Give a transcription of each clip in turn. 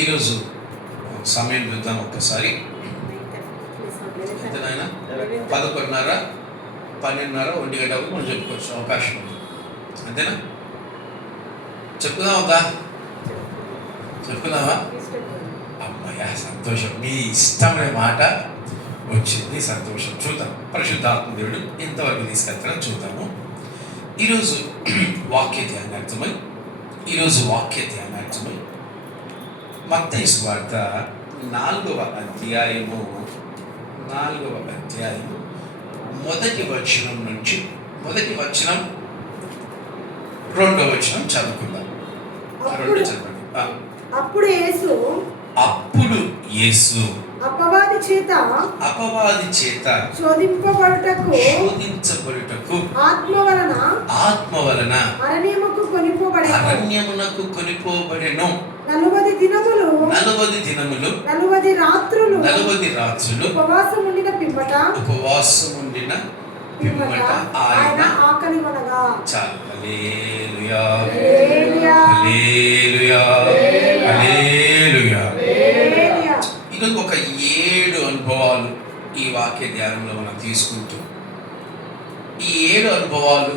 ఈరోజు సమయం చూద్దాం ఒక్కసారి. ఎంతనైనా 11:30, 12:30, 1 మనం చెప్పుకోవచ్చు, అవకాశం ఉంది. అంతేనా? చెప్పుదాం వద్దా? చెప్పుదామా? అమ్మాయ సంతోషం, మీ ఇష్టమైన మాట వచ్చింది, సంతోషం. చూద్దాం పరిశుద్ధాత్మ దేవుడు ఎంతవరకు తీసుకెళ్తారో చూద్దాము. ఈరోజు వాక్య ధ్యానార్థమై మత్తయి సువార్త 4వ అధ్యాయము మొదటి వచనం నుంచి 2వ వచనం చదువుకుందాం. అప్పుడు యేసు అపవాది చేత శోధించబడుటకు ఆత్మ వలన అరణ్యమునకు కొనిపోబడెను. 40 దినములు 40 రాత్రులు ఉపవాసం ఉండిన పిమ్మట ఆయన ఆకలి కొనగా. చాలు. హల్లెలూయా, హల్లెలూయా, హల్లెలూయా, హల్లెలూయా. ఈరోజు ఒక 7 అనుభవాలు ఈ వాక్య ధ్యానంలో మనం తీసుకుంటూ, ఈ 7 అనుభవాలు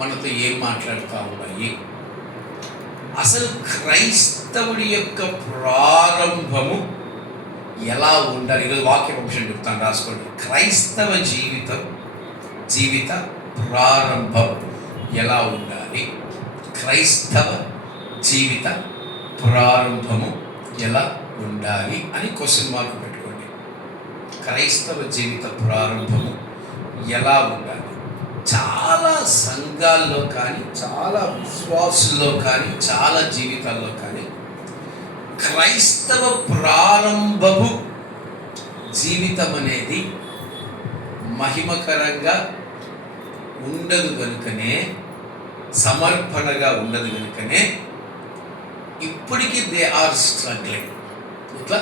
మనతో ఏం మాట్లాడుతూ ఉన్నాయి? అసలు క్రైస్తవుడి యొక్క ప్రారంభము ఎలా ఉండాలి? ఈరోజు వాక్య అంశం చెప్తాను, రాసుకోండి. క్రైస్తవ జీవిత ప్రారంభం ఎలా ఉండాలి? క్రైస్తవ జీవిత ప్రారంభము ఎలా ఉండాలి అని క్వశ్చన్ మార్క్ పెట్టుకోండి. క్రైస్తవ జీవిత ప్రారంభము ఎలా ఉండాలి? చాలా సంఘాల్లో కానీ, చాలా విశ్వాసుల్లో కానీ, చాలా జీవితాల్లో కానీ క్రైస్తవ ప్రారంభపు జీవితం అనేది మహిమకరంగా ఉండదు కనుకనే, సమర్పణగా ఉండదు కనుకనే ఇప్పటికీ దే ఆర్ స్ట్రగ్లింగ్. ఇట్లా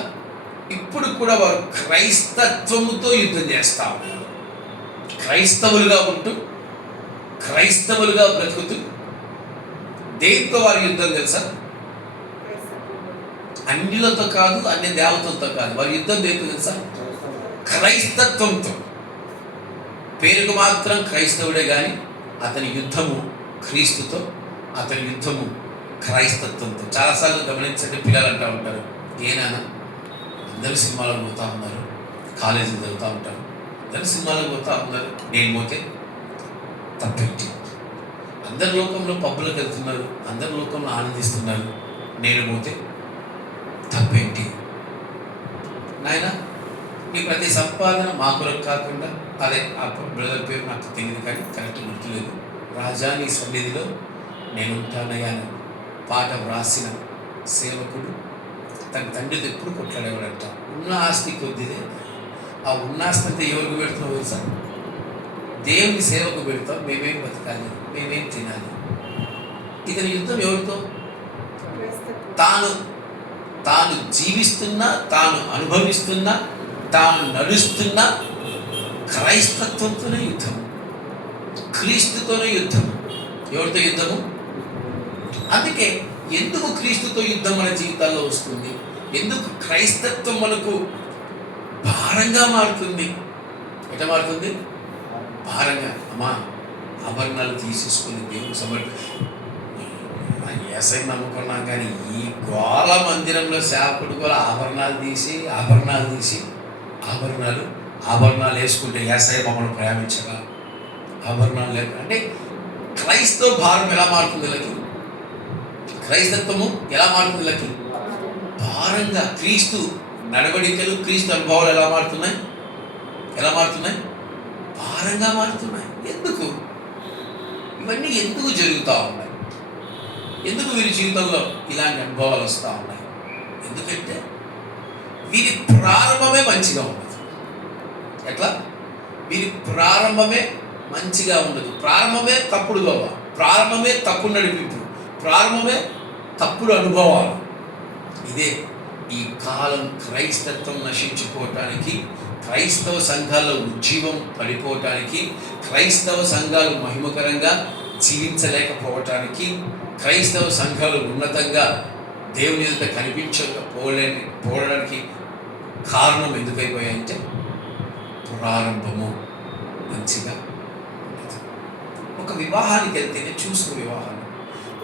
ఇప్పుడు కూడా వారు క్రైస్తత్వముతో యుద్ధం చేస్తూ ఉన్నారు. క్రైస్తవులుగా ఉంటూ, క్రైస్తవులుగా బ్రతుకుతూ, దేంతో వారి యుద్ధం తెలుసా? అన్యులతో కాదు, అన్ని దేవతలతో కాదు. వారి యుద్ధం దేంతో తెలుసా? క్రైస్తత్వంతో. పేరుకు మాత్రం క్రైస్తవుడే కానీ అతని యుద్ధము క్రీస్తుతో, అతని యుద్ధము క్రైస్తత్వంతో. చాలాసార్లు గమనించండి, పిల్లలు అంటూ ఉంటారు, ఏనానా అందరూ సినిమాలకు పోతూ ఉన్నారు, కాలేజీలు చదువుతూ ఉంటారు, అందరూ సినిమాలకు పోతూ ఉన్నారు, నేను పోతే తప్పేంటి? అందరి లోకంలో పబ్బులకు వెళ్తున్నారు, అందరి లోకంలో ఆనందిస్తున్నారు, నేను పోతే తప్పేంటి? నాయన, నీ ప్రతి సంపాదన మా కొరకు కాకుండా, అదే ఆ బ్రదర్ పేరు నాకు తెలియదు కానీ కరెక్ట్ గుర్తులేదు, రాజా నీ సన్నిధిలో నేను ఉంటానయ్యా అని పాట వ్రాసిన సేవకుడు తన తండ్రితో ఎప్పుడు కొట్లాడేవాడంట. ఉన్న ఆస్తి కొద్దిదే, ఆ ఉన్న ఆస్తి అంతా ఎవరికి పెడుతున్నావు తెలుసా? దేవుని సేవకు పెడతాం. మేమేం బతకాలి, మేమేం తినాలి? ఇతని యుద్ధం ఎవరితో? తాను జీవిస్తున్నా, తాను అనుభవిస్తున్నా, తాను నడుస్తున్నా క్రైస్తత్వంతోనే యుద్ధం, క్రీస్తుతోనే యుద్ధం. ఎవరితో యుద్ధము? అందుకే ఎందుకు క్రీస్తుతో యుద్ధం మన జీవితాల్లో వస్తుంది? ఎందుకు క్రైస్తత్వం మనకు భారంగా మారుతుంది? ఎట్లా మారుతుంది? భారంగా. అమ్మా, ఆభరణాలు తీసేసుకుని దేవుడు ఏసై నమ్ముకున్నాం కానీ ఈ గోళ మందిరంలో సేవకుడు కూడా ఆభరణాలు వేసుకుంటే ఏసై మమ్మల్ని ప్రేమించగా ఆభరణాలు లేక అంటే క్రైస్తవ భారం ఎలా మారుతుంది? వీళ్ళకి క్రైస్తత్వము ఎలా మారుతుంది? వీళ్ళకి భారంగా. క్రీస్తు నడవడికలు, క్రీస్తు అనుభవాలు ఎలా మారుతున్నాయి? భారంగా మారుతున్నాయి. ఎందుకు? ఇవన్నీ ఎందుకు జరుగుతూ ఉన్నాయి? ఎందుకు వీరి జీవితంలో ఇలాంటి అనుభవాలు వస్తూ ఉన్నాయి? ఎందుకంటే వీరి ప్రారంభమే మంచిగా ఉండదు. ఎట్లా? వీరి ప్రారంభమే మంచిగా ఉండదు. ప్రారంభమే తప్పుడు గోవ, ప్రారంభమే తప్పుడు నడిపింపు, ప్రారంభమే తప్పుడు అనుభవాలు. ఇదే ఈ కాలం క్రైస్తత్వం నశించిపోవటానికి, క్రైస్తవ సంఘాల్లో ఉజ్జీవం పడిపోవటానికి, క్రైస్తవ సంఘాలు మహిమకరంగా జీవించలేకపోవటానికి, క్రైస్తవ సంఘాలు ఉన్నతంగా దేవుని ఎదుట పోవడానికి కారణం ఎందుకైపోయాయంటే ప్రారంభము మంచిగా ఉండదు. ఒక వివాహానికి వెళ్తే, నేను చూసిన వివాహాలు,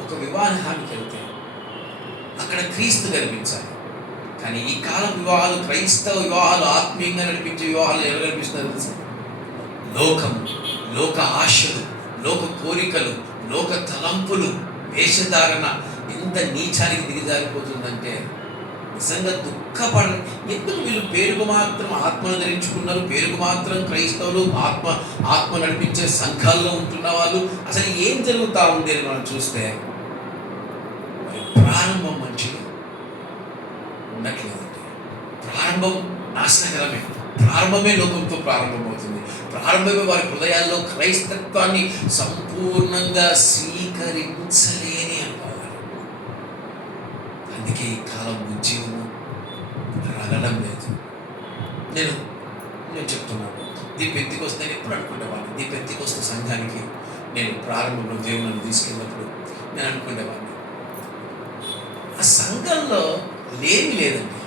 ఒక వివాహానికి వెళ్తే అక్కడ క్రీస్తు కనిపించాలి. కానీ ఈ కాలం వివాహాలు, క్రైస్తవ వివాహాలు, ఆత్మీయంగా నడిపించే వివాహాలు ఎవరు కనిపిస్తున్నారు తెలుసా? లోకము, లోక ఆశలు, లోక కోరికలు, లోక తలంపులు, వేషధారణ ఎంత నీచానికి దిగజారిపోతుందంటే నిజంగా దుఃఖపడ. ఎందుకు వీళ్ళు పేరుకు మాత్రం ఆత్మను ధరించుకున్నారు, పేరుకు మాత్రం క్రైస్తవులు, ఆత్మ నడిపించే సంఘాల్లో ఉంటున్న వాళ్ళు, అసలు ఏం జరుగుతూ ఉంది అని మనం చూస్తే ప్రారంభం మంచిగా ఉండట్లేదండి. ప్రారంభం నాశనకరమే. ప్రారంభమే లోకంతో ప్రారంభమవుతుంది. ప్రారంభమే వారి హృదయాల్లో క్రైస్తత్వాన్ని సంపూర్ణంగా స్వీకరించలేని అనుభవాలు. అందుకే ఈ కాలం ఉద్యోగము రగడం లేదు. నేను చెప్తున్నాను, దీపెత్తికొస్తే నేను ఎప్పుడు అనుకునేవాడిని, దీపెత్తికొస్తే సంఘానికి నేను ప్రారంభంలో దేవుని తీసుకెళ్ళినప్పుడు నేను అనుకునేవాడిని, ఆ సంఘంలో లేమి లేదండి.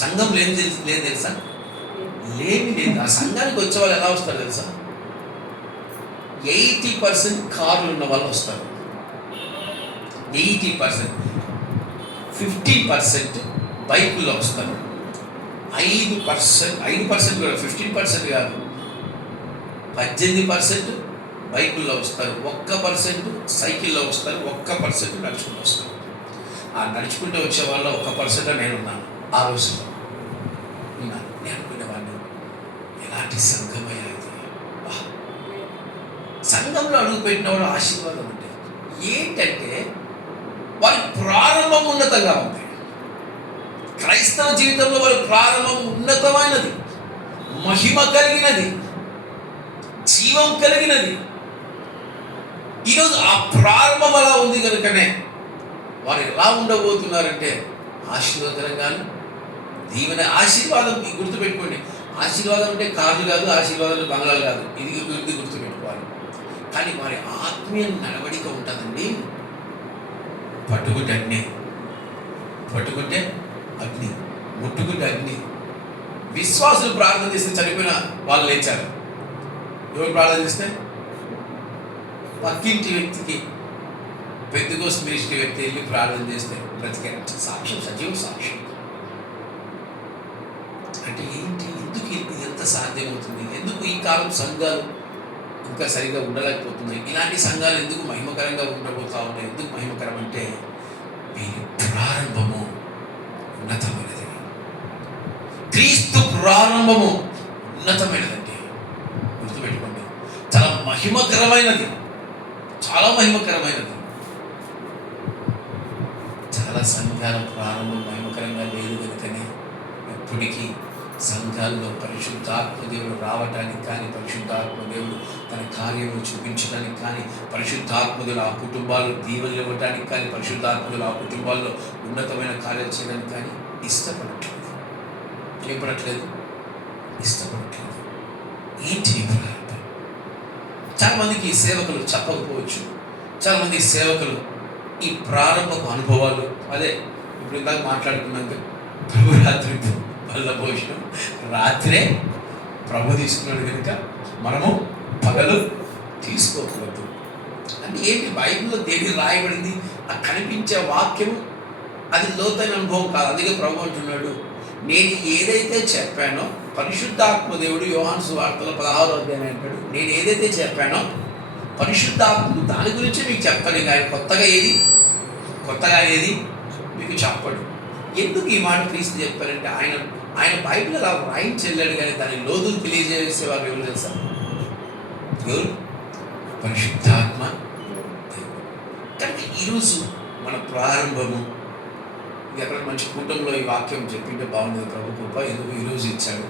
సంఘం లేదు తెలుసా? లేమి లేదు. ఆ సంఘానికి వచ్చే వాళ్ళు ఎలా వస్తారు తెలుసా? 80% కార్లు ఉన్న వాళ్ళు వస్తారు, 80%. 15% బైకుల్లో వస్తారు, 5% కూడా, 15% కాదు, 18% బైకుల్లో వస్తారు, 1% సైకిల్లో వస్తారు, 1% నడుచుకుంటూ వస్తారు. ఆ నడుచుకుంటూ వచ్చే వాళ్ళ 1% నేనున్నాను. ఆ రోజులో ఉన్నాను. నేను అనుకునేవాడిని, ఎలాంటి సంఘమయ్యా ఇది. సంఘంలో అడుగుపెట్టిన వాడు ఆశీర్వాదం అంటే ఏంటంటే వారి ప్రారంభం ఉన్నతంగా ఉంది. క్రైస్తవ జీవితంలో వారి ప్రారంభం ఉన్నతమైనది, మహిమ కలిగినది, జీవం కలిగినది. ఈరోజు ఆ ప్రారంభం అలా ఉంది కనుకనే వారు ఎలా ఉండబోతున్నారంటే ఆశీర్వాదకరంగాను, దీవెన. ఆశీర్వాదం గుర్తుపెట్టుకోండి. ఆశీర్వాదం అంటే కార్లు కాదు, ఆశీర్వాదం అంటే బంగ్లాలు కాదు, ఇది గుర్తుపెట్టుకోవాలి. కానీ వారి ఆత్మీయ నడవడిక ఉంటుందండి. పట్టుకుంటే అగ్ని, ముట్టుకుంటే అగ్ని. విశ్వాసులు ప్రార్థన చేస్తే చనిపోయిన వాళ్ళు లేచారు. ఎవరు ప్రార్థన చేస్తే? పక్కింటి వ్యక్తికి, పెద్దగోస్ మినిస్ట్రీ వ్యక్తి వెళ్ళి ప్రార్థన చేస్తే బ్రతికారు. సాక్ష్యం, సజీవ సాక్ష్యం. అంటే ఏంటి? ఎందుకు ఎంత సాధ్యమవుతుంది? ఎందుకు ఈ కాలం సంఘాలు ఇంకా సరిగా ఉండలేకపోతున్నాయి? ఇలాంటి సంఘాలు ఎందుకు మహిమకరంగా ఉండబోతా ఉన్నాయి? ఎందుకు మహిమకరం అంటే వీరి ప్రారంభము ఉన్నతమైనది. క్రీస్తు ప్రారంభము ఉన్నతమైనదండి. గుర్తుపెట్టుకోండి, చాలా మహిమకరమైనది, చాలా మహిమకరమైనది. చాలా సంఘాల ప్రారంభం మహిమకరంగా లేదు కనుకనే ఇప్పటికీ సంఘాల్లో పరిశుద్ధాత్మ దేవుడు రావటానికి కానీ, పరిశుద్ధాత్మ దేవుడు తన కార్యము చూపించడానికి కానీ, పరిశుద్ధాత్మదులు ఆ కుటుంబాలు దీవెనలు ఇవ్వడానికి కానీ, పరిశుద్ధాత్మదులు ఆ కుటుంబాల్లో ఉన్నతమైన కార్యాలు చేయడానికి కానీ ఇష్టపడట్లేదు. ఇష్టపడట్లేదు. ఏంటి ప్రారంభం? చాలామందికి సేవకులు చెప్పకపోవచ్చు. చాలామంది సేవకులు ఈ ప్రారంభపు అనుభవాలు, అదే ఇప్పుడు ఇందాక మాట్లాడుకున్నాక ప్రభు రాత్రి వల్ల భోజనం రాత్రే ప్రభు తీసుకున్నాడు కనుక మనము పగలు తీసుకోకూడదు అంటే ఏంటి? బైబిల్లో దేని రాయబడింది? ఆ కనిపించే వాక్యం అది లోతైన అనుభవం కాదు. అందుకే ప్రభు అంటున్నాడు, నేను ఏదైతే చెప్పానో, పరిశుద్ధాత్మ దేవుడు యోహాను సువార్తలో 16వ అధ్యాయం అంటాడు, నేను ఏదైతే చెప్పానో పరిశుద్ధాత్మ దాని గురించి మీకు చెప్తాను, కానీ కొత్తగా ఏది మీకు చెప్పడు. ఎందుకు ఈ మాట క్రీస్తు చెప్పారంటే ఆయన బైబిల్ అలా రాయించి వెళ్ళాడు, కానీ దాని లోతులు తెలియజేసేవారు ఎవరు తెలుసా? ఎవరు? పరిశుద్ధాత్మ. కనుక ఈరోజు మన ప్రారంభము ఎక్కడ మంచి కూటంలో ఈ వాక్యం చెప్పింటే బాగుండేది. ప్రభు కృప ఎందుకు ఈరోజు ఇచ్చాడు?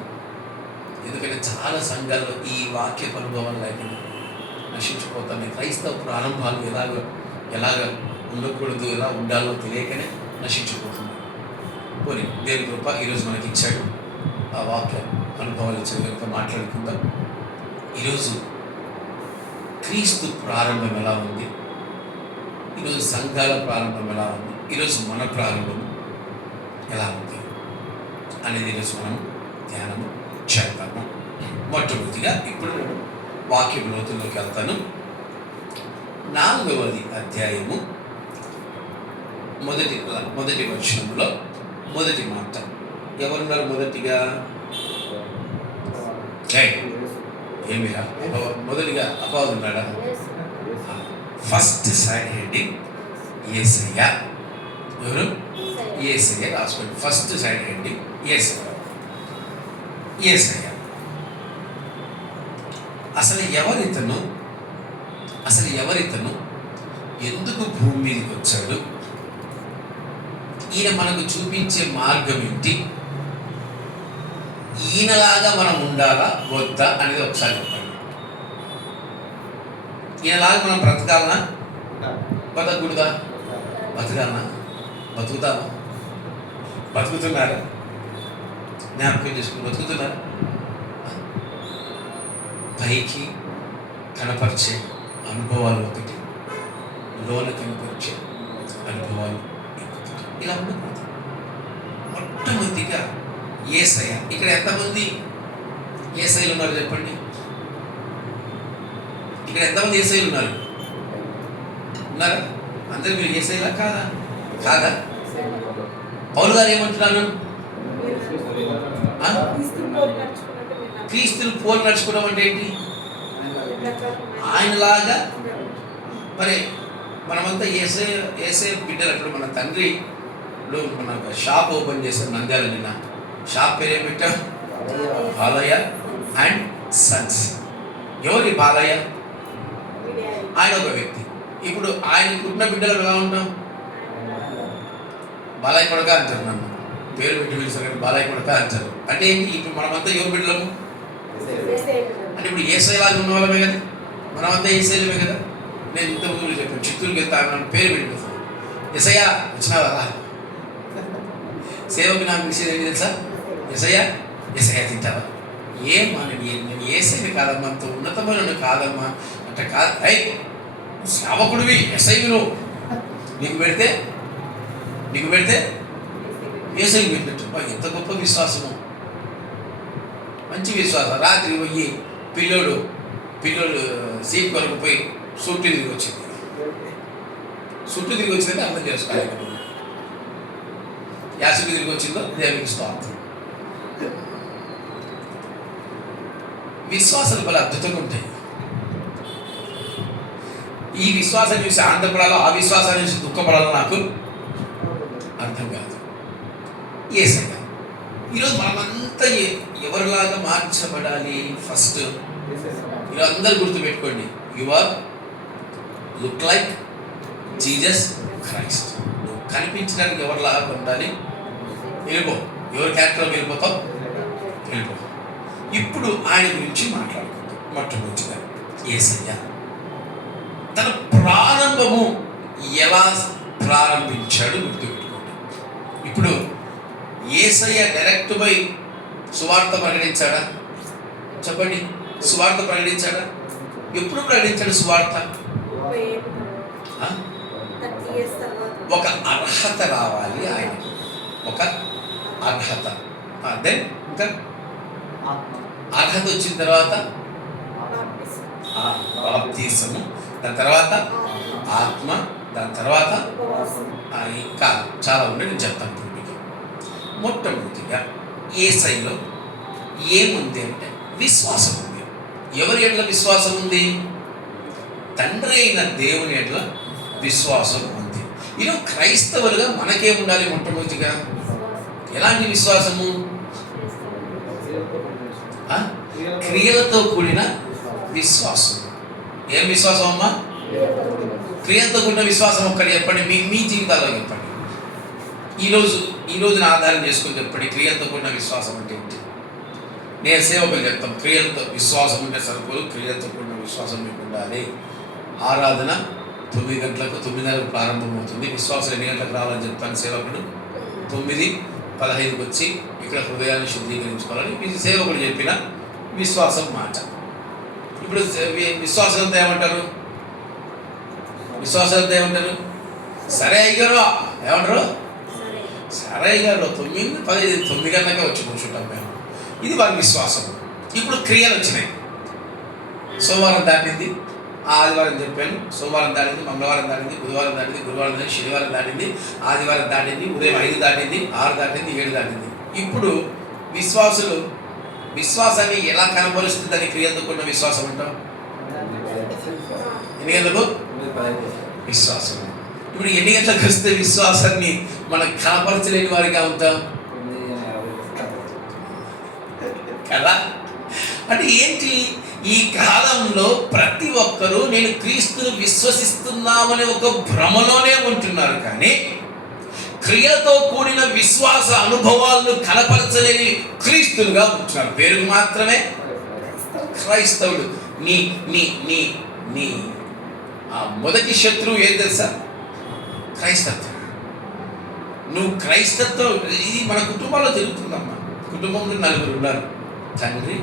ఎందుకంటే చాలా సంఘాల్లో ఈ వాక్య అనుభవం లేకుండా నశించిపోతున్నాయి. క్రైస్తవ ప్రారంభాలు ఎలాగ ఉండకూడదు, ఎలా ఉండాలో తెలియకనే నశించిపోతుంది. పోనీ దేవుని కృప ఈరోజు మనకి ఇచ్చాడు, ఆ వాక్య అనుభవాలు ఇచ్చాడు కనుక మాట్లాడుకుందాం. ఈరోజు క్రీస్తు ప్రారంభం ఎలా ఉంది? ఈరోజు సంఘాల ప్రారంభం ఎలా ఉంది? ఈరోజు మన ప్రారంభం ఎలా ఉంది అనేది ఈరోజు మనం ధ్యానం చేద్దాము. మొట్టమొదటిగా ఇప్పుడు వాక్యం లోతుల్లోకి వెళ్తాను. 4వ అధ్యాయము మొదటి వచనంలో మొదటి మాట. ఎవరున్నారు మొదటిగా? ఏమిరా మొదటిగా అపవాదు ఉన్నాడా? ఫస్ట్ సైడ్ హెడ్డింగ్ యేసయ్య. ఎవరు? యేసయ్య. రాసుకోండి. ఫస్ట్ సైడ్ హెడ్డింగ్ యేసయ్య. యేసయ్య అసలు ఎవరితను ఎందుకు భూమి మీదకి వచ్చాడు? ఈయన మనకు చూపించే మార్గం ఏంటి? ఈయనలాగా మనం ఉండాలా వద్దా అనేది ఒకసారి చెప్పండి. ఈయనలాగా మనం బ్రతకాలనా బతకూడదా? బతకాలనా? బతుకుతామా? బతుకుతున్నారా? జ్ఞాపకం చేసుకుని బతుకుతున్నారా? పైకి కనపరిచే అనుభవాలు ఒకటి, లోన కనపరిచే అనుభవాలు ఇంకొకటి. ఇలా ఉండకూడదు. మొట్టమొదటిగా యేసయ్య. ఇక్కడ ఎంతమంది యేసయ్యలు ఉన్నారు చెప్పండి? ఇక్కడ ఎంతమంది యేసయ్యలు ఉన్నారు? ఉన్నారా? అందరు మీరు యేసయ్యలా కాదా? కాదా? పౌలు గారు ఏమంటున్నాను? క్రీస్తుని పోలి నడుచుకోవడం అంటే ఏంటి? ఆయనలాగా. మరి మనమంతా ఏసే బిడ్డలు. అక్కడ మన తండ్రి మన షాప్ ఓపెన్ చేశారు నంద్యాల. నిన్న షాప్ పేరు ఏం పెట్టాం? Balayya and Sons. ఎవరి బాలయ్య? ఆయన ఒక వ్యక్తి. ఇప్పుడు ఆయన పుట్టిన బిడ్డలు ఎలా ఉంటాం? బాలయ్య కొడక అంటారు. నన్ను పేరు పెట్టి పిలిచారు, బాలయ్య కొడక అంటారు. అంటే ఏంటి? ఇప్పుడు మనమంతా ఎవరు బిడ్డలము అంటే ఇప్పుడు ఏసైలాగా ఉన్న వాళ్ళమే కదా, మనమంతా ఏసైలమే కదా. నేను ఇంత ఊరు చెప్పాను, చిత్తూరుకి వెళ్తాను, పేరు పెట్టి ఎసయ్యా వచ్చినావా? సేవకు నాకు విషయం ఏంటి తెలుసా? ఎసయ్యా తింటావా? ఏమ్మా నేను ఏసైని కాదమ్మా, అంత ఉన్నతమైన కాదమ్మా అంటే కాదు. సేవకుడివి ఎస్ఐను నీకు పెడితే ఏసైకి పెట్టినట్టు. ఎంత గొప్ప విశ్వాసము, మంచి విశ్వాసం. రాత్రి పోయి పిల్లోడు సీట్ కొరకు పోయి చుట్టూ తిరిగి వచ్చిందంటే అర్థం చేసుకోవాలి. యాసుకు తిరిగి వచ్చిందో దేవునికి స్తోత్రం. విశ్వాసాలు బల అద్భుతంగా ఉంటాయి. ఈ విశ్వాసాన్ని చూసి ఆనందపడాలో, ఆ విశ్వాసాన్ని చూసి దుఃఖపడాలో నాకు అర్థం కాదు. యేసయ్య. ఈరోజు మనమంతా ఎవరిలాగా మార్చబడాలి? ఫస్ట్ ఇలా అందరు గుర్తుపెట్టుకోండి. You are look like Jesus Christ. నువ్వు కనిపించడానికి ఎవరిలాగా ఉండాలి? వెళ్ళిపో. ఎవరి క్యారెక్టర్లో వెళ్ళిపోతావు? వెళ్ళిపో. ఇప్పుడు ఆయన గురించి మాట్లాడుకుందాం. మొట్టమొదటిగా యేసయ్య తన ప్రారంభము ఎలా ప్రారంభించాడు గుర్తుపెట్టుకోండి. ఇప్పుడు యేసయ్య డైరెక్ట్ పోయి సువార్త ప్రకటించాడా? చెప్పండి. సువార్త ప్రకటించాడా? ఎప్పుడు ప్రకటించాడు సువార్త? ఒక అర్హత రావాలి ఆయనకు, ఒక అర్హత. దెన్ ఇంకా అర్హత వచ్చిన తర్వాత బాప్తిసము, దాని తర్వాత ఆత్మ, దాని తర్వాత ఇంకా చాలా ఉన్నాయి. నేను చెప్తాను ఇప్పుడు మీకు. మొట్టమొదటిగా యేసయ్యలో ఏముంది అంటే విశ్వాసం ఉంది. ఎవరి ఎడ్ల విశ్వాసం ఉంది? తండ్రి అయిన దేవుని ఎడ్ల విశ్వాసం ఉంది. ఇలా క్రైస్తవులుగా మనకేముండాలి? మొట్టమొదటిగా ఎలాంటి విశ్వాసము? క్రియలతో కూడిన విశ్వాసం. ఏం విశ్వాసం అమ్మా? క్రియలతో కూడిన విశ్వాసం. ఒక్కటి చెప్పండి, మీ జీవితాల్లో చెప్పండి. ఈ రోజున ఆధారం చేసుకొని చెప్పండి, క్రియలతో కూడిన విశ్వాసం అంటే ఏంటి? నేను సేవకులు చెప్తాం, క్రియలతో విశ్వాసం ఉంటే సరిపోదు, క్రియలతో కూడిన విశ్వాసం మీకు ఉండాలి. ఆరాధన 9 గంటలకు 9:30 ప్రారంభమవుతుంది. విశ్వాసం ఎన్ని గంటలకు రావాలని చెప్తాను. సేవకుడు 9:15 వచ్చి ఇక్కడ హృదయాన్ని శుద్ధీకరించుకోవాలని మీ సేవకుడు చెప్పిన విశ్వాసం మాట. ఇప్పుడు విశ్వాసంతో ఏమంటారు? సరే అయ్యారు ఏమంటారు? సరే గారు 9, 15, 9 గంటలకే వచ్చి కూర్చుంటాం మేము. ఇది వాళ్ళ విశ్వాసం. ఇప్పుడు క్రియలు వచ్చినాయి. సోమవారం దాటింది, ఆదివారం చెప్పాను, సోమవారం దాటింది, మంగళవారం దాటింది, బుధవారం దాటింది, గురువారం దాటింది, శనివారం దాటింది, ఆదివారం దాటింది, ఉదయం 5 దాటింది, 6 దాటింది, 7 దాటింది. ఇప్పుడు విశ్వాసులు విశ్వాసాన్ని ఎలా కనబరుస్తుందని క్రియలతో కూడిన విశ్వాసం ఉంటాం. ఎన్ని గంటలకు? విశ్వాసం. ఇప్పుడు ఎన్ని గంటలకు వస్తే విశ్వాసాన్ని మనం కనపరచలేని వారిగా ఉంటాం కదా. అంటే ఏంటి, ఈ కాలంలో ప్రతి ఒక్కరూ నేను క్రీస్తును విశ్వసిస్తున్నామనే ఒక భ్రమలోనే ఉంటున్నారు, కానీ క్రియతో కూడిన విశ్వాస అనుభవాలను కనపరచలేని క్రీస్తులుగా ఉంటున్నారు. పేరుకు మాత్రమే క్రైస్తవుడు. నీ నీ నీ నీ మొదటి శత్రువు ఏం తెలుసా? క్రైస్తత్వం. నువ్వు క్రైస్తత్వం, ఇది మన కుటుంబాల్లో జరుగుతుందమ్మా. కుటుంబంలో 4 ఉన్నారు, తండ్రి,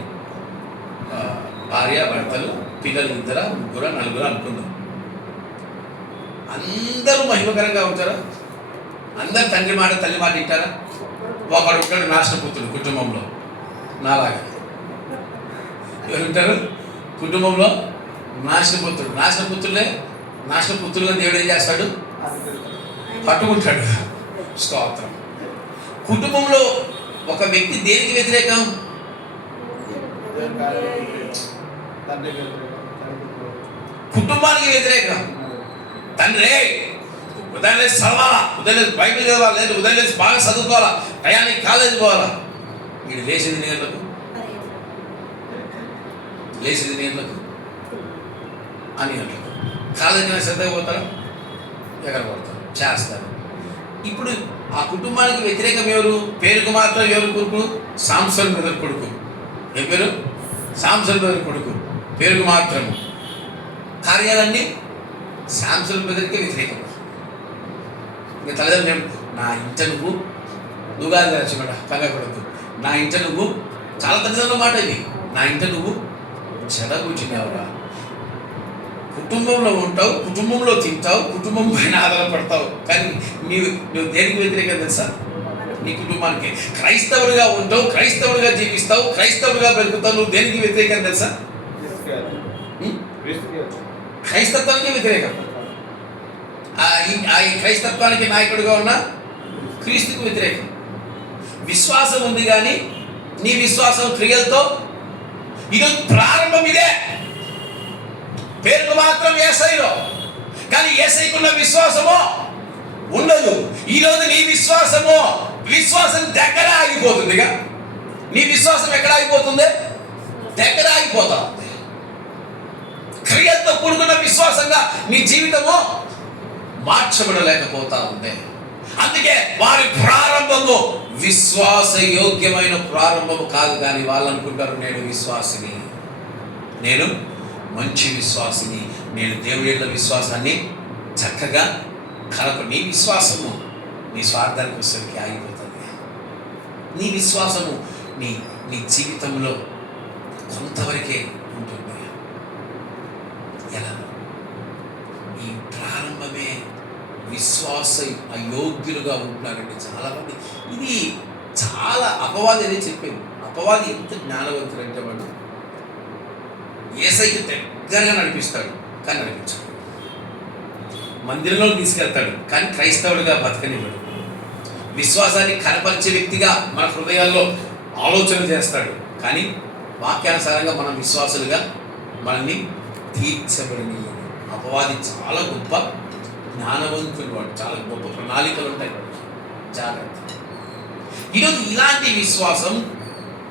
భార్య, భర్తలు, పిల్లలు 2, 3, 4 అనుకుందాం. అందరూ మహిమకరంగా ఉంటారా? అందరు తండ్రి మాట తల్లి మాట వింటారా? ఒకడు నాశనపుత్రుడు కుటుంబంలో, నాలాగా. ఎవరు ఉంటారు కుటుంబంలో? నాశనపుత్రులే. నాశనపుత్రులుగా దేవుడు ఏం చేస్తాడు? పట్టుకుంటాడు. స్తోత్రం. కుటుంబంలో ఒక వ్యక్తి దేనికి వ్యతిరేకం? కుటుంబానికి వ్యతిరేకం. తండ్రి ఉదయం లేచి చదవాలా, ఉదయం లేచి బైబిల్ చదవాలా, లేదు ఉదయం లేచి బాగా చదువుకోవాలా, టయానికి కాలేజీ పోవాలా. వీడు లేచింది 8 గంటలకు, లేచింది 8 గంటలకు, 9 గంటలకు. కాలేజీకి శ్రద్ధగా పోతారా? ఎక్కడ పోతారు, చేస్తారు. ఇప్పుడు ఆ కుటుంబానికి వ్యతిరేకం ఎవరు? పేరుకు మాత్రం ఎవరు కొడుకు? సాంసన్ బ్రదర్ కొడుకు. ఏ పేరు? సాంసన్ బ్రదర్ కొడుకు. పేరుకు మాత్రం. కార్యాలన్నీ సాంసన్ బ్రదర్కి వ్యతిరేకం. ఇంకా తల్లిదండ్రులు, నా ఇంట నువ్వు కాదు లక్ష్మణ, కంగపడద్దు, నా ఇంట నువ్వు, చాలా తల్లిదండ్రుల మాట ఇది, నా ఇంట నువ్వు చెడ కూర్చున్నావురా. కుటుంబంలో ఉంటావు, కుటుంబంలో తింటావు, కుటుంబం పైన ఆధారపడతావు, కానీ నువ్వు దేనికి వ్యతిరేకం తెలుసా? నీ కుటుంబానికి. క్రైస్తవుడిగా ఉంటావు, క్రైస్తవుడిగా జీవిస్తావు, క్రైస్తవుడిగా పెరుగుతావు, నువ్వు దేనికి వ్యతిరేకం తెలుసా? క్రైస్తత్వానికి వ్యతిరేకం. ఆ క్రైస్తత్వానికి నాయకుడిగా ఉన్న క్రీస్తుకు వ్యతిరేకం. విశ్వాసం ఉంది కానీ నీ విశ్వాసం క్రియలతో, ఈరోజు ప్రారంభం ఇదే. పేరుకు మాత్రం యేసయ్యలో, కానీ యేసయ్యకున్న విశ్వాసము ఉండదు. ఈరోజు నీ విశ్వాసం దగ్గర ఆగిపోతుందిగా. నీ విశ్వాసం ఎక్కడ ఆగిపోతుంది? దగ్గర ఆగిపోతా ఉంది. క్రియలతో కూడుకున్న విశ్వాసంగా నీ జీవితము మార్చబడలేకపోతా ఉంది. అందుకే వారి ప్రారంభము విశ్వాస యోగ్యమైన ప్రారంభము కాదు. కానీ వాళ్ళు అనుకుంటారు, నేను విశ్వాసిని, నేను మంచి విశ్వాసిని, నేను దేవుడి విశ్వాసాన్ని చక్కగా నీ విశ్వాసము నీ స్వార్థానికి వచ్చేసరికి ఆగిపోతుంది. నీ విశ్వాసము నీ జీవితంలో కొంతవరకే ఉంటుంది. ఎలా? ఈ ప్రారంభమే విశ్వాస అయోగ్యులుగా ఉంటున్నారండి చాలామంది. ఇది చాలా అపవాది అనేది చెప్పేది. అపవాది ఎంత జ్ఞానవంతుడంటే వాడు యేసయ్యకి దగ్గరగా నడిపిస్తాడు, కానీ నడిపించాడు. మందిరంలో తీసుకెళ్తాడు, కానీ క్రైస్తవుడిగా బతకనివ్వడు. విశ్వాసాన్ని కనపరిచే వ్యక్తిగా మన హృదయాల్లో ఆలోచన చేస్తాడు, కానీ వాక్యానుసారంగా మనం విశ్వాసులుగా మనల్ని తీర్చబడిన అపవాది చాలా గొప్ప జ్ఞానవంతుడు. వాడు చాలా గొప్ప ప్రణాళికలు ఉంటాయి వాడికి. జాగ్రత్త. ఈరోజు ఇలాంటి విశ్వాసం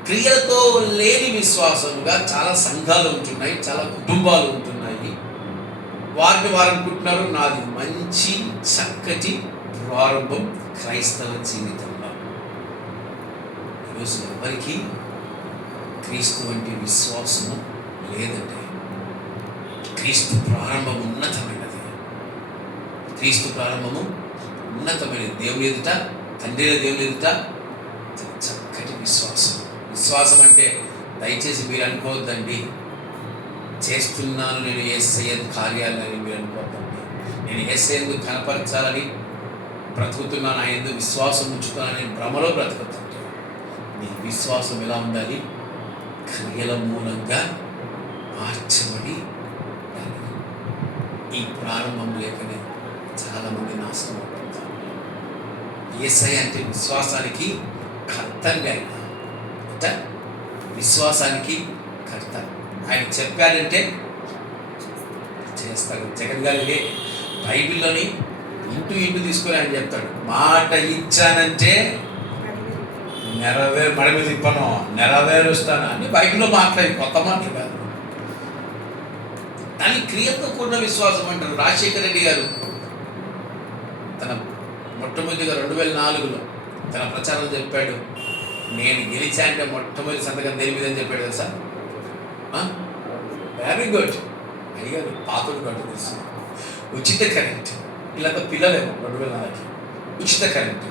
క్రియలతో లేని విశ్వాసముగా చాలా సంఘాలు ఉంటున్నాయి, చాలా కుటుంబాలు ఉంటున్నాయి. వారిని వారు అనుకుంటున్నారు, నాది మంచి చక్కటి ప్రారంభం క్రైస్తవ జీవితంలో. ఈరోజు ఎవరికి క్రీస్తు వంటి విశ్వాసము లేదండి. క్రీస్తు ప్రారంభం ఉన్నతమైనది. క్రీస్తు ప్రారంభము ఉన్నతమైనది. దేవుని ఎదుట, తండ్రి దేవుని ఎదుట చక్కటి విశ్వాసం. విశ్వాసం అంటే దయచేసి మీరు అనుకోవద్దండి, చేస్తున్నాను నేను యేసయ్య కార్యాలని మీరు అనుకోవద్దండి. నేను యేసయ్యను కనపరచాలని బ్రతుకుతున్నాను, ఆయన ఎందుకు విశ్వాసం ఉంచుతున్నాను, నేను భ్రమలో బ్రతుకుతుంటే నీ విశ్వాసం ఎలా ఉండాలి? క్రియల మూలంగా మార్చబడి ఉండాలి. ఈ ప్రారంభం లేకనే చాలామంది నాశనం అవుతుంటారు. యేసయ్య అంటే విశ్వాసానికి కర్తంగా ఆయన, విశ్వాసానికి కర్త. ఆయన చెప్పాడంటే చేస్తాడు. జగన్ గారికి బైబిల్లోని ఇంటూ తీసుకొని ఆయన చెప్తాడు, మాట ఇచ్చానంటే మడమి తిప్పను, నెరవేరుస్తాను అని బైబిల్లో మాట్లాడి, కొత్త మాటలు కాదు. దాని క్రియతో కూడిన విశ్వాసం అంటారు. రాజశేఖర రెడ్డి గారు తన మొట్టమొదటిగా 2004లో తన ప్రచారం చెప్పాడు, నేను గెలిచా అంటే మొట్టమొదటి సంతకం దేని మీద అని చెప్పాడు కదా సార్. Very good. అడిగారు పాతడు గట్టు తెలుసు. ఉచిత కరెంట్, వీళ్ళంతా పిల్లలేమో 2004 ఉచిత కరెంట్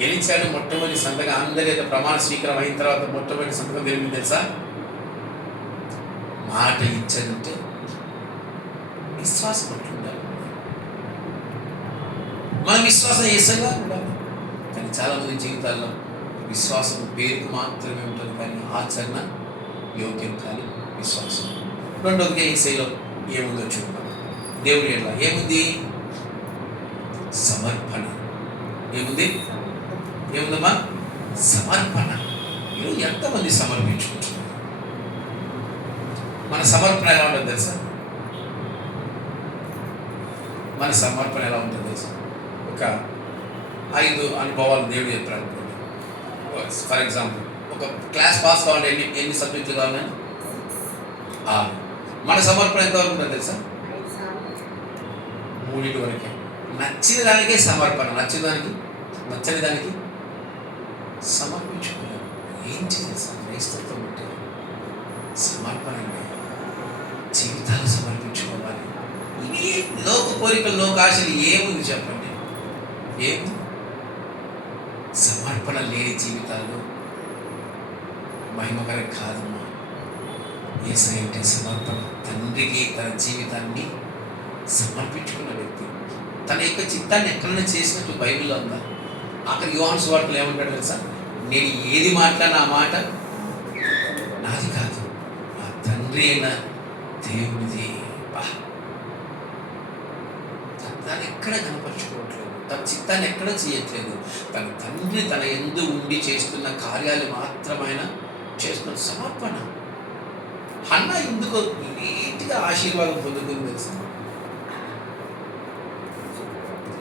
గెలిచాడు. మొట్టమొదటి సంతకం అందరి ప్రమాణ స్వీకారం అయిన తర్వాత మొట్టమొదటి సంతకం దేని మీద తెలుసా? మాట ఇచ్చాడంటే విశ్వాసం ఉండాలి. మన విశ్వాసం ఏసగా ఉండాలి. కానీ చాలామంది జీవితాల్లో విశ్వాసం పేరుకు మాత్రమే ఉంటుంది, కానీ ఆచరణ యోగ్యం కాని విశ్వాసం. రెండవదిగా ఏసైలో ఏముందో చూద్దాం. దేవుడి ఎట్లా ఏముంది? సమర్పణ. ఏముందమ్మా? సమర్పణ. ఈరోజు ఎంతమంది సమర్పించుకుంటున్నారు? మన సమర్పణ ఎలా ఉంటుంది తెలుసా? మన సమర్పణ ఎలా ఉంటుంది తెలుసా? ఒక 5 అనుభవాలు దేవుడు చెప్పారు అనుకోండి. ఫర్ ఎగ్జాంపుల్, ఒక క్లాస్ పాస్ కావాలంటే ఎన్ని సబ్జెక్టులు కావాలని? 6. మన సమర్పణ ఎంతవరకు ఉంటుంది తెలుసా? 3 వరకే. నచ్చిన దానికే సమర్పణ, నచ్చని దానికి సమర్పించుకోవాలి. ఏం చేయాలి సార్? క్రైస్తత్వం అంటే సమర్పణ, జీవితాలు సమర్పించుకోవాలి. ఇవి లోక కోరికలు, లోక ఆశలు ఏముంది చెప్పండి? ఏముంది? సమర్పణ లేని జీవితాలు మహిమకరం కాదమ్మా. యేసయ్య అంటే సమర్పణ. తండ్రికి తన జీవితాన్ని సమర్పించుకున్న వ్యక్తి, తన యొక్క చిత్తాన్ని ఎక్కడైనా చేసినట్టు బైబిల్లో ఉందా? అక్కడ యోహాను సువార్తలో ఏమంటాడు తెలుసా? నేను ఏది మాట్లాడినా ఆ మాట నాది కాదు, నా తండ్రి అయిన దేవుడిది. దాన్ని ఎక్కడ కనపరుచుకోవట్లేదు, తన చిత్తాన్ని ఎక్కడ చేయట్లేదు. తన తండ్రి తన యందు ఉండి చేస్తున్న కార్యాలు మాత్రమైన చేస్తున్న సమర్పణ. హన్న ఎందుకు నీట్గా ఆశీర్వాదం పొందుతుంది తెలుసా?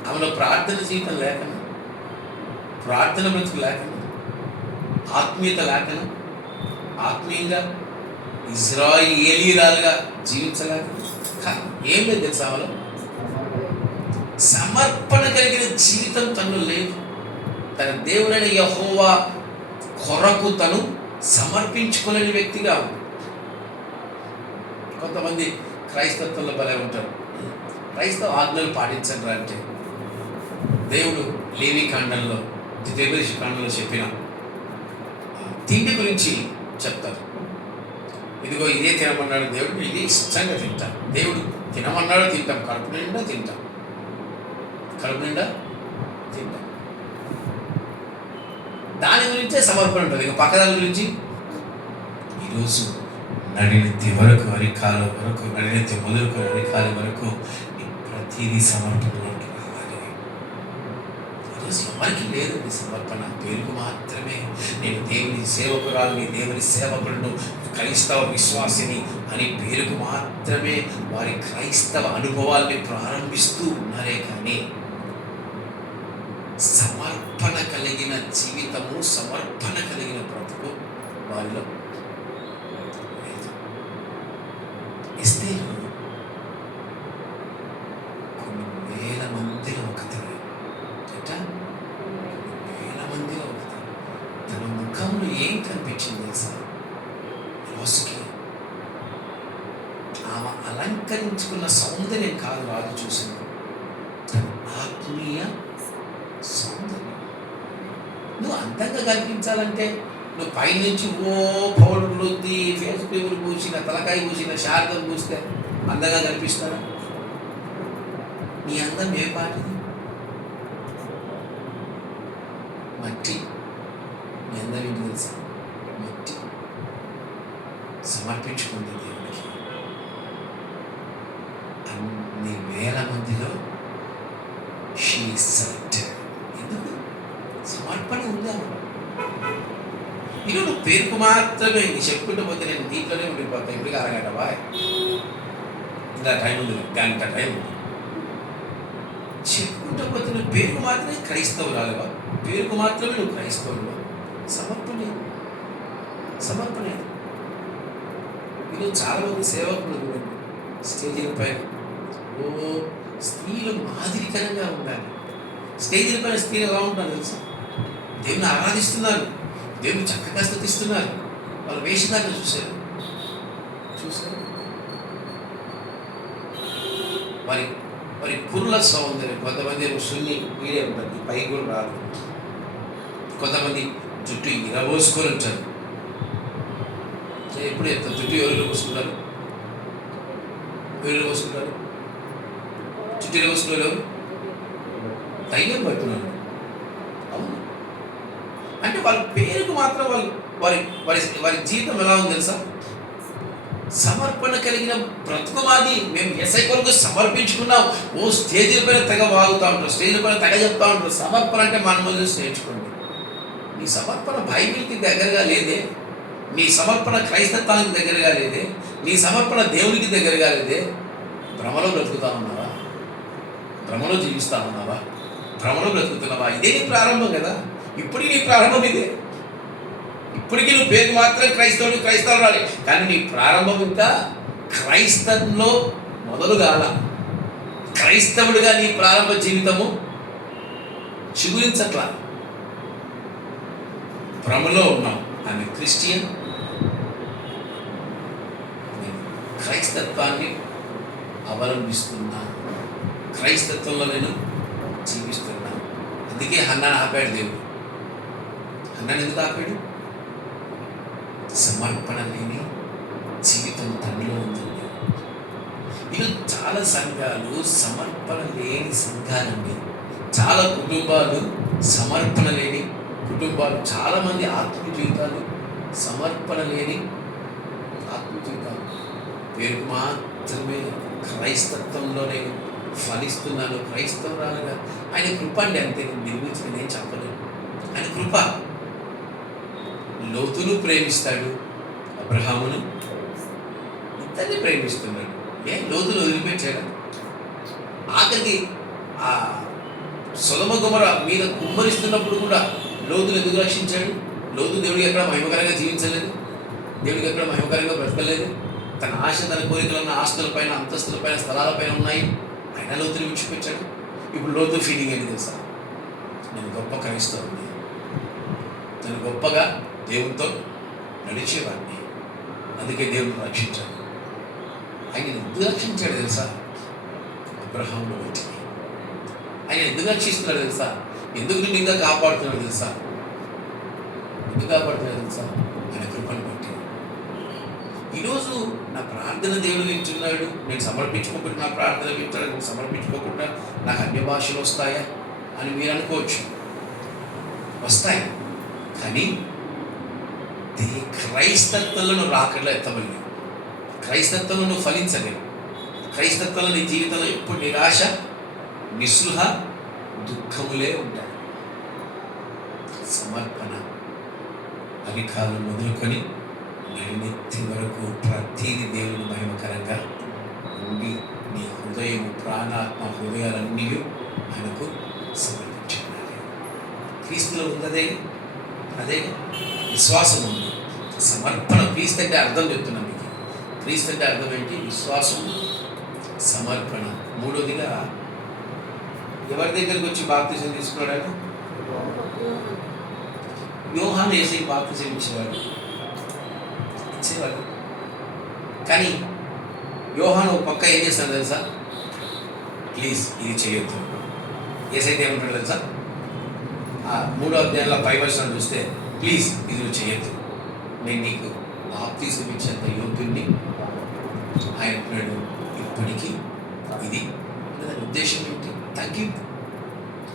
ఆమెలో ప్రార్థన జీవితం లేకనా, ప్రార్థన బ్రతుకు లేకనా, ఆత్మీయత లేకనా, ఆత్మీయంగా ఇజ్రాయేలీరాలుగా జీవించలేక ఏం లేదు తెలుసా? ఆమెలో సమర్పణ కలిగిన జీవితం తనలో లేదు. తన దేవుడైన యెహోవా కొరకు తను సమర్పించుకోలేని వ్యక్తిగా ఉంది. కొంతమంది క్రైస్తత్వంలో భలే ఉంటారు. క్రైస్తవ ఆజ్ఞలు పాటించండి అంటే దేవుడు లేవి కాండంలో, ద్వితీయోపదేశ కాండంలో చెప్పిన తిండి గురించి చెప్తారు. ఇదిగో ఇదే తినమన్నాడు దేవుడు, ఇదే ఇష్టంగా తింటాం. దేవుడు తినమన్నాడు తింటాం, కడుపు నిండా తింటాం. దాని గురించే సమర్పణ ఉంటుంది. ఇక పక్కదాని గురించి ఈరోజు నడినెత్తి వరకు, అరికాల వరకు, నడినెత్తి మొదలుకు అరికాల వరకు ప్రతిదీ సమర్పణలోకి రావాలి. ఈరోజు ఎవరికి లేదండి సమర్పణ, పేరుకు మాత్రమే. నేను దేవుని సేవకురాలని, దేవుని సేవకులను, క్రైస్తవ విశ్వాసిని అని పేరుకు మాత్రమే వారి క్రైస్తవ అనుభవాల్ని ప్రారంభిస్తూ ఉన్నారే కానీ సమర్పణ కలిగిన జీవితము, సమర్పణ కలిగిన బ్రతుకు వారిలో లేదు. ఎస్తేరు కొన్ని వేల మందిలో ఒకటి, వేల మందిలో ఒకటి. తన ముఖంలో ఏం కనిపించింది తెలుసా? రోజుకి ఆమె అలంకరించుకున్న సౌందర్యం కాదు రాజు చూసింది, తన ఆత్మీయ సౌందర్యం. నువ్వు అందంగా కనిపించాలంటే నువ్వు పైనుంచి పౌడర్ రుద్ది, ఫేస్ క్రీములు పూసిన, తలకాయ పూసిన, శారదం పూస్తే అందంగా కనిపిస్తారా? నీ అందం ఏ పాటిది? మట్టి. మీ అందరూ ఏంటి తెలుసా? మట్టి. సమర్పించుకుంది దేవుడికి. అన్ని వేల మందిలో షీ సెలెక్టెడ్. ఎందుకు? సమర్పణ ఉందా? నువ్వు పేరుకు మాత్రమే నీ చెప్పుకుంటూ పోతే నేను దీంట్లోనే ఉండిపోతాను. ఇప్పటికీ అరగంట బాయ్, ఇంకా టైం ఉంది, గంట టైం ఉంది. చెప్పుకుంటూ పోతే నువ్వు పేరుకు మాత్రమే క్రైస్తవురాలివా? పేరుకు మాత్రమే నువ్వు క్రైస్తవుడువా? సమర్పణ సమర్పణ. ఈరోజు చాలా మంది సేవకులు స్టేజీల పైన స్త్రీలు మాదిరికరంగా ఉండాలి. స్టేజీల పైన స్త్రీలు ఎలా ఉంటారు తెలుసా? దేవుని ఆరాధిస్తున్నారు, దేవుని చక్కగా స్తుతిస్తున్నారు. వాళ్ళ వేషధారణ చూశారు. వారి కుర్ల సౌందర్యం. కొంతమంది సున్ని మీడియా ఉంటుంది, పై కూడా రాదు. కొంతమంది జుట్టు ఇరబోసుకొని ఉంటారు. ఎప్పుడు చెప్తారు? జుట్టు ఎవరు పోసుకుంటారు? ఎవరు పోసుకుంటారు? జుట్టు ఇరబోసుకున్నారు ఎవరు? దైవం పడుతున్నారు. అవును. అంటే వాళ్ళ పేరుకు మాత్రం వారి వారి వారి జీవితం ఎలా ఉంది తెలుసా? సమర్పణ కలిగిన బ్రతుకుమాది. మేము ఎస్ఐ కొరకు సమర్పించుకున్నాం. స్టేజీల పైన తెగ వాగుతూ ఉంటారు, స్టేజీల పైన తెగ చెప్తా ఉంటారు. సమర్పణ అంటే మన ముందు నేర్చుకోండి. నీ సమర్పణ బైబిల్కి దగ్గరగా లేదే. నీ సమర్పణ క్రైస్తత్వానికి దగ్గరగా లేదే. నీ సమర్పణ దేవునికి దగ్గరగా లేదే. భ్రమలో బ్రతుకుతా ఉన్నావా? భ్రమలో జీవిస్తా ఉన్నావా? భ్రమలో బ్రతుకుతున్నావా? ఇదే నీ ప్రారంభం కదా. ఇప్పటికీ నీ ప్రారంభం ఇదే. ఇప్పటికీ నువ్వు పేరు మాత్రం క్రైస్తవుడు రాలి, కానీ నీ ప్రారంభం ఇంకా క్రైస్తవంలో మొదలు కాల. క్రైస్తవుడిగా నీ ప్రారంభ జీవితము చిగురించట్లా. భ్రమలో ఉన్నాం. ఆమె క్రిస్టియన్, క్రైస్తత్వాన్ని అవలంబిస్తున్నా, క్రైస్తత్వంలో నేను జీవిస్తున్నా. అందుకే హన్నాను ఆపాడు దేవుడు. హన్నాను ఎందుకు ఆపాడు? సమర్పణ లేని జీవితం తనలో ఉంటుంది. ఇది చాలా సంఘాలు సమర్పణ లేని సంఘాలండి. చాలా కుటుంబాలు సమర్పణ లేని కుటుంబాలు. చాలామంది ఆత్మీయ జీవితాలు సమర్పణ లేని ఆత్మీయ జీవితాలు. పేరుకు మాత్రమే క్రైస్తత్వంలో నేను ఫలిస్తున్నాను, క్రైస్తవురాలుగా. ఆయన కృప అండి, అంతే. నిర్మించిన నేను చెప్పలేను. ఆయన కృప. లోతును ప్రేమిస్తాడు, అబ్రహామును ఇద్దరిని ప్రేమిస్తున్నాడు. లోతును వదిలిపెట్టాడు. ఆఖరికి ఆ సొదొమ గొమొర్రా మీద కుమ్మరిస్తున్నప్పుడు కూడా లోతును ఎందుకు రక్షించాడు? లోతు దేవుడికి ఎక్కడ మహిమకరంగా జీవించలేదు, దేవుడికి ఎక్కడ మహిమకరంగా బ్రతకలేదు. తన ఆశ, తన కోరికలను ఆస్తులపైన, అంతస్తులపైన, స్థలాలపైన ఉన్నాయి. ఆయన లోతుని విడిచిపెట్టాడు. ఇప్పుడు లోతు ఫీలింగ్ ఏంటి తెలుసా? నేను గొప్ప క్రైస్తవుని, నేను గొప్పగా దేవునితో నడిచేవాడిని, అందుకే దేవుని రక్షించాడు. ఆయన ఎందుకు రక్షించాడు తెలుసా? అబ్రహామును బట్టి. ఆయన ఎందుకు రక్షిస్తున్నాడు తెలుసా? ఎందుకు నిన్ను ఇంకా కాపాడుతున్నాడు తెలుసా? ఎందుకు కాపాడుతున్నాడు తెలుసా? ఆయన కృపను బట్టి. ఈరోజు నా ప్రార్థన దేవుడు వింటున్నాడు. నేను సమర్పించుకోకుండా నా ప్రార్థన వింటాడు. నేను సమర్పించుకోకుండా నాకు అన్య భాషలు వస్తాయా అని మీరు అనుకోవచ్చు. వస్తాయి, కానీ క్రైస్తత్వంలో నువ్వు రాకడలో ఎత్తబడలేవు. క్రైస్తత్వంలో నువ్వు ఫలించలేవు. క్రైస్తత్వంలో నీ జీవితంలో ఎప్పుడు నిరాశ, నిస్పృహ, దుఃఖములే ఉంటాయి. సమర్పణ అధికారులు మొదలుకొని నడినెత్తి వరకు ప్రతిదీ దేవుని మహిమకరంగా ఉండి నీ హృదయం, ప్రాణాత్మ, హృదయాలన్నీ ఆయనకు సమర్పించాలి. క్రీస్తులో ఉన్నదే అదే విశ్వాసం ఉంది. సమర్పణ. క్రీస్తు అంటే అర్థం చెప్తున్నాను మీకు. క్రీస్తు అంటే అర్థం ఏంటి? విశ్వాసం, సమర్పణ. మూడోదిగా ఎవరి దగ్గరికి వచ్చి బాప్తిజం తీసుకున్నాడు? యోహాను యేసుకి బాప్తిజం ఇచ్చేవాడు. కానీ యోహాను ఒక పక్క ఏం చేస్తాడు తెలుసా? ప్లీజ్ ఇది చేయొద్దు. యేసైతే ఏమంటాడు తెలుసా? 3వ అధ్యాయంలో 5వ వచనం చూస్తే, ప్లీజ్ ఇది నువ్వు చేయొద్దు, నేను నీకు బాప్తిజం ఇచ్చేంత యోగ్యుడిని. ఆయన అంటున్నాడు, ఇప్పటికీ ఇది. దాని ఉద్దేశం ఏంటి? తగ్గింపు.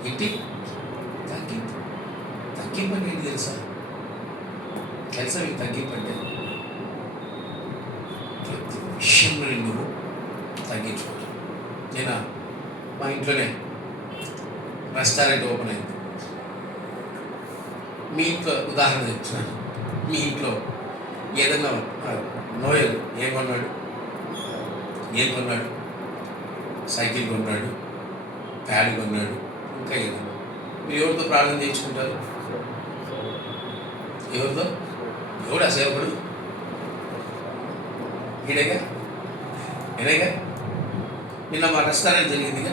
ఏంటి? తగ్గింపు. తగ్గింపు అంటే ఏంటి తెలుసా మీకు తగ్గింపు అంటే ప్రతి విషయంలో నువ్వు తగ్గించుకోవాలి. నేను మా ఇంట్లోనే రెస్టారెంట్ ఓపెన్ అయింది. మీ ఇంట్లో ఉదాహరణ చెప్తున్నాను. మీ ఇంట్లో ఏదన్నా నోయల్ ఏం కొన్నాడు సైకిల్ కొన్నాడు, ప్యాడ్ కొన్నాడు, ఇంకా ఏదన్నా మీరు ఎవరితో ప్రార్థన చేయించుకుంటారు? ఎవరితో? ఎవడు ఆ సేవకుడు? ఈడేగా నిన్న మా రెస్టారెంట్ జరిగిందిగా,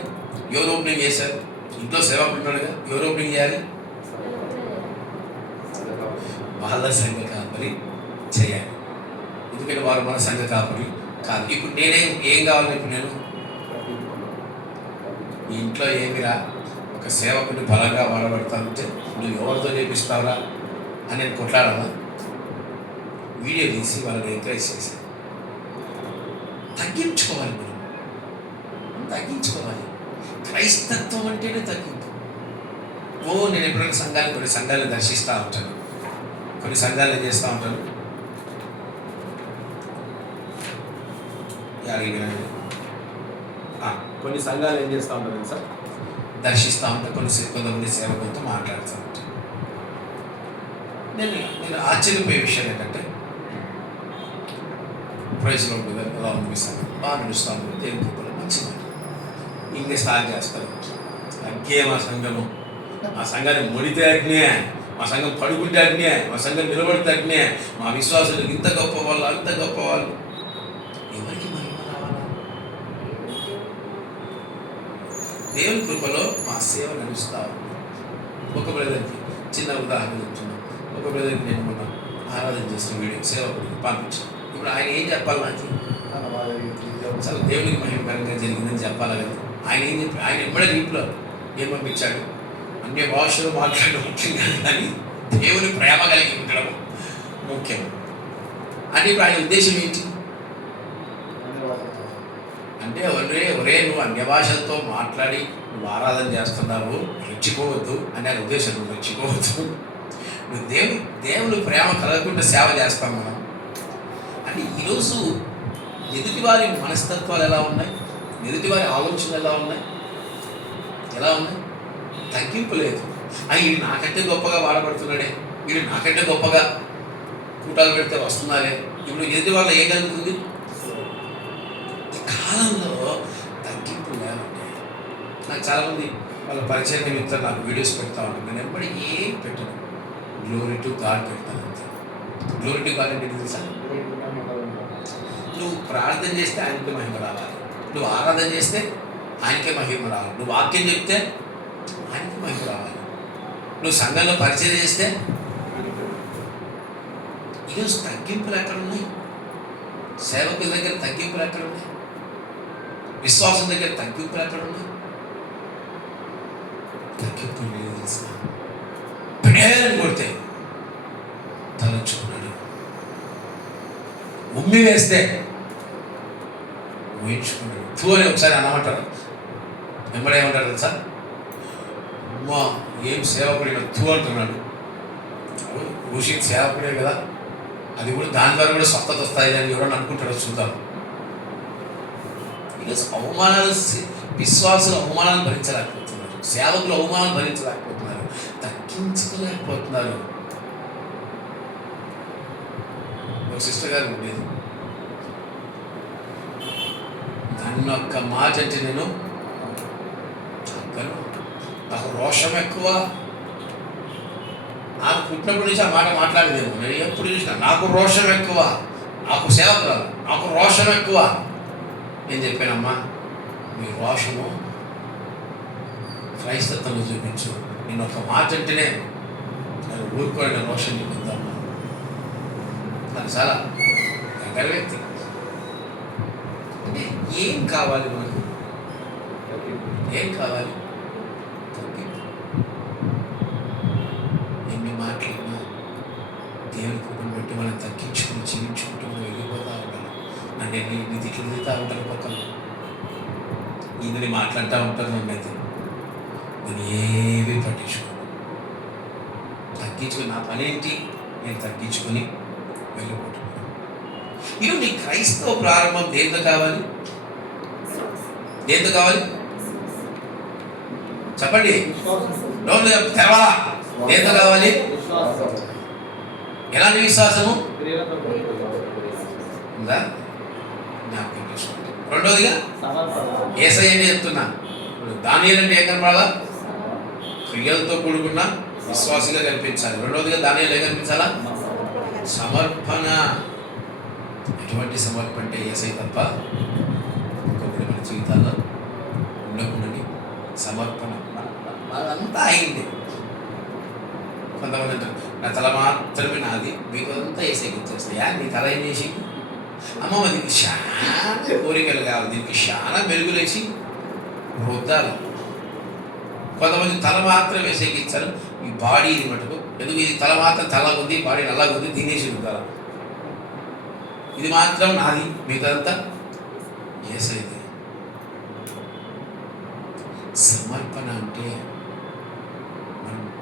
ఎవరు ఓపెనింగ్ చేశారు? ఇంట్లో సేవకుడు ఉన్నాడుగా, ఎవరు ఓపెనింగ్ చేయాలి? వాళ్ళ సంఘ కాపరి చేయాలి. ఎందుకంటే వారు మన సంఘ కాపరి కాదు. ఇప్పుడు ఏం కావాలి? ఇప్పుడు నేను ఈ ఇంట్లో ఏమిరా ఒక సేవకుడిని బలంగా వాడబడతానంటే నువ్వు ఎవరితో చేపిస్తావురా అని నేను కొట్లాడాలా? వీడియో తీసి వాళ్ళని ఎంకరేజ్ చేశాను. తగ్గించుకోవాలి. క్రైస్తత్వం అంటేనే తగ్గింపు. నేను ఎప్పుడైనా కొన్ని సంఘాలను దర్శిస్తూ ఉంటాను, కొన్ని సంఘాలు ఏం చేస్తూ ఉంటాను, కొన్ని సంఘాలు ఏం చేస్తూ ఉంటారు సార్, దర్శిస్తూ ఉంటాను. కొంతమంది సేవకులతో మాట్లాడుతూ ఉంటాను. నేను ఆశ్చర్యపోయే విషయం ఏంటంటే ప్రైజ్లో ఉంటుంది ఎలా అనిపిస్తాను, బాగా నడుస్తూ ఉంటుంది, దేవునికి కూడా మంచిది. ఇంకే స్టార్ట్ చేస్తారు. అగ్గే మా సంఘాన్ని మొడితే అగ్నే, మా సంఘం పడుకుంటే అగ్నే, మా సంఘం నిలబడితే అగ్నే, మా విశ్వాసులు ఇంత గొప్ప వాళ్ళు అంత గొప్ప వాళ్ళు. ఎవరికి మహిమ రావాలా? దేవుని కృపలో మా సేవ నడుస్తూ ఉంది. ఒక బ్రదర్కి చిన్న ఉదాహరణ చెప్తున్నాను. ఒక బ్రదర్కి నేను మొన్న ఆరాధన చేసిన వీడియో సేవకుడికి పంపించాను. ఇప్పుడు ఆయన ఏం చెప్పాలి? నాకు అసలు దేవునికి మహిమకరంగా జరిగిందని చెప్పాలి కదా. ఆయన ఏం చెప్పి ఆయన ఎప్పుడే ఇంట్లో ఏం పంపించాడు? అన్య భాషలో మాట్లాడడం ముఖ్యం కాదు, కానీ దేవుని ప్రేమ కలిగి ఉండడం ముఖ్యం. అంటే ఇప్పుడు ఆయన ఉద్దేశం ఏంటి అంటే ఒరే నువ్వు అన్య భాషలతో మాట్లాడి నువ్వు ఆరాధన చేస్తున్నావు, రెచ్చిపోవద్దు అని ఆయన ఉద్దేశం. నువ్వు రెచ్చిపోవద్దు, నువ్వు దేవుని ప్రేమ కలగకుండా సేవ చేస్తాం మనం అంటే. ఈరోజు ఎదుటివారి మనస్తత్వాలు ఎలా ఉన్నాయి, ఎదుటివారి ఆలోచనలు ఎలా ఉన్నాయి? తగ్గింపు లేదు. వీడు నాకంటే గొప్పగా వాడబడుతున్నాడే, వీడు నాకంటే గొప్పగా కూటాలు పెడితే వస్తున్నారే. ఇప్పుడు ఎదుటి వల్ల ఏం జరుగుతుంది? ఈ కాలంలో తగ్గింపు లేవండి. నాకు చాలామంది వాళ్ళ పరిచయ నిమిత్తం నాకు వీడియోస్ పెడతా ఉంటాను. నేను ఎప్పటి ఏం పెట్టను, గ్లోరీ టు గాడ్ పెడతాను అంతే. గ్లోరీ టు గాడ్ అంటే తెలుసా? నువ్వు ప్రార్థన చేస్తే ఆయనకే మహిమ రావాలి, నువ్వు ఆరాధన చేస్తే ఆయనకే మహిమ రావాలి, నువ్వు వాక్యం చెప్తే ఆయనకే మహిమ రావాలి, నువ్వు సంఘంలో పరిచయం చేస్తే. ఈరోజు తగ్గింపులు ఎక్కడ ఉన్నాయి? సేవకుల దగ్గర తగ్గింపులు ఎక్కడ ఉన్నాయి? విశ్వాసం దగ్గర తగ్గింపులు ఎక్కడ ఉన్నాయి? తగ్గింపులు లేదు తెలుసా? పిడేలని కొడితే తలంచుకున్నాడు, ఉమ్మి వేస్తే ఊహించుకున్నాడు. తూ అని ఒకసారి అనమంటారు, వెంబడేమంటారు తెలుసా? అమ్మా ఏం సేవకుడిగా తూ అంటున్నాడు. ఋషికి సేవకుడే కదా, అది కూడా దాని ద్వారా కూడా స్వస్థత వస్తాయి అని ఎవరన్నా అనుకుంటాడో చూద్దాం. ఈరోజు అవమానాలు, విశ్వాసులు అవమానాలు భరించలేకపోతున్నారు, సేవకులు అవమానాలు భరించలేకపోతున్నారు, తగ్గించుకోలేకపోతున్నారు. ఒక సిస్టర్ గారు ఉండేది, నన్ను ఒక్క మాట అంటే నేను నాకు రోషం ఎక్కువ. నాకు పుట్టినప్పటి నుంచి ఆ మాట మాట్లాడేదేమో, నేను ఎప్పుడు చూసినా నాకు రోషం ఎక్కువ, నాకు సేవకురాలు నాకు రోషం ఎక్కువ. నేను చెప్పానమ్మా, మీ రోషము క్రైస్తత్వంలో చూపించు. నేను ఒక మాట అంటేనే నేను ఊరుకోని రోషం చూపిద్దామా. నాకు చాలా దగ్గర వ్యక్తి. అంటే ఏం కావాలి మనకు? ఏం కావాలి? ఎన్ని మాటలన్నా దేవుని కృపను బట్టి మనం తగ్గించుకుని జీవించుకుంటూ వెళ్ళిపోతూ ఉంటారు. నన్ను ఎన్ని తిట్లు తిరుగుతూ ఉంటారు, పక్కన ఈయనని మాట్లాడుతూ ఉంటారు. నన్ను అయితే నేను ఏమీ పట్టించుకోను. తగ్గించుకుని నా పనేంటి, నేను తగ్గించుకొని వెళ్ళిపోతున్నాను. ఈరోజు నీ క్రైస్తవ ప్రారంభం దేంతో కావాలి? దేంతో కావాలి చెప్పండి. నోళ్ళు తెరవాలా? దేంతో కావాలి? ఎలాంటి విశ్వాసము ఉందా? జ్ఞాపకం చేసుకోండి. రెండోదిగా యేసయ్య అని చెప్తున్నా. దానియేలు అంటే ఏం కనపడాలా? క్రియలతో కూడుకున్న విశ్వాసంగా కనిపించాలి. రెండోదిగా దానియేలు ఏం కనిపించాలా? సమర్పణ. ఎటువంటి సమర్పణ అంటే యేసయ్య తప్ప ఇంకొకటి మన జీవితాల్లో ఉండకూడని సమర్పణ. అదంతా అయింది. కొంతమంది అంటారు నా తల మాత్రమే నాది, మీకు అంతా యేసయ్యకి ఇచ్చేస్తాయా? నీ తల ఏం చేసి అమ్మ దీనికి చాలా కోరికలు కావాలి, దీనికి చాలా మెరుగులేసి రుద్దాలి. కొంతమంది తల మాత్రం యేసయ్యకి ఇచ్చారు, ఈ బాడీ ఇది మటుకు ఎందుకు ఇది తల మాత్రం తలగా ఉంది, బాడీ నల్లగా ఉంది, తినేసి రుద్దాలి. ఇది మాత్రం నాది, మిగతాదంతా యేసయ్యది. సమర్పణ అంటే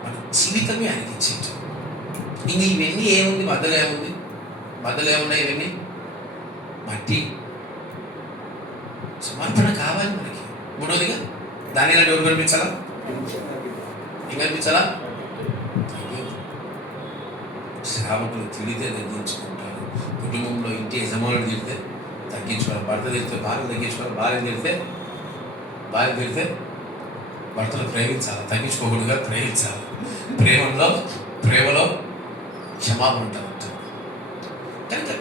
మన జీవితమే ఆయనకి ఇచ్చేట. ఇంక ఇవన్నీ ఏముంది? మధ్యలో ఏముంది? మధ్యలో ఏమున్నాయి? ఇవన్నీ మట్టి. సమర్పణ కావాలి మనకి. మూడోదిగా దానిలో ఎవరు కనిపించాలా? ఏం కనిపించాలా? శ్రావకులు తిరిగితే తగ్గించుకుంటారు. కుటుంబంలో ఇంటి యజమానులు తిరిగితే తగ్గించుకోవాలి. భర్త తిరిగితే భార్య తగ్గించుకోవాలి. భార్య తిరిగితే భర్తలు ప్రేమించాలి, తగ్గించుకోకూడదుగా ప్రేమించాలి. ప్రేమలో క్షమాపణ ఉంటుంది. కనుక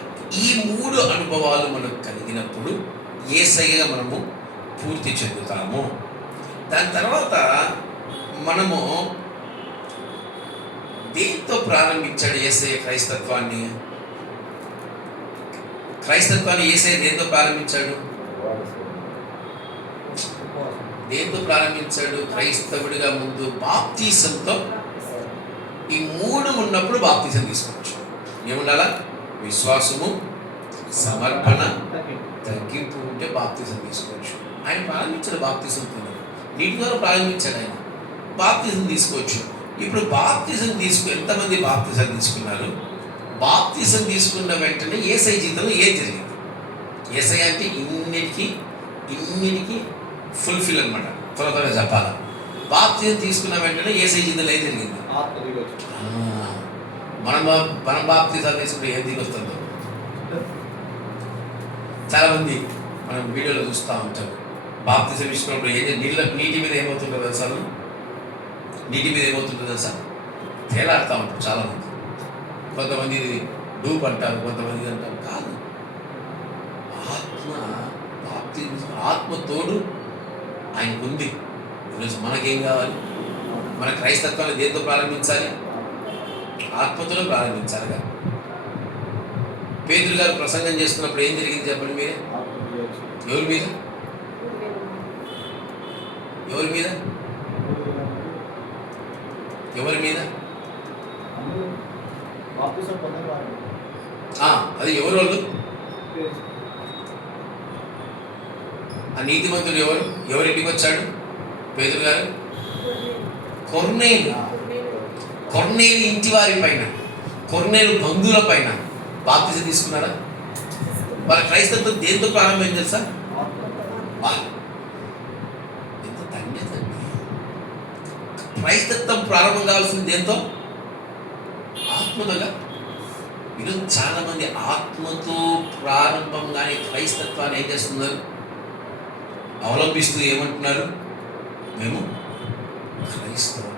ఈ మూడు అనుభవాలు మనకు కలిగినప్పుడు యేసయ్యగా మనము పూర్తి చెందుతాము. దాని తర్వాత మనము దేంతో ప్రారంభించాడు యేసయ్య క్రైస్తత్వాన్ని? యేసయ్య దేంతో ప్రారంభించాడు? దేంతో ప్రారంభించాడు? క్రైస్తవుడిగా ముందు బాప్తీసంతో. ఈ మూడు ఉన్నప్పుడు బాప్తీసం తీసుకోవచ్చు. ఏముండాలా? విశ్వాసము, సమర్పణ, తగ్గింపు ఉంటే బాప్తీసం తీసుకోవచ్చు. ఆయన ప్రారంభించాడు బాప్తీసంతో. నీటి ద్వారా ప్రారంభించాడు ఆయన. బాప్తీసం తీసుకోవచ్చు. ఇప్పుడు బాప్తీసం ఎంతమంది బాప్తీసం తీసుకున్నారు? బాప్తీసం తీసుకున్న వెంటనే యేసయ్య జీవితంలో ఏం జరిగింది? యేసయ్య అంటే ఇన్నిటికి ఫుల్ఫిల్ అనమాట. త్వరగా చెప్పాలా? బాప్తీసం తీసుకున్న వెంటనే యేసయ్య జీవితంలో ఏం జరిగింది? మనం బాప్తీసాలు తీసుకుంటే ఏం దిగి వస్తుందో చాలామంది మనం వీడియోలో చూస్తూ ఉంటాం. బాప్తీసం తీసుకున్నప్పుడు నీటి మీద ఏమవుతుంటుందో తెలుసా? నీటి మీద ఏమవుతుంటుందో తెలుసా? తేలాడుతూ ఉంటారు చాలామంది. కొంతమంది డూప్ అంటారు, కొంతమంది అంటారు కాదు. ఆత్మ తోడు ఆయనకు ఉంది. ఈరోజు మనకేం కావాలి? మన క్రైస్తత్వాన్ని దేంతో ప్రారంభించాలి? ఆత్మతో ప్రారంభించాలిగా. పేతురు గారు ప్రసంగం చేస్తున్నప్పుడు ఏం జరిగింది చెప్పండి మీరే? ఎవరి మీద? అది ఎవరు వాళ్ళు? ఆ నీతిమంతుడు ఎవరింటికి వచ్చాడు? పేతురు గారు కొర్నేలు ఇంటి వారి పైన, కొర్నేలు బంధువుల పైన బాప్తిజం తీసుకున్నారా? వాళ్ళ క్రైస్తత్వం దేంతో ప్రారంభం తెలుసా? ఎంత ధన్యత! క్రైస్తత్వం ప్రారంభం కావాల్సింది దేంతో? ఆత్మగా. ఈరోజు చాలా మంది ఆత్మతో ప్రారంభంగానే క్రైస్తత్వాన్ని ఏం చేస్తున్నారు? అవలంబిస్తూ ఏమంటున్నారు? మేము క్రైస్తవం.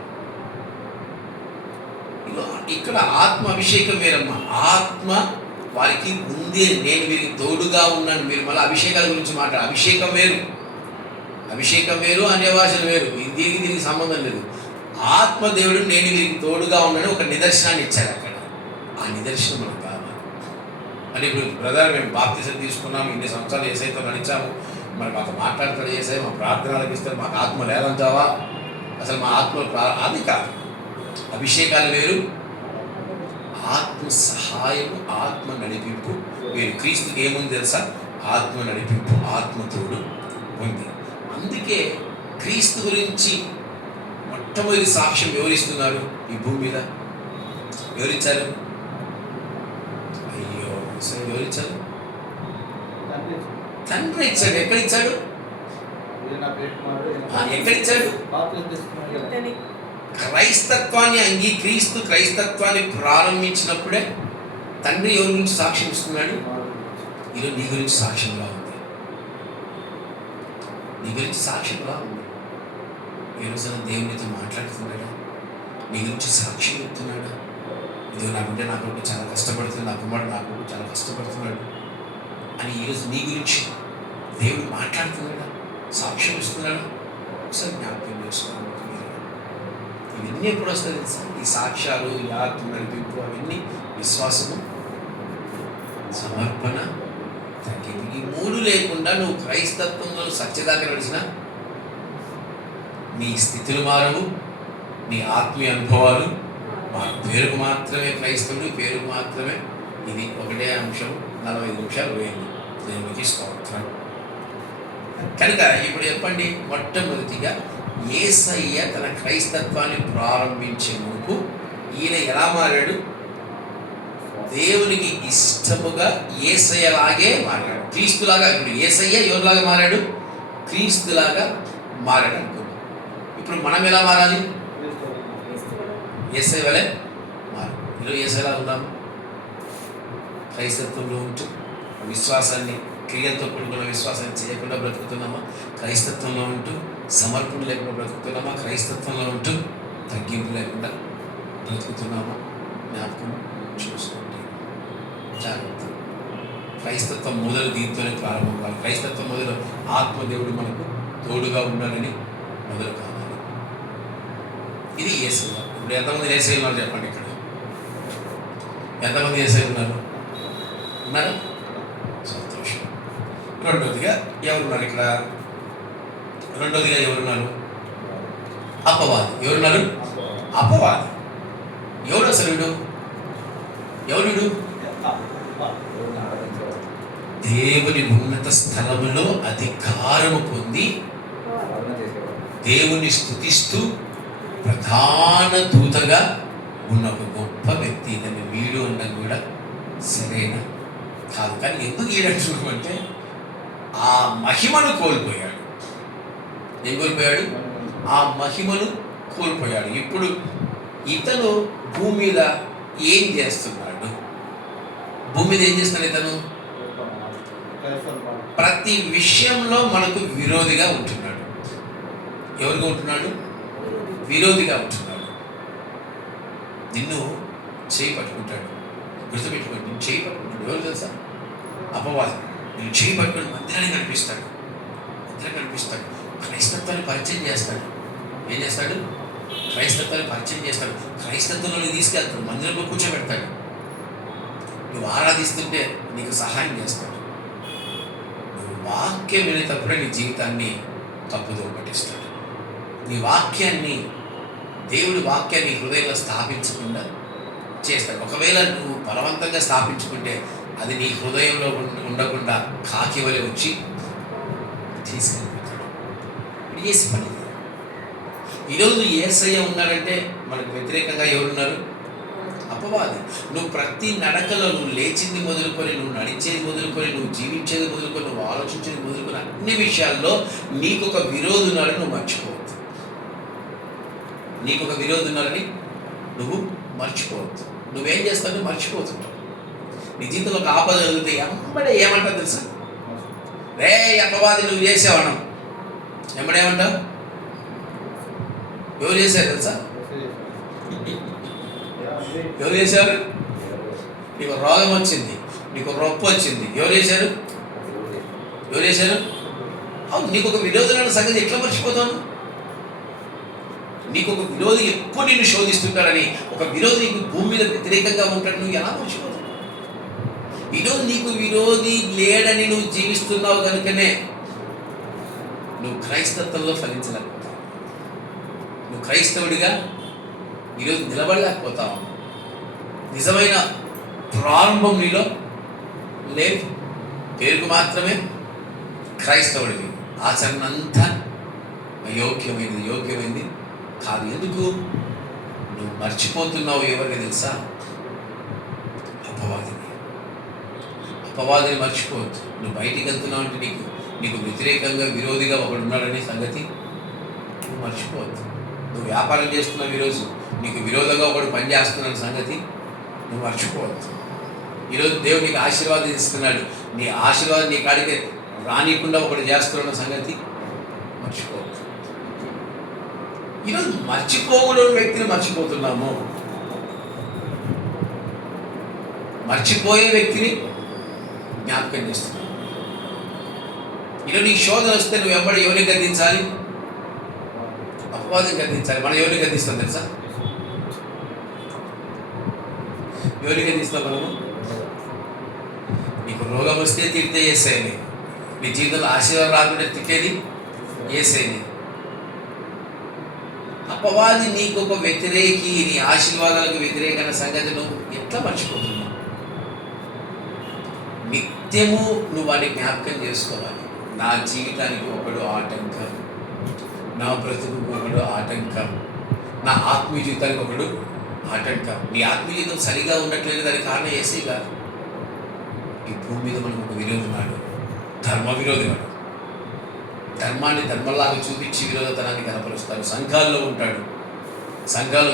ఇక్కడ ఆత్మ అభిషేకం వేరమ్మా. ఆత్మ వారికి ఉంది, నేను వీరికి తోడుగా ఉన్నాను. మీరు మళ్ళీ అభిషేకాల గురించి మాట్లాడారు. అభిషేకం వేరు, అన్యభాషలు వేరు. దీనికి సంబంధం లేదు. ఆత్మదేవుడు నేను వీరికి తోడుగా ఉన్నాను ఒక నిదర్శనాన్ని ఇచ్చారు అక్కడ. ఆ నిదర్శనం మనకు కావాలి. అంటే ఇప్పుడు బ్రదర్ మేము బాప్తిసం తీసుకున్నాము, ఇన్ని సంవత్సరాలు యేసయ్యతో నడిచాము, మరి మాకు మాట్లాడతాడు యేసయ్య, మా ప్రార్థనలకు ఇస్తారు, మాకు ఆత్మ లేదంటావా? అసలు మా ఆత్మ అది కాదు. అభిషేకాలు వేరు, ఆత్మ సహాయం, ఆత్మ నడిపింపు వేరు. క్రీస్తుకి ఏముంది తెలుసా? ఆత్మ నడిపింపు, ఆత్మతోడు ఉంది. అందుకే క్రీస్తు గురించి మొట్టమొదటి సాక్ష్యం ఎవరిస్తున్నారు ఈ భూమి మీద? ఎవరిచ్చారు? అయ్యో ఎవరిచ్చారు? తండ్రి ఇచ్చాడు. ఎక్కడ ఇచ్చాడు? ఎక్కడ ఇచ్చాడు? క్రైస్తత్వాన్ని క్రైస్తత్వాన్ని ప్రారంభించినప్పుడే తండ్రి ఎవరి గురించి సాక్ష్యం ఇస్తున్నాడు? ఈరోజు నీ గురించి సాక్ష్యంగా ఉంది. నీ గురించి సాక్ష్యంగా ఉంది. ఈ రోజున దేవునితో మాట్లాడుతున్నాడా? నీ గురించి సాక్ష్యం చెప్తున్నాడా? ఇది నా బిడ్డ నా కొడుకు చాలా కష్టపడుతుంది, నా కుమారుడు నా కొడుకు చాలా కష్టపడుతున్నాడు అని ఈరోజు నీ గురించి దేవుడు మాట్లాడుతున్నాడా? సాక్ష్యం ఇస్తున్నాడా? ఒకసారి జ్ఞాపకం చేసుకోవాలి. ఇవన్నీ ఎప్పుడు వస్తుంది తెలుసా? ఈ సాక్ష్యాలు, ఈ ఆత్మ నడిపింపు, అవన్నీ విశ్వాసము, సమర్పణ, తగ్గింపు. ఈ మూడు లేకుండా నువ్వు క్రైస్తత్వంలో సత్యదాకా నడిచిన నీ స్థితులు మారవు, నీ ఆత్మీయ అనుభవాలు పేరుకు మాత్రమే క్రైస్తవుడు, పేరుకు మాత్రమే. ఇది ఒకటే అంశం. 45 నిమిషాలు వేయండి. దేవునికి స్తోత్రం. కనుక ఇప్పుడు చెప్పండి, మొట్టమొదటిగా యేసయ్య తన క్రైస్తత్వాన్ని ప్రారంభించే ముందు ఈయన ఎలా మారాడు? దేవునికి ఇష్టముగా యేసయ్యలాగే మారాడు, క్రీస్తులాగా. ఇప్పుడు యేసయ్య ఎవరిలాగా మారాడు? క్రీస్తులాగా మారాడు అనుకున్నాం. ఇప్పుడు మనం ఎలా మారాలి? యేసయ్య వలె మారాలి. ఈరోజు యేసయ్యలా ఉన్నాం. క్రైస్తత్వంలో ఉంటూ విశ్వాసాన్ని, క్రియలతో కూడుకున్న విశ్వాసాన్ని చేయకుండా బ్రతుకుతున్నామా? క్రైస్తత్వంలో ఉంటూ సమర్పణ లేకుండా బ్రతుకుతున్నామా? క్రైస్తత్వంలో ఉంటూ తగ్గింపు లేకుండా బ్రతుకుతున్నామా? జ్ఞాపకం చూసుకోండి, జాగ్రత్త. క్రైస్తత్వం మొదలు దీంతోనే ప్రారంభం కావాలి. క్రైస్తత్వం మొదలు ఆత్మదేవుడు మనకు తోడుగా ఉండాలని మొదలు కావాలి. ఇది యేసయ్య. ఇప్పుడు ఎంతమంది యేసయ్య ఉన్నారు చెప్పండి. ఇక్కడ ఎంతమంది యేసయ్య ఉన్నారు? ఉన్నారా? సంతోషం. రెండోదిగా ఎవరున్నారు ఇక్కడ? రెండోదిగా ఎవరున్నారు? అపవాది. ఎవరున్నారు? అపవాది. ఎవరు అసలు వీడు? ఎవరు? దేవుని ఉన్నత స్థలములో అధికారము పొంది దేవుని స్తుతిస్తూ ప్రధాన దూతగా ఉన్న ఒక గొప్ప వ్యక్తి. దాన్ని వీడు అన్న కూడా సరైన కాదు. కానీ ఎందుకు ఈడంటున్నామంటే ఆ మహిమను కోల్పోయాడు. ఏం కోల్పోయాడు? ఆ మహిమను కోల్పోయాడు. ఇప్పుడు ఇతను భూమి మీద ఏం చేస్తున్నాడు? భూమి మీద ఏం చేస్తున్నాడు ఇతను? ప్రతి విషయంలో మనకు విరోధిగా ఉంటున్నాడు. ఎవరిగా ఉంటున్నాడు? విరోధిగా ఉంటున్నాడు. నిన్ను చేయి పట్టుకుంటాడు. గుర్తుపెట్టుకోండి, నేను చేయి పట్టుకుంటాడు. ఎవరు తెలుసా? అపవాది. నేను చేయి పట్టుకుని మందిరాన్ని కనిపిస్తాడు. క్రైస్తత్వాన్ని పరిచయం చేస్తాడు. ఏం చేస్తాడు? క్రైస్తత్వాన్ని పరిచయం చేస్తాడు. క్రైస్తత్వంలోని తీసుకెళ్తాడు, మందిరంలో కూర్చోబెడతాడు. నువ్వు ఆరాధిస్తుంటే నీకు సహాయం చేస్తాడు. నువ్వు వాక్యం వినేటప్పుడే నీ జీవితాన్ని తప్పుదో పట్టిస్తాడు. నీ వాక్యాన్ని, దేవుడి వాక్యాన్ని హృదయంలో స్థాపించకుండా చేస్తాడు. ఒకవేళ నువ్వు బలవంతంగా స్థాపించుకుంటే అది నీ హృదయంలో ఉండకుండా కాకి వలె వచ్చి తీసుకెళ్ళిపోతాడు. ఇది చేసి పని. ఈరోజు యేసయ్య ఉన్నాడంటే మనకు వ్యతిరేకంగా ఎవరున్నారు? అపవాది. నువ్వు ప్రతి నడకలో, నువ్వు లేచింది మొదలుకొని, నువ్వు నడిచేది మొదలుకొని, నువ్వు జీవించేది మొదలుకొని, నువ్వు ఆలోచించేది మొదలుకొని, అన్ని విషయాల్లో నీకు ఒక విరోధి ఉన్నాడని నువ్వు మర్చిపోవద్దు. నీకు ఒక విరోధి ఉన్నారని నువ్వు మర్చిపోవద్దు. నువ్వేం చేస్తావు? మర్చిపోతుంటావు. నీ జీవితంలో ఒక ఆపద జరిగితే ఎమ్మడే ఏమంటావు తెలుసా? రే అపవాది నువ్వు చేసావన్నావు. ఎమ్మడేమంటావు? ఎవరు చేశారు తెలుసా? ఎవరు చేశారు? నీకు రోగం వచ్చింది, నీకు రొప్ప వచ్చింది. ఎవరు చేశారు? అవును, నీకు ఒక విరోధులైన సంగతి ఎట్లా మర్చిపోతాను? నీకు ఒక విరోధి ఎక్కువ నిన్ను శోధిస్తుంటాడని, ఒక విరోధి నీకు భూమి మీద వ్యతిరేకంగా ఉంటాడు, నువ్వు ఎలా మర్చిపోతావు? ఈరోజు నీకు విరోధి లేడని నువ్వు జీవిస్తున్నావు కనుకనే నువ్వు క్రైస్తత్వంలో ఫలించలేకపోతావు. నువ్వు క్రైస్తవుడిగా ఈరోజు నిలబడలేకపోతావు. నిజమైన ప్రారంభం నీలో లేదు. పేరుకు మాత్రమే క్రైస్తవుడివి. ఆచరణ అంతా యోగ్యమైనది కాదు. ఎందుకు? నువ్వు మర్చిపోతున్నావు ఎవరికి తెలుసా? అపవాదిని మర్చిపోవద్దు. నువ్వు బయటికి వెళ్తున్నావు అంటే నీకు వ్యతిరేకంగా విరోధిగా ఒకడు ఉన్నాడనే సంగతి నువ్వు మర్చిపోవద్దు. నువ్వు వ్యాపారం చేస్తున్నావు, ఈరోజు నీకు విరోధంగా ఒకడు పనిచేస్తున్న సంగతి నువ్వు మర్చిపోవద్దు. ఈరోజు దేవుడు నీకు ఆశీర్వాదం ఇస్తున్నాడు, నీ ఆశీర్వాదం నీ కాడికి రానికుండా ఒకడు చేస్తున్న సంగతి మర్చిపోవద్దు. ఈరోజు మర్చిపోకూడని వ్యక్తిని మర్చిపోతున్నాము, మర్చిపోయే వ్యక్తిని జ్ఞాపకం చేస్తున్నావు. ఈరోజు నీకు శోధన వస్తే నువ్వు ఎవరిని గద్దించాలి? అపవాదం గద్దించాలి. మనం ఎవరిని గద్దిస్తాం తెలుసా? ఎవరిని గద్దిస్తాం మనము? నీకు రోగం వస్తే తిడితే యేసయ్యని, నీ జీవితంలో ఆశీర్వాదం రాకుండా తిట్టేది యేసయ్యని. అపవాది నీకు ఒక వ్యతిరేకి, నీ ఆశీర్వాదాలకు వ్యతిరేకమైన సంగతి నువ్వు ఎట్లా మర్చిపోతున్నావు? నిత్యము నువ్వు వాడిని జ్ఞాపకం చేసుకోవాలి. నా జీవితానికి ఒకడు ఆటంకం, నా బ్రతుకు ఒకడు ఆటంకం, నా ఆత్మీయ జీవితానికి ఒకడు ఆటంకం. నీ ఆత్మీయ జీవితం సరిగా ఉండట్లేదు, దానికి కారణం యేసయ్య కాదు. ఈ భూమి మీద మనకు ఒక విరోధి ఉన్నాడు, ధర్మ విరోధి వాడు. ధర్మాన్ని ధర్మంలాగా చూపించి విరోధతనాన్ని కనపరుస్తాడు. సంఘాల్లో ఉంటాడు, సంఘాల్లో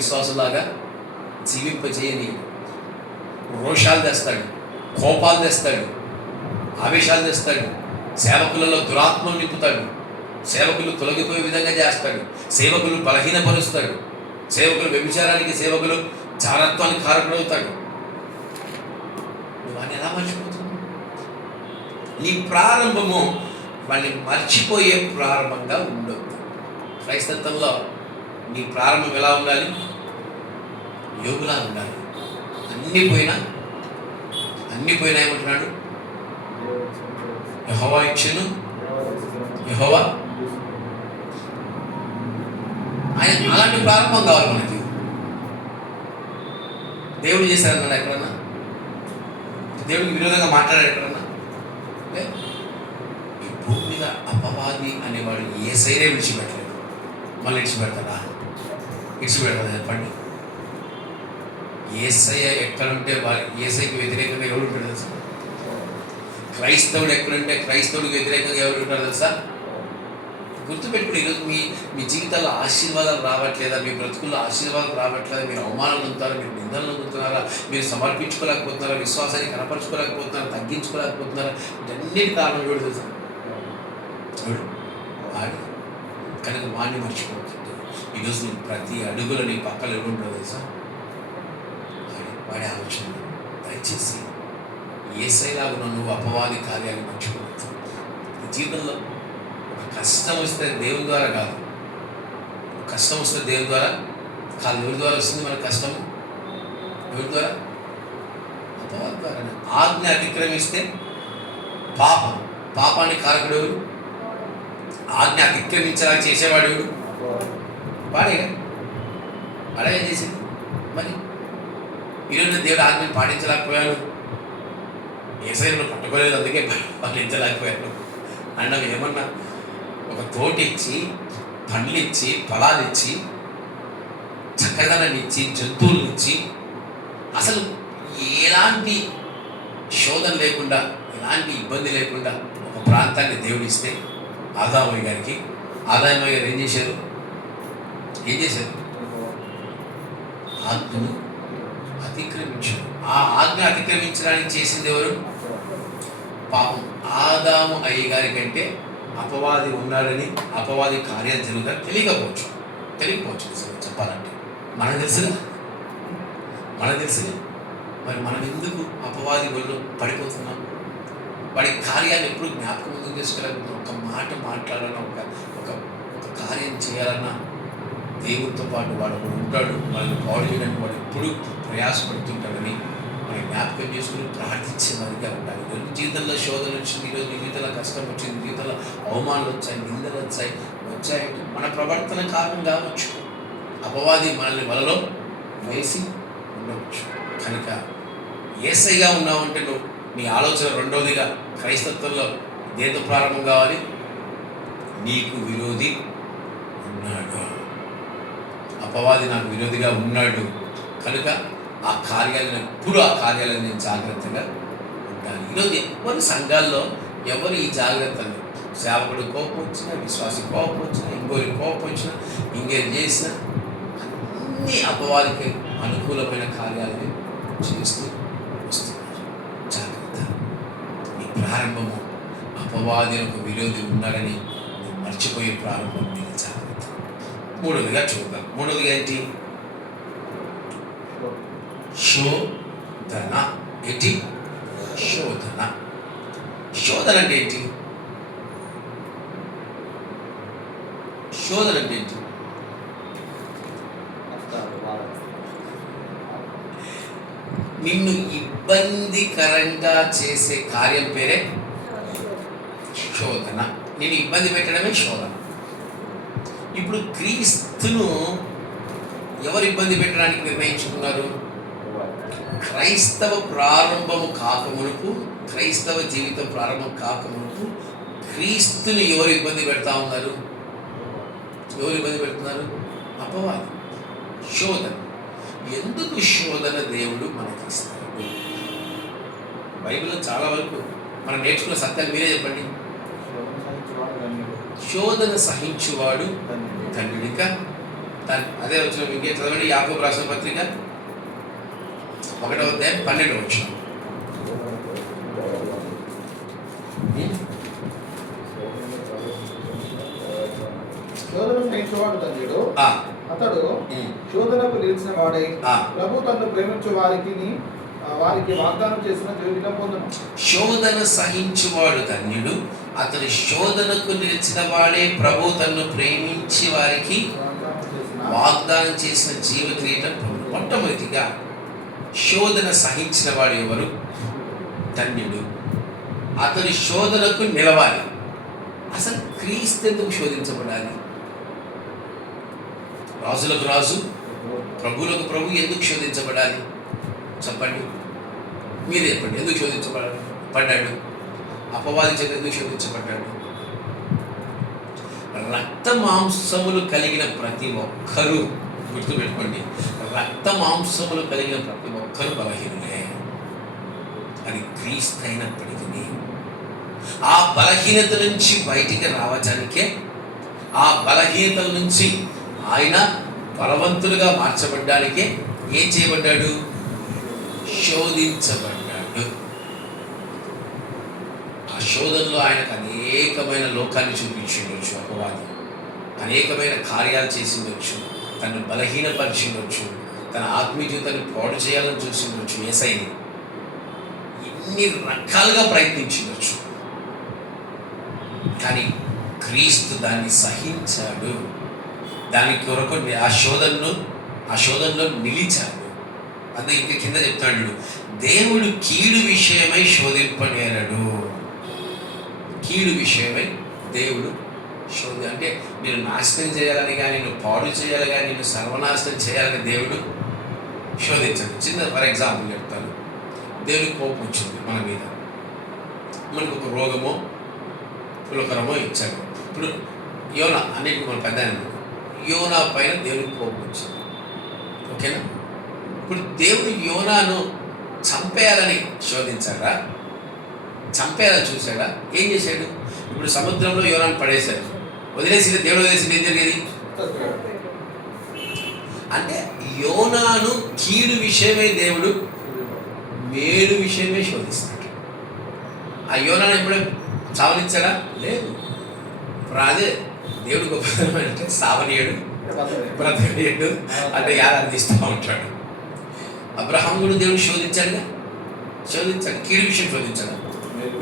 విశ్వాసులాగా జీవింపజేయని రోషాలు తెస్తాడు, కోపాలు తెస్తాడు, ఆవేశాలు తెస్తాడు. సేవకులలో దురాత్మను నింపుతాడు, సేవకులు తొలగిపోయే విధంగా చేస్తాడు, సేవకులు బలహీనపరుస్తాడు, సేవకులు వ్యభిచారానికి, సేవకులు చారత్వానికి కారకుడవుతాడు. నువ్వు అని ఎలా మర్చిపోతున్నావు? నీ ప్రారంభము వాళ్ళని మర్చిపోయే ప్రారంభంగా ఉండొద్దు. క్రైస్తత్వంలో నీ ప్రారంభం ఎలా ఉండాలి? యోగులా ఉండాలి. అన్నీ పోయినా ఏమంటున్నాడు? యెహోవా ఇచ్చెను, యెహోవా. ఆయన అలాంటి ప్రారంభం కావాలి మనకి. దేవుడు చేశారన్నాడు ఎక్కడన్నా? దేవుడికి విరోధంగా మాట్లాడాడు ఎక్కడన్నా? ఈ భూమి మీద అపవాది అనేవాడు యేసయ్యనే విడిచిపెట్టలేదు. మళ్ళీ విడిచిపెడతాడా? విడిచిపెడతాడు. చెప్పండి. యేసయ్య ఎక్కడుంటే యేసయ్యకి వ్యతిరేకంగా ఎవరు ఉంటాడు తెలుసా? క్రైస్తవుడు ఎక్కడుంటే క్రైస్తవుడికి వ్యతిరేకంగా ఎవరు ఉంటారు తెలుసా? గుర్తుపెట్టుకుని ఈరోజు మీ జీవితాల్లో ఆశీర్వాదాలు రావట్లేదా? మీ బ్రతుకుల్లో ఆశీర్వాదాలు రావట్లేదా? మీరు అవమానాలు పొందుతారా? మీరు నిందలు పొందుతున్నారా? మీరు సమర్పించుకోలేకపోతున్నారా? విశ్వాసాన్ని కనపరుచుకోలేకపోతున్నారా? తగ్గించుకోలేకపోతున్నారా? ఇవన్నీ కారణం ఎవడు తెలుసా? వాడు. కనుక వాడిని మర్చిపోతుంది. ఈరోజు నువ్వు ప్రతి అడుగులో నీ పక్కన ఎవరు ఉంటావు తెలుసా? వాడే ఆలోచన. దయచేసి యేసయ్యలాగా నువ్వు అపవాది కార్యాలు మర్చిపోవచ్చు. నీ జీవితంలో ఒక కష్టం వస్తే దేవుని ద్వారా కాదు, కష్టం వస్తే దేవుని ద్వారా కాదు. ఎవరి ద్వారా వస్తుంది మన కష్టం? ఎవరి ద్వారా? అపవాది ద్వారా. ఆజ్ఞ అతిక్రమిస్తే పాపానికి కారకుడు ఎవరు? ఆజ్ఞ అతిక్రమించేలా చేసేవాడు ఎవడు? వాడేగా. వాడే ఏం చేసింది మరి? ఈరోజు దేవుడు ఆజ్ఞను పాటించలేకపోయాడు, యేసయ్యను పట్టుకోలేదు, అందుకే పాటించలేకపోయాడు అన్నవి. ఏమన్నా ఒక తోట ఇచ్చి, పండ్లు ఇచ్చి, ఫలాలు ఇచ్చి, చక్కదనాన్ని ఇచ్చి, జంతువులు ఇచ్చి, అసలు ఎలాంటి శోధన లేకుండా, ఎలాంటి ఇబ్బంది లేకుండా ఒక ప్రాంతాన్ని దేవుడు ఇస్తే ఆదామయ్య గారు ఏం చేశారు? ఆజ్ఞను అతిక్రమించారు. ఆ ఆజ్ఞ అతిక్రమించడానికి చేసింది ఎవరు? పాపం. ఆదాము అయ్య గారి కంటే అపవాది ఉన్నాడని, అపవాది కార్యాలు జరుగుతారు తెలియకపోవచ్చు చెప్పాలంటే. మనకు తెలుసుగా. మరి మనం ఎందుకు అపవాది ఒళ్ళు పడిపోతున్నాం? వాడి కార్యాలు ఎప్పుడు జ్ఞాపకం ముందుకు తీసుకెళ్ళకపోతున్నాం. ఒక మాట మాట్లాడాలన్నా, ఒక కార్యం చేయాలన్నా దేవుడితో పాటు వాడు ఒకడు ఉంటాడు. వాళ్ళని పాడు చేయడానికి వాడు ఎప్పుడు ప్రయాసపడుతుంటాడని మనం జ్ఞాపకం చేసుకుని ప్రార్థించే వారిగా ఉండాలి. ఈరోజు జీవితంలో శోధన వచ్చింది, ఈరోజు జీవితంలో కష్టం వచ్చింది, జీవితంలో అవమానాలు వచ్చాయి, నిందలు వచ్చాయంటే మన ప్రవర్తన కారణం కావచ్చు. అపవాది మనల్ని వలలో వేసి ఉండవచ్చు. కనుక యేసయ్యగా ఉన్నావంటే నువ్వు నీ ఆలోచన రెండవదిగా క్రైస్తత్వంలో దేంతో ప్రారంభం కావాలి? నీకు విరోధి ఉన్నాడు. అపవాది నాకు విరోధిగా ఉన్నాడు కనుక ఆ కార్యాలను ఎప్పుడు ఆ కార్యాలను నేను జాగ్రత్తగా ఉంటాను. ఈరోజు ఎవరు సంఘాల్లో ఎవరు ఈ జాగ్రత్తలు, సేవకుడు కోపం వచ్చినా, విశ్వాసి కోపం వచ్చినా, ఇంకోరి కోపం వచ్చినా, ఇంకేం చేసినా అన్ని అపవాదికి అనుకూలమైన కార్యాలను చేస్తూ వస్తున్నారు. జాగ్రత్త. ఈ ప్రారంభము అపవాదికి విరోధి ఉన్నాడని మర్చిపోయే ప్రారంభం మీద జాగ్రత్త. మూడవదిగా చూద్దాం. మూడవదిగా ఏంటి? శోధన. ఏంటి? శోధన. శోధన అంటే ఏంటి? శోధన అంటే ఏంటి? నిన్ను ఇబ్బందికరంగా చేసే కార్యం పేరే శోధన. నేను ఇబ్బంది పెట్టడమే శోధన. ఇప్పుడు క్రీస్తును ఎవరు ఇబ్బంది పెట్టడానికి నిర్ణయించుకున్నారు? క్రైస్తవ ప్రారంభము కాకమునుపు, క్రైస్తవ జీవితం ప్రారంభం కాకమునుపు క్రీస్తుని ఎవరు ఇబ్బంది పెడతా ఉన్నారు? ఎవరు ఇబ్బంది పెడుతున్నారు? అపవాది. శోధన. ఎందుకు శోధన దేవుడు మనకి ఇస్తాడు? బైబిల్లో చాలా వరకు మనం నేర్చుకున్న సత్యాలు మీరే చెప్పండి. శోధన సహించువాడు ధన్యుడిక. అదే వచ్చిన ఇంకే చదవండి. యాకోబు రాసిన పత్రిక 1వ అధ్యాయం 12వ వచనం. శోధన సహించువాడు ధన్యుడు, అతడు శోధనకు నిలిచిన వాడై ప్రభు తన్ను ప్రేమించు వారికి వాగ్దానం చేసిన జీవితం పొందును. శోధన సహించువాడు ధన్యుడు, అతడు శోధనకు నిలిచిన వాడే ప్రభు తన్ను ప్రేమించి వారికి వాగ్దానం చేసిన జీవ కిరీటం పొందును. మొట్టమొదటిగా శోధన సహించిన వాడు ఎవరు? ధన్యుడు. అతడు శోధనకు నిలవాలి. అసలు క్రీస్తు ఎందుకు శోధించబడాలి? రాజులకు రాజు, ప్రభువులకు ప్రభు ఎందుకు శోధించబడాలి? చెప్పండి, మీరే చెప్పండి. ఎందుకు శోధించబడ్డాడు? అపవాది చేత ఎందుకు శోధించబడ్డాడు? రక్త మాంసములు కలిగిన ప్రతి ఒక్కరూ, గుర్తుపెట్టుకోండి, రక్త మాంసములు కలిగిన ప్రతి ఒక్కరూ బలహీనులే. అది క్రీస్తు అయినప్పటికీ ఆ బలహీనత నుంచి బయటికి రావడానికే, ఆ బలహీనతల నుంచి ఆయన బలవంతులుగా మార్చబడ్డానికే ఏం చేయబడ్డాడు? శోధించబడ్డాడు. ఆ శోధనలో ఆయనకు అనేకమైన లోకాన్ని చూపించుండొచ్చు. అపవాది అనేకమైన కార్యాలు చేసి ఉండొచ్చు, తను బలహీనపరిచి ఉండొచ్చు, తన ఆత్మీయ జీవితాన్ని పాడు చేయాలని చూసి ఉండొచ్చు. యేసయ్యని ఎన్ని రకాలుగా ప్రయత్నించవచ్చు. కానీ క్రీస్తు దాన్ని సహించాడు. దాని కొరకు ఆ శోధనలో నిలిచాడు. అందుకే ఇంకా కింద చెప్తాడు, దేవుడు కీడు విషయమై శోధింపనేరడు. కీడు విషయమై దేవుడు అంటే నేను నాశనం చేయాలని కానీ, నేను పాడు చేయాలి కానీ, నేను సర్వనాశనం చేయాలని దేవుడు శోధించడు. ఫర్ ఎగ్జాంపుల్ చెప్తాను. దేవుడికి కోపం వచ్చింది మన మీద, మనకు ఒక రోగమో పులకరమో ఇచ్చాడు. ఇప్పుడు యోనా అన్నిటికీ మన పెద్ద యోనా పైన దేవుడికి కోపం వచ్చింది. ఓకేనా? ఇప్పుడు దేవుడు యోనాను చంపేయాలని శోధించాడా? చంపేయాలని చూశాడా? ఏం చేశాడు? ఇప్పుడు సముద్రంలో యోనాను పడేశాడు. వదిలేసి దేవుడు వదిలేసి ఏం జరిగేది? అంటే యోనాను కీడు విషయమే దేవుడు మేలు విషయమే శోధిస్తాడు. ఆ యోనాను ఎప్పుడే సావనిచ్చాడా? లేదు. అదే దేవుడు గొప్పతనం అంటే సావనీయుడు, బ్రతకనీయుడు అంటే ఆరాధిస్తూ ఉంటాడు. అబ్రహాం కూడా దేవుడు శోధించాడుగా, శోధించాడు. కీడు విషయం శోధించాడు.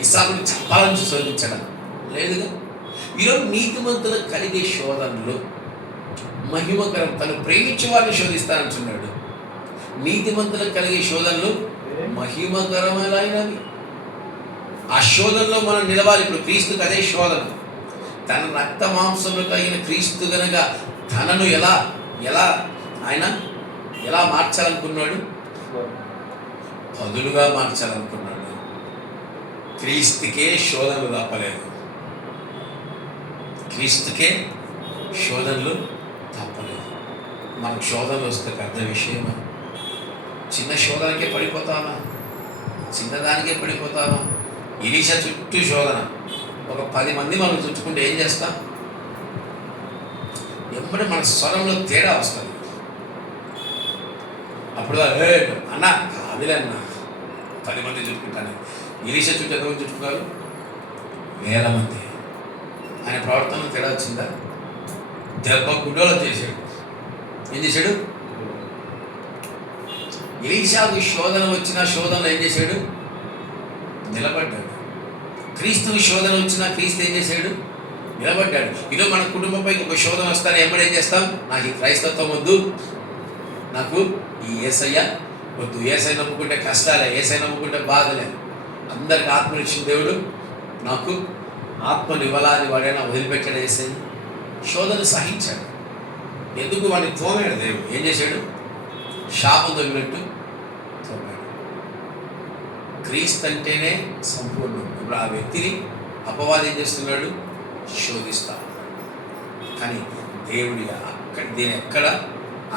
ఇస్సాకుని చంపాలని శోధించాడా? లేదుగా. ఈరోజు నీతిమంతులకు కలిగే శోధనలు మహిమకరం. తను ప్రేమించే వారిని శోధిస్తానంటున్నాడు. నీతిమంతులకు కలిగే శోధనలు మహిమకరమైనవి. ఆ శోధనలో మనం నిలవాలి. ఇప్పుడు క్రీస్తుకు అదే శోధన. తన రక్త మాంసంలో కలిగిన క్రీస్తు గనక తనను ఆయన ఎలా మార్చాలనుకున్నాడు? పదులుగా మార్చాలనుకున్నాడు. క్రీస్తుకే శోధనలు తప్పలేదు. క్రీస్తుకే శోధనలు తప్పలేదు. మనకు శోధనలు వస్తే పెద్ద విషయమా? చిన్న శోధనకే పడిపోతామా? చిన్నదానికే పడిపోతామా? ఎలీషా చుట్టూ శోధన, ఒక 10 మంది మనం చుట్టుకుంటే ఏం చేస్తాం? ఎప్పుడు మన స్వరంలో తేడా వస్తుంది. అప్పుడు అన్న కాదులే అన్న, 10 మంది చుట్టుకుంటాను. ఎలీషా చుట్టూ ఎంతమంది చుట్టుకున్నారు? 1000 మంది. ఆయన ప్రవర్తనలో తేడా వచ్చిందా? దెబ్బ గుడ్డలో చేశాడు. ఏం చేశాడు? ఎలీషాకు శోధన వచ్చిన శోధనలో ఏం చేశాడు? నిలబడ్డాడు. క్రీస్తువు శోధన వచ్చినా క్రీస్తు ఏం చేశాడు? నిలబడ్డాడు. ఇదో మన కుటుంబంపై ఒక శోధన వస్తానే ఎప్పుడు ఏం చేస్తాం? నాకు ఈ క్రైస్తత్వం వద్దు, నాకు ఈ యేసయ్య వద్దు. యేసయ్య నమ్ముకుంటే కష్టాలే, యేసయ్య నమ్ముకుంటే బాధలే. అందరికి ఆత్మనిచ్చిన దేవుడు నాకు ఆత్మను ఇవ్వాలని వాడైనా వదిలిపెట్టాడు. యేసయ్య శోధన సహించాడు. ఎందుకు? వాడిని తోమాడు దేవుడు. ఏం చేశాడు? శాపం తగినట్టు తోమాడు. క్రీస్తు అంటేనే సంపూర్ణం. ఇప్పుడు ఆ వ్యక్తిని అపవాదం ఏం చేస్తున్నాడు? శోధిస్తా. కానీ దేవుడి దీని ఎక్కడ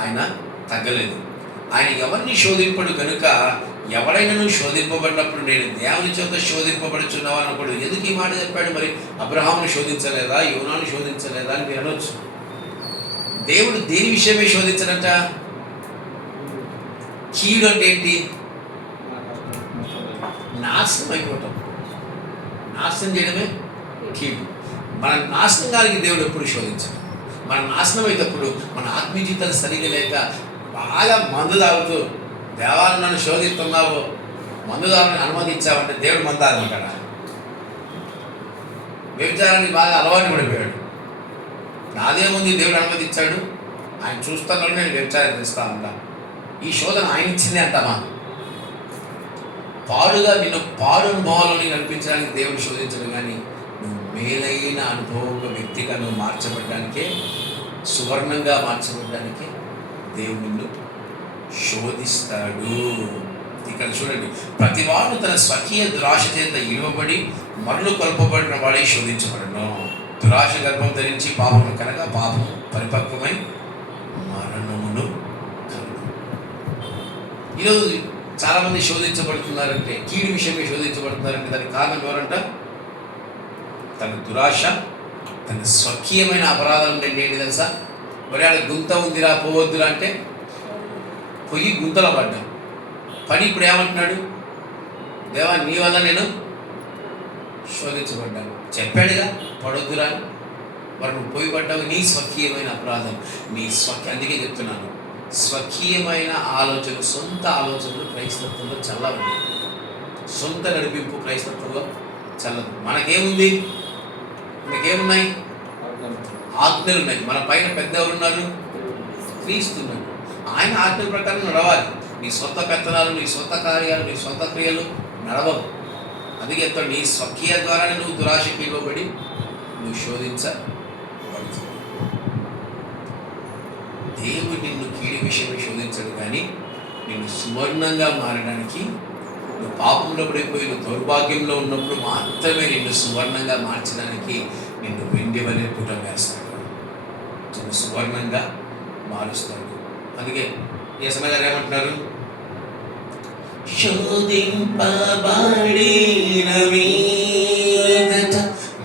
ఆయన తగ్గలేదు. ఆయన ఎవరిని శోధింపడు కనుక ఎవరైనా శోధింపబడినప్పుడు నేను దేవుని చేత శోధింపబడుచున్నావా అనకూడదు. ఎందుకు ఈ మాట చెప్పాడు? మరి అబ్రహామును శోధించలేదా, యోనాను శోధించలేదా అని మీరు అనొచ్చు. దేవుడు దేని విషయమే శోధించడంట? కీడు అంటే ఏంటి? నాశనం అయిపోవటం. నాశనం చేయడమే కీడు. మన నాశనం కాలికి దేవుడు ఎప్పుడు శోధించాడు. మన నాశనం అయినప్పుడు మన ఆత్మీయ జీవితాలు సరిగా లేక బాగా మందు తాగుతూ దేవాలను నన్ను శోధిస్తున్నావు, మందు తాగని అనుమతించావంటే దేవుడు మందు తాగమంటాడా? వ్యభిచారానికి బాగా అలవాటు పడిపోయాడు. నాదేముంది, దేవుడు అనుమతించాడు, ఆయన చూస్తున్నాడు, నేను వ్యభిచారం చేస్తా ఉంటా. ఈ శోధన ఆయన ఇచ్చింది అంటామా? పాడుగా నిన్ను పాడు అనుభవాలని నడిపించడానికి దేవుడు శోధించడు. కానీ నువ్వు మేలైన అనుభవం వ్యక్తిగా నువ్వు మార్చబడ్డానికే, సువర్ణంగా మార్చబడ్డానికే దేవుడు నిన్ను శోధిస్తాడు. ఇక్కడ చూడండి, ప్రతివాడు తన స్వకీయ దురాశ చేత ఇవ్వబడి మరలు కొల్పబడిన వాడే శోధించబడను. దురాశ గర్భం ధరించి పాపము కనుక పాపము పరిపక్వమై మరణమును కలుగు. ఈరోజు చాలామంది శోధించబడుతున్నారంటే, కీడు విషయమే శోధించబడుతున్నారంటే దానికి కారణం ఎవరంట? తన దురాశ, తన స్వకీయమైన అపరాధం ఏంటి తెలుసా? మరి ఆడ గుంత ఉందిరా పోవద్దురా అంటే పొయ్యి గుంతలో పడ్డా. పడి ఇప్పుడు ఏమంటున్నాడు? దేవా నీ వల్ల నేను శోధించబడ్డాను. చెప్పాడుగా పడొద్దురా. మరి నువ్వు పోయి పడ్డావు. నీ స్వకీయమైన అపరాధం, నీ అందుకే చెప్తున్నాను, స్వకీయమైన ఆలోచన, సొంత ఆలోచనలు క్రైస్తత్వంలో చల్లవు. సొంత నడిపింపు క్రైస్తత్వంలో చల్లదు. మనకేముంది? మనకేమున్నాయి? ఆజ్ఞలు ఉన్నాయి. మన పైన పెద్ద ఎవరున్నారు? క్రీస్తున్నాడు. ఆయన ఆజ్ఞల ప్రకారం నడవాలి. నీ సొంత పెత్తనాలు, నీ సొంత కార్యాలు, నీ సొంత క్రియలు నడవవు. అందుకే చెప్తాడు, నీ స్వకీయ ద్వారానే నువ్వు దురాశకి ఇవ్వబడి నువ్వు శోధించబడుతుంది. దేవుడు నిన్ను కీడి విషయమే శోధించడు, కానీ నిన్ను సువర్ణంగా మారడానికి, నువ్వు పాపంలో పడిపోయి నువ్వు దౌర్భాగ్యంలో ఉన్నప్పుడు మాత్రమే నిన్ను సువర్ణంగా మార్చడానికి నిన్ను వెండి వలె పుటం వేస్తాడు, నిన్ను సువర్ణంగా మారుస్తాడు. అందుకే యేసయ్య గారు ఏమంటున్నారు? శోధింపబడిన మీదట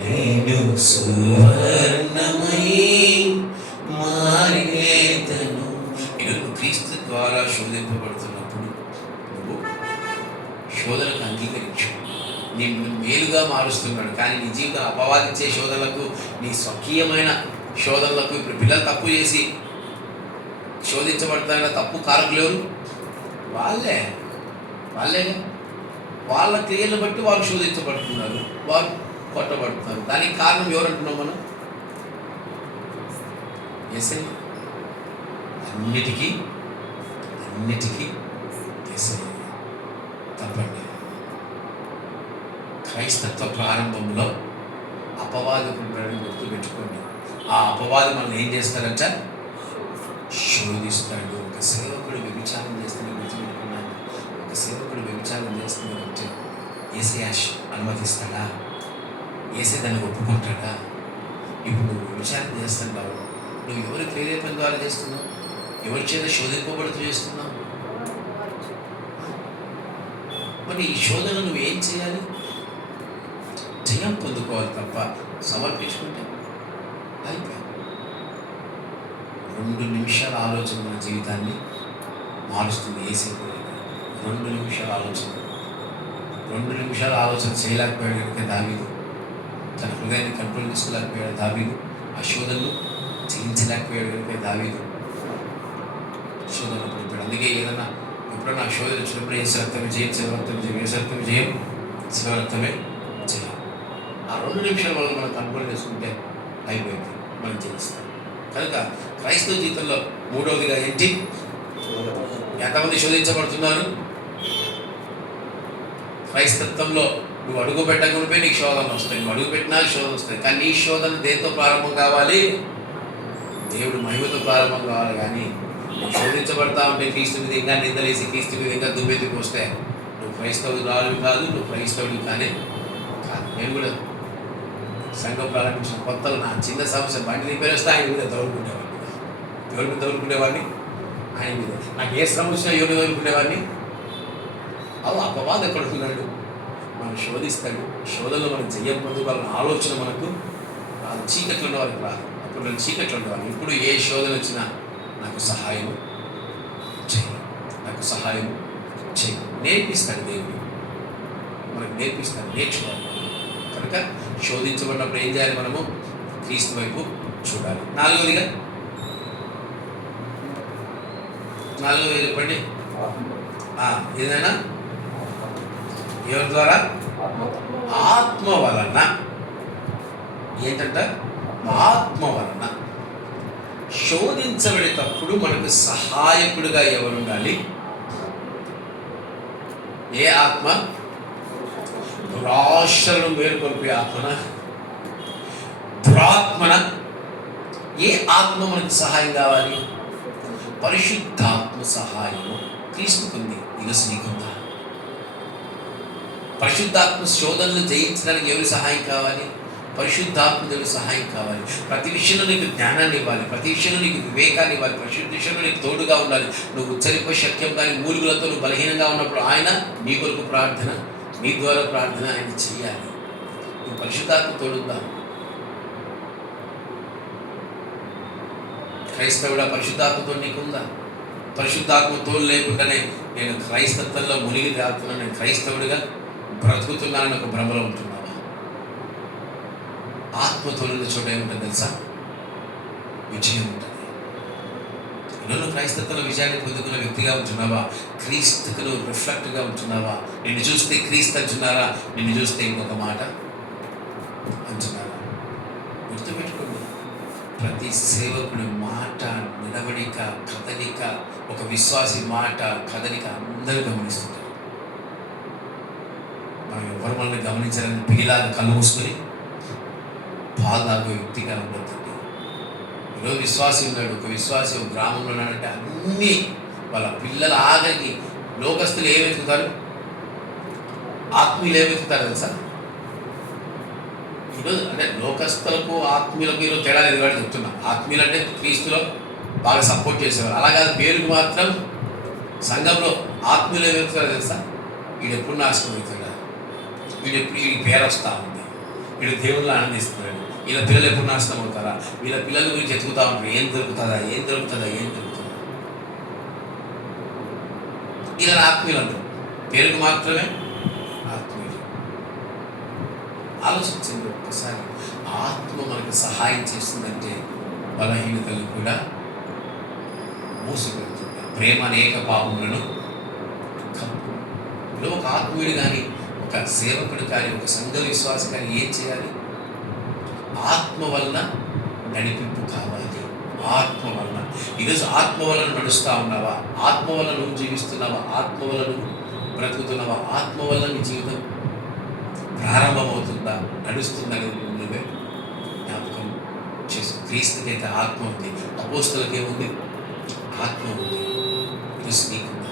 నేను సువర్ణమై మారేదను. ఈరోజు క్రీస్తు ద్వారా శోధింపబడుతున్నప్పుడు నువ్వు శోధనకు అంగీకరించు. నిన్ను మేలుగా మారుస్తున్నాడు. కానీ నీ జీవితం అపవాదించే శోధనలకు, నీ స్వకీయమైన శోధనలకు, ఇప్పుడు పిల్లలు తప్పు చేసి శోధించబడతాయినా తప్పు కారకులు ఎవరు? వాళ్ళే. వాళ్ళ క్రియలను బట్టి వాళ్ళు శోధించబడుతున్నారు, వారు కొట్టబడుతున్నారు. దానికి కారణం ఎవరంటున్నాం మనం? యేసయ్య. అన్నిటికీ యేసయ్య. తప్పండి. క్రైస్తత్వ ప్రారంభంలో అపవాదకుడు గుర్తుపెట్టుకోండి. ఆ అపవాది మనల్ని ఏం చేస్తాడంట? శోధిస్తాడు. ఒక సేవకుడు వ్యభిచారం చేస్తాడని గుర్తుపెట్టుకున్నాను. ఒక సేవకుడు వ్యభిచారం చేస్తున్నాడంటే యేసయ్య అనుమతిస్తాడా? యేసయ్య దాన్ని ఒప్పుకుంటాడా? ఇప్పుడు నువ్వు వ్యభిచారం చేస్తున్నావు, నువ్వు ఎవరి ప్రేరేపణ ద్వారా చేస్తున్నావు? ఎవరి చేత శోధింపబడుతూ చేస్తున్నావు? మరి ఈ శోధన నువ్వు ఏం చేయాలి? జయం పొందుకోవాలి తప్ప సమర్పించుకుంటే అయిపోయింది. 2 నిమిషాల ఆలోచన మన జీవితాన్ని మారుస్తుంది. ఏసేపు 2 నిమిషాల ఆలోచన 2 నిమిషాల ఆలోచన చేయలేకపోయాడు కనుక దావీదు, తన హృదయాన్ని కంట్రోల్ చేసుకోలేకపోయాడు దావీదు, ఆ శోధనలు జయించలేకపోయాడు కనుక దావీదు శోధనలో పడిపోయాడు. అందుకే ఏదన్నా ఎప్పుడన్నా ఆ శోధన వచ్చినప్పుడు ఏ సత్యమే జయం, శివరక్తమే జయం, ఏ సత్యమే జయం, శివరక్తమే జయం. ఆ 2 నిమిషాల వల్ల మనం కంట్రోల్ చేసుకుంటే అయిపోయింది, మనం జయిస్తాం. కనుక క్రైస్తవ జీవితంలో 3వదిగా ఏంటి? ఎంతమంది శోధించబడుతున్నారు? క్రైస్తత్వంలో నువ్వు అడుగు పెట్టకుండా నీకు శోధనలు వస్తాయి, నువ్వు అడుగు పెట్టినా శోధన వస్తాయి. కానీ నీ శోధన దేంతో ప్రారంభం కావాలి? దేవుడు మహిమతో ప్రారంభం కావాలి. కానీ నువ్వు శోధించబడతా ఉంటే క్రీస్తు మీద ఇంకా నిందలేసి క్రీస్తు మీద ఇంకా దుమ్మెత్తికి వస్తే నువ్వు క్రైస్తవుడు కాదు, నువ్వు క్రైస్తవుడు కానే కాదు. నేను కూడా సంఘం ప్రారంభించిన కొత్తలో నా చిన్న సమస్య బండి రిపేర్ వస్తే ఆయన మీద దౌరుకునేవాడిని ఆయన మీద. నాకు ఏ సమస్య ఎవరు దౌరుకునేవాడిని? అపవాదం ఎక్కడున్నాడు? మనం శోధిస్తాడు. శోధనలో మనం జయం పొందుకోవాలన్న ఆలోచన మనకు చీకట్లు ఉన్నవారికి రాదు. అప్పుడు నేను చీకట్లు ఉండేవాడిని. ఇప్పుడు ఏ శోధన వచ్చినా నాకు సహాయం చేయి, నాకు సహాయం చేయి. నేర్పిస్తాడు దేవుడు, మనకు నేర్పిస్తాడు, నేర్చుకోవాలి. కనుక శోధించబడినప్పుడు ఏం చేయాలి? మనము క్రీస్తు వైపు చూడాలి. 4వదిగా చెప్పండి. ఏదైనా ఎవరి ద్వారా? ఆత్మ వలన. ఏంటంట? ఆత్మ వలన. శోధించబడేటప్పుడు మనకు సహాయకుడిగా ఎవరు ఉండాలి? ఏ ఆత్మ? దురాశలను మేలుకొల్పే ఆత్మన, దురాత్మన? ఏ ఆత్మ మనకు సహాయం కావాలి? పరిశుద్ధాత్మ సహాయము క్రీస్తుకుంది, ఇగస్ నీకుందా? పరిశుద్ధాత్మ శోధనలు జయించడానికి ఎవరి సహాయం కావాలి? పరిశుద్ధాత్మ దేవుడి సహాయం కావాలి. ప్రతి విషయంలో నీకు జ్ఞానాన్ని ఇవ్వాలి, ప్రతి విషయంలో నీకు వివేకాన్ని ఇవ్వాలి, ప్రతి విషయంలో నీకు తోడుగా ఉండాలి. నువ్వు ఉచ్చరింప శక్యం కానీ మూలుగులతో నువ్వు బలహీనంగా ఉన్నప్పుడు ఆయన నీ కొరకు ప్రార్థన, నీ ద్వారా ప్రార్థన ఆయన చెయ్యాలి. నువ్వు పరిశుద్ధాత్మ తోడుందా? క్రైస్తవుడా పరిశుద్ధాత్మతో నీకుందా? పరిశుద్ధాత్మ తోడు లేకుండానే నేను క్రైస్తత్వంలో మునిగి తేలుతున్నాను, నేను క్రైస్తవుడిగా బ్రతుకుతున్నానని ఒక భ్రమలో ఉంటున్నావా? ఆత్మతోలున్న చోట ఏముంటుంది తెలుసా? విజయం ఉంటుంది. నువ్వు క్రైస్తత్వంలో విజయాన్ని పొందుకున్న వ్యక్తిగా ఉంటున్నావా? క్రీస్తుకు నువ్వు రిఫ్లెక్ట్గా ఉంటున్నావా? నిన్ను చూస్తే క్రీస్తు అంటున్నారా? నిన్ను చూస్తే ఇంకొక మాట అంటున్నారా? గుర్తుపెట్టుకోండి, ప్రతి సేవకుడి మాట, నిలబడిక, కదలిక, ఒక విశ్వాసి మాట, కదలిక అందరూ గమనిస్తుంటారు. మనం ఎవరు మనల్ని గమనించాలని పిల్లాగా కళ్ళు మూసుకొని పాలు తాగే వ్యక్తిగా ఉండొద్దండి. ఈరోజు విశ్వాసి ఉన్నాడు, ఒక విశ్వాసి ఒక గ్రామంలో ఉన్నాడంటే అన్నీ వాళ్ళ పిల్లల ఆఖరికి లోకస్తులు ఏం వెతుకుతారు? ఆత్మీయులు ఏం వెతుకుతారు తెలుసా? ఈరోజు అంటే లోకస్తులకు ఆత్మీయులకు ఈరోజు తేడా లేదు కాబట్టి చెప్తున్నా. ఆత్మీయులు అంటే క్రీస్తులో బాగా సపోర్ట్ చేసేవారు. అలా కాదు, పేరుకు మాత్రం సంఘంలో ఆత్మీయులు ఏం వెతుకుతారు తెలుసా? వీడు ఎప్పుడు నాశనం అవుతాడు, వీడెప్పుడు వీడి పేరు వస్తూ ఉంది, వీడు దేవుళ్ళు ఆనందిస్తున్నాడు, వీళ్ళ పిల్లలు ఎప్పుడు నాశనం అవుతారా, వీళ్ళ పిల్లల గురించి ఎత్తుకుతా ఉంటారు. ఏం దొరుకుతుందా, ఏం దొరుకుతుందా, ఏం దొరుకుతుందా? ఇలా ఆత్మీయులు అంటారు, పేరుకు మాత్రమే ఆత్మీయులు. ఆలోచించండి ఒక్కసారి. ఆత్మ మనకు సహాయం చేస్తుందంటే బలహీనతలు కూడా మూసిపెడుతుంది. ప్రేమ అనేక పాపములను కప్పు. ఇప్పుడు ఒక ఆత్మీయుడు కానీ, ఒక సేవకుడు కానీ, ఒక సంఘ విశ్వాసి కానీ ఏం చేయాలి? ఆత్మ వలన నడిపింపు కావాలి. ఆత్మ వలన. ఈరోజు ఆత్మ వలన నడుస్తూ ఉన్నావా? ఆత్మ వలన నువ్వు జీవిస్తున్నావా? ఆత్మ వలన నువ్వు బ్రతుకుతున్నావా? ఆత్మ వలన నీ జీవితం ప్రారంభమవుతుందా, నడుస్తుందని నువ్వే జ్ఞాపకం చేసు. క్రీస్తుకైతే ఆత్మ ఉంది, అపోస్తలకి ఏముంది? ఆత్మ ఉంది. ఈరోజు నీకుందా?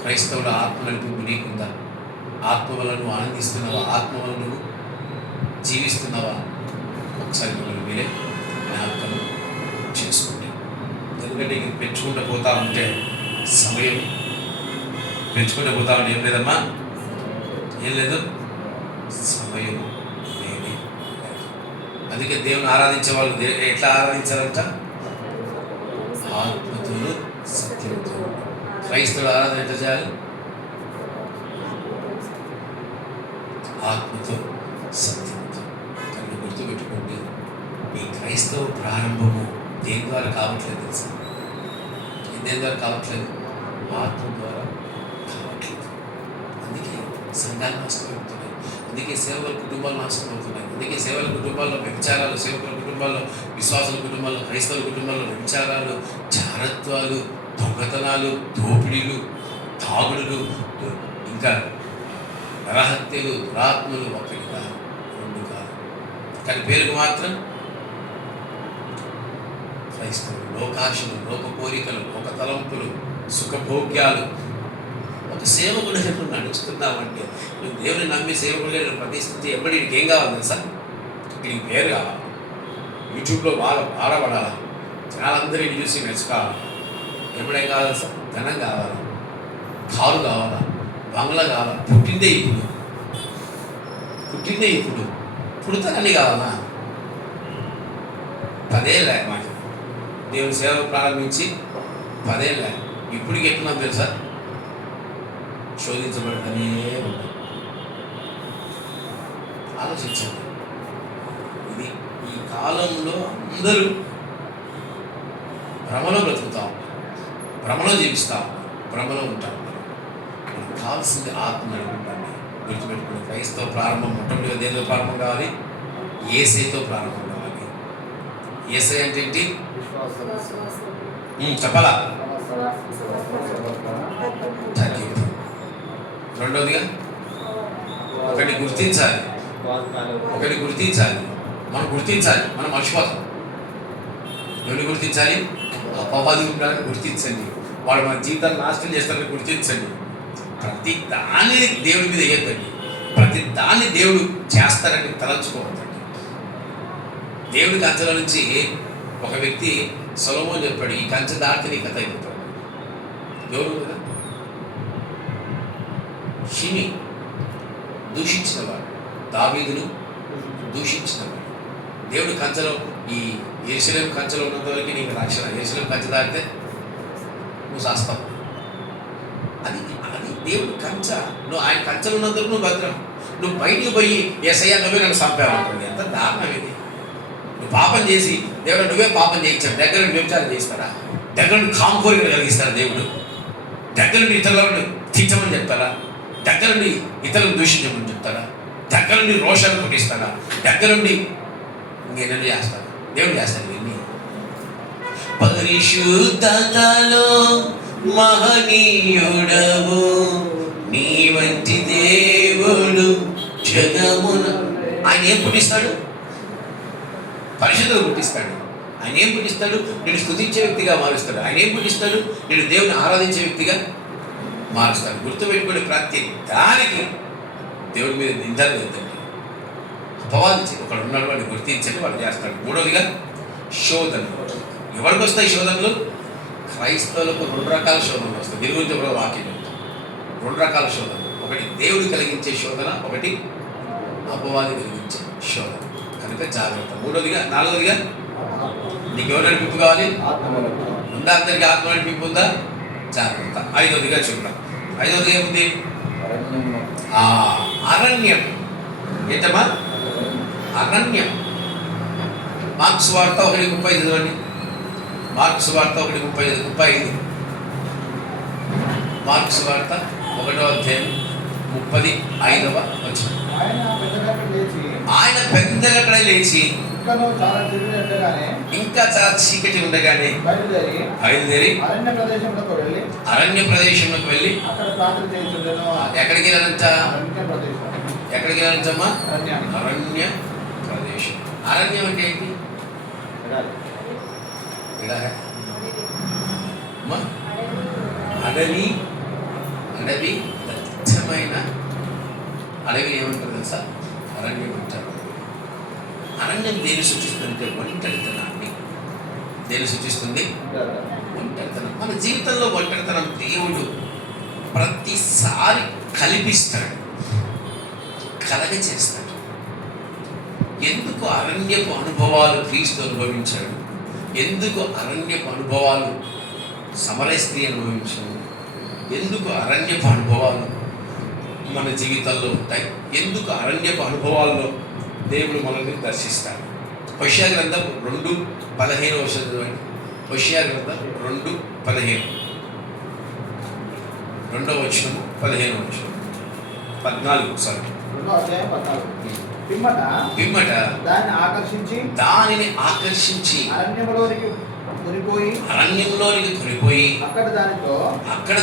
క్రైస్తవుల ఆత్మ నడిపింపు నీకుందా? ఆత్మ వల్ల నువ్వు ఆనందిస్తున్నావా? ఆత్మ వల్ల నువ్వు జీవిస్తున్నావా? ఒకసారి మిమ్మల్ని మీరే జ్ఞాపకం చేసుకోండి. ఎందుకంటే ఇది పెంచుకుంటూ పోతా ఉంటే సమయం పెంచుకుంటూ పోతా ఉంటే ఏం లేదమ్మా, ఏం లేదు, సమయం లేని. అందుకే దేవుని ఆరాధించే వాళ్ళు ఎట్లా ఆరాధించాలంట? ఆత్మతోను సత్యంతో. క్రైస్తవుడు ఆరాధన ఎట్లా చేయాలి? ఆత్మతో సత్యంతో. కానీ గుర్తుపెట్టుకోండి, ఈ క్రైస్తవ ప్రారంభము దేని ద్వారా కావట్లేదు తెలుసా? దేని ద్వారా కావట్లేదు? ఆత్మ ద్వారా కావట్లేదు. అందుకే సంఘాలు నష్టమవుతున్నాయి, అందుకే సేవల కుటుంబాలు నష్టమవుతున్నాయి, అందుకే సేవల కుటుంబాల్లో వ్యభిచారాలు, సేవకుల కుటుంబాల్లో, విశ్వాసుల కుటుంబాల్లో, క్రైస్తవుల కుటుంబాల్లో వ్యభిచారాలు, చారత్వాలు, దొంగతనాలు, దోపిడీలు, తాగుడులు, ఇంకా నరహత్యలు, దురాత్మలు, ఒకటి కాదు, రెండు కాదు. కానీ పేరుకు మాత్రం క్రైస్తవులు. లోకాశలు, లోక కోరికలు, లోక తలంపులు, సుఖభోగ్యాలు. ఒక సేవకుడు నువ్వు నడుస్తున్నావంటే, నువ్వు దేవుని నమ్మి సేవకుడిగా నువ్వు ప్రతిష్ఠించి ఎప్పటి ఏం కావాలి తెలుసా? వీడికి పేరు కావాలి, యూట్యూబ్లో వాడబడాలి, జనాలందరినీ చూసి మెచ్చుకోవాలి. ఎప్పుడేం కావాలి సార్? ధనం కావాలి, కారు కావాలా, బంగ్లా కావాలా. పుట్టిందే ఇప్పుడు పుడతానని కావాలా? 10 ఏళ్ళ మాకు దేవుని సేవ ప్రారంభించి 10 ఏళ్ళ. ఇప్పటికి ఎట్లున్నాం తెలుసా? శోధించబడతానే ఉంటాం. ఆలోచించండి. ఇది ఈ కాలంలో అందరూ భ్రమలో బ్రతుకుతా ఉంటారు, భ్రమలో జీవిస్తూ ఉంటారు, భ్రమలో ఉంటాం. మనకు కావాల్సింది ఆత్మ అనుకుంటాను. గుర్తుపెట్టుకుని క్రైస్తవ ప్రారంభం మొట్టమొదటిగా దేనితో ప్రారంభం కావాలి? యేసయ్యతో ప్రారంభం కావాలి. యేసయ్య అంటే ఏంటి? చెప్పాలా? రెండవదిగా ఒకటి గుర్తించాలి, మనం గుర్తించాలి, మనం మర్చిపోతాం. ఎవరిని గుర్తించాలి? అపవాది ఉండాలని గుర్తించండి, వాడు మన జీవితాన్ని నాశనం చేస్తారని గుర్తించండి. ప్రతి దాన్ని దేవుడి మీద వేయద్దండి, ప్రతి దాన్ని దేవుడు చేస్తారని తలంచుకోవద్దండి. దేవుడి కంచెల నుంచి ఒక వ్యక్తి సొలొమోను చెప్పాడు, ఈ కంచె దాటి నీ కథ అయిపోతాడు. ఎవరు కదా? షిమి దూషించినవాడు, దావీదును దూషించినవాడు. దేవుడి కంచెలో, ఈ యెరూషలేము కంచెలో ఉన్నంత వరకు నీకు రక్షణ. యెరూషలేము కంచె దాటితే నువ్వు శాస్తావు. అది దేవుడు కంచ. నువ్వు ఆయన కంచెలు ఉన్నందుకు నువ్వు భద్రం. నువ్వు బయటికి పోయి యేసయ్యా నువ్వే నన్ను చంపావంటుంది. ఎంత దారుణం ఇది! నువ్వు పాపం చేసి దేవుడు నువ్వే పాపం చేయించాడు. దగ్గర నుండి వ్యభిచారం చేస్తారా? దగ్గర నుండి కామకోరికలు కలిగిస్తారా? దేవుడు దగ్గర నుండి ఇతరులను తీర్చమని చెప్తారా? దగ్గర నుండి ఇతరులను దూషించమని చెప్తారా? దగ్గర నుండి రోషాలు పుట్టిస్తాడా? దగ్గర నుండి ఇంకేనని చేస్తాడు. దేవుడు చేస్తాడు ఇవన్నీ. పరిశుద్ధతలో మహనీయుడవు నీ వంటి దేవుడు జగమున. ఆయన ఏం పుట్టిస్తాడు? పరిశుద్ధులు పుట్టిస్తాడు. ఆయన ఏం పుట్టిస్తాడు? నేను స్తుతించే వ్యక్తిగా మారుస్తాడు. ఆయన ఏం పుట్టిస్తాడు? నేను దేవుని ఆరాధించే వ్యక్తిగా మారుస్తాడు. గుర్తుపెట్టుకుని ప్రతి దానికి దేవుడి మీద నిందలు వేద్దండి, అపవాదించి ఒకడు ఉన్నాడు, వాడిని గుర్తించండి, వాడు చేస్తాడు. మూడవదిగా శోధనలు. ఎవరికి వస్తాయి శోధనలు? క్రైస్తవులకు 2 రకాల శోధనలు వస్తాయి. దీని గురించి కూడా వాక్యం 2 రకాల శోధనలు. ఒకటి దేవుడు కలిగించే శోధన, ఒకటి అపవాది కలిగించే శోధన. కనుక జాగ్రత్త. నాలుగవదిగా నీకు ఎవరు నడిపింపు కావాలి? ఉందా? అందరికీ ఆత్మ నడిపింపు ఉందా? జాగ్రత్త. ఐదవదిగా చూద్దాం. ఐదవది ఏముంది? అరణ్యం. ఏంటమ్మా? అరణ్యం. మార్క్స్ వార్త 1:35 చదవండి. మార్క్స్ వార్త 1:35. మార్క్స్ వార్త 1:35. ఆయన పెద్దగక్కడ లేచి ఇంకా చాలా చీకటి ఉండగానే బయలుదేరి అరణ్య ప్రదేశంలోకి వెళ్ళి ఎక్కడికి వెళ్ళాలంట? ఎక్కడికి వెళ్ళాలంటమ్మా? అరణ్య ప్రదేశం. అరణ్యం అంటే ఏంటి? అడవి. అడవి దట్టమైన అడవి ఏమంటారు తెలుసా? అరణ్యం అంటారు. అరణ్యం దేని సూచిస్తుందంటే ఒంటరితనాన్ని. దేని సూచిస్తుంది? ఒంటరితనం మన జీవితంలో ఒంటరితనం దేవుడు ప్రతిసారి కల్పిస్తాడు, కలగ చేస్తాడు. ఎందుకు అరణ్యపు అనుభవాలు క్రీస్తు అనుభవించాడు? ఎందుకు అరణ్యపు అనుభవాలు సమరయ స్త్రీ అనుభవించాడు? ఎందుకు అరణ్యపు అనుభవాలు మన జీవితంలో ఉంటాయి? ఎందుకు అరణ్యపు అనుభవాల్లో దేవుడు మనల్ని దర్శిస్తాడు? హోషేయ గ్రంథం 2:15 చదవండి. హోషేయ గ్రంథం 2:15, 2వ వచనము 15వ వచనం 14 సారీ 2వ అధ్యాయం 14. పిమ్మట దానిని ఆకర్షించి అరణ్యంలోనికి కొనిపోయి అక్కడ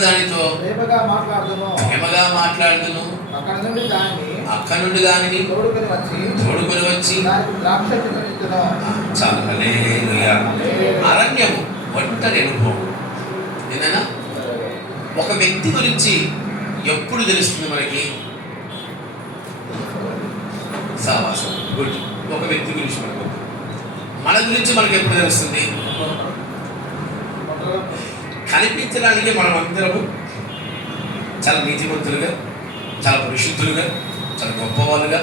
దానితో ప్రేమగా మాట్లాడుదును. అక్కడ నుండి దానిని తోడుకొని వచ్చి చాలా హల్లెలూయా. అరణ్యము ఒంటరి అనుభవం. ఏదైనా ఒక వ్యక్తి గురించి ఎప్పుడు తెలుస్తుంది మనకి? సావాసం. గుడ్. ఒక వ్యక్తి గురించి మన గురించి మనకు ఎప్పుడు తెలుస్తుంది? కనిపించడానికి మనం అందరము చాలా నీతిమంతులుగా, చాలా పరిశుద్ధులుగా, చాలా గొప్పవాళ్ళుగా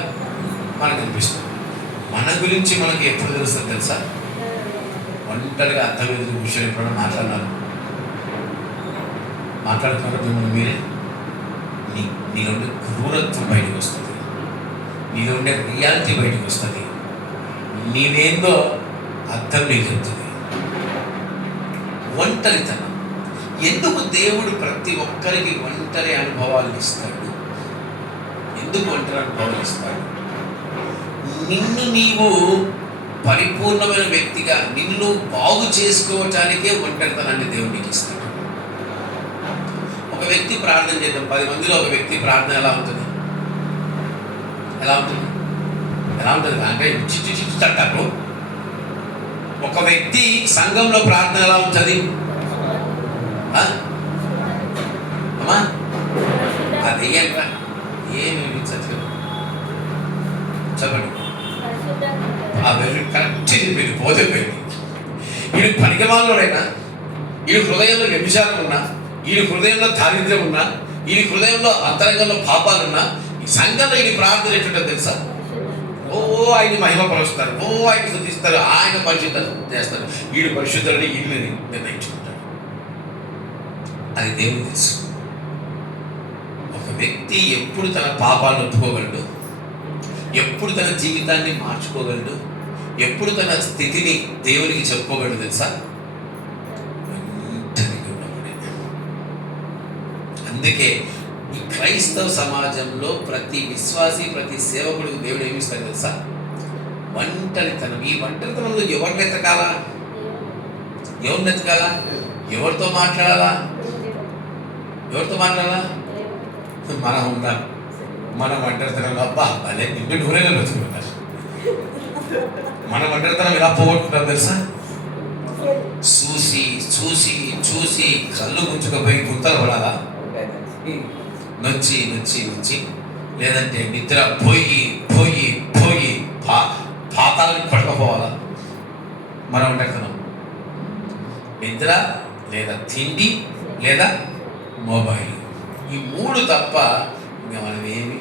మనకు అనిపిస్తుంది. మన గురించి మనకి ఎప్పుడు తెలుస్తుంది తెలుసా? ఒంటరిగా అర్థమైన విషయం ఎప్పుడైనా మాట్లాడుతున్నారు మిమ్మల్ని మీరే. నీలో ఉండే క్రూరత్వం బయటకు వస్తుంది, నీలో ఉండే రియాలిటీ బయటకు వస్తుంది, నీవేందో అర్థం నీకు చెప్తుంది. ఒంటరితనం. ఎందుకు దేవుడు ప్రతి ఒక్కరికి ఒంటరి అనుభవాలు ఇస్తాడు? ఎందుకు ఒంటరి అనుభవాలు ఇస్తాడు? నిన్ను నీవు పరిపూర్ణమైన వ్యక్తిగా, నిన్ను బాగు చేసుకోవటానికే ఒంటరితనాన్ని దేవుడికి ఇస్తాడు. ఒక వ్యక్తి ప్రార్థన చేద్దాం, 10 మందిలో ఒక వ్యక్తి ప్రార్థన ఎలా ఉంటుంది? అంటే చిచ్చు తట్టారు. ఒక వ్యక్తి సంఘంలో ప్రార్థన ఎలా ఉంటుంది? అమ్మా అదేంట్రా ఏమి చెప్పండి. కరెక్ట్ మీరు పోతే పోయింది. వీడు పనికిమాలోనైనా, వీడి హృదయంలో వ్యభిచారం ఉన్నా, వీడి హృదయంలో దారిద్ర్యం ఉన్నా, వీడి హృదయంలో అంతరంగంలో పాపాలున్నా, ఈ సంఘంలో వీడి ప్రార్థన ఎట్టుంటో తెలుసా? ఆయన మహిమపరుస్తారు, ఆయన స్తుతిస్తారు, ఆయన పరిశుద్ధత చేస్తారు. వీడు పరిశుద్ధులని వీళ్ళని నిర్ణయించుకుంటాడు. అది దేవుడు తెలుసు. ఒక వ్యక్తి ఎప్పుడు తన పాపాలను ఒప్పుకోగలడు, ఎప్పుడు తన జీవితాన్ని మార్చుకోగలడు, ఎప్పుడు తన స్థితిని దేవునికి చెప్పుకోగలడు తెలుసా? అందుకే ఈ క్రైస్తవ సమాజంలో ప్రతి విశ్వాసి, ప్రతి సేవకుడికి దేవుడు ఏమిస్తాడు తెలుసా? ఒంటరితనం. ఈ ఒంటరితనంలో ఎవరిని ఎత్తకాలా? ఎవరితో మాట్లాడాలా? మనం ఉన్నాం. మనం ఒంటరితనంలో అబ్బా అదే నిండు నూరేగా బతుకుంటారు. మనం ఒంటరితనం ఎలా పోగొట్టుకుంటాం తెలుసా? చూసి కళ్ళు గుంచుకపోయి గుంతలు పడాలా, నొచ్చి లేదంటే నిద్ర పోయి పాతాలను కొట్టకపోవాలా? మనం ఒంటరితనం. నిద్ర లేదా తిండి లేదా మొబైల్, ఈ 3 తప్ప ఇంకా మనం ఏమి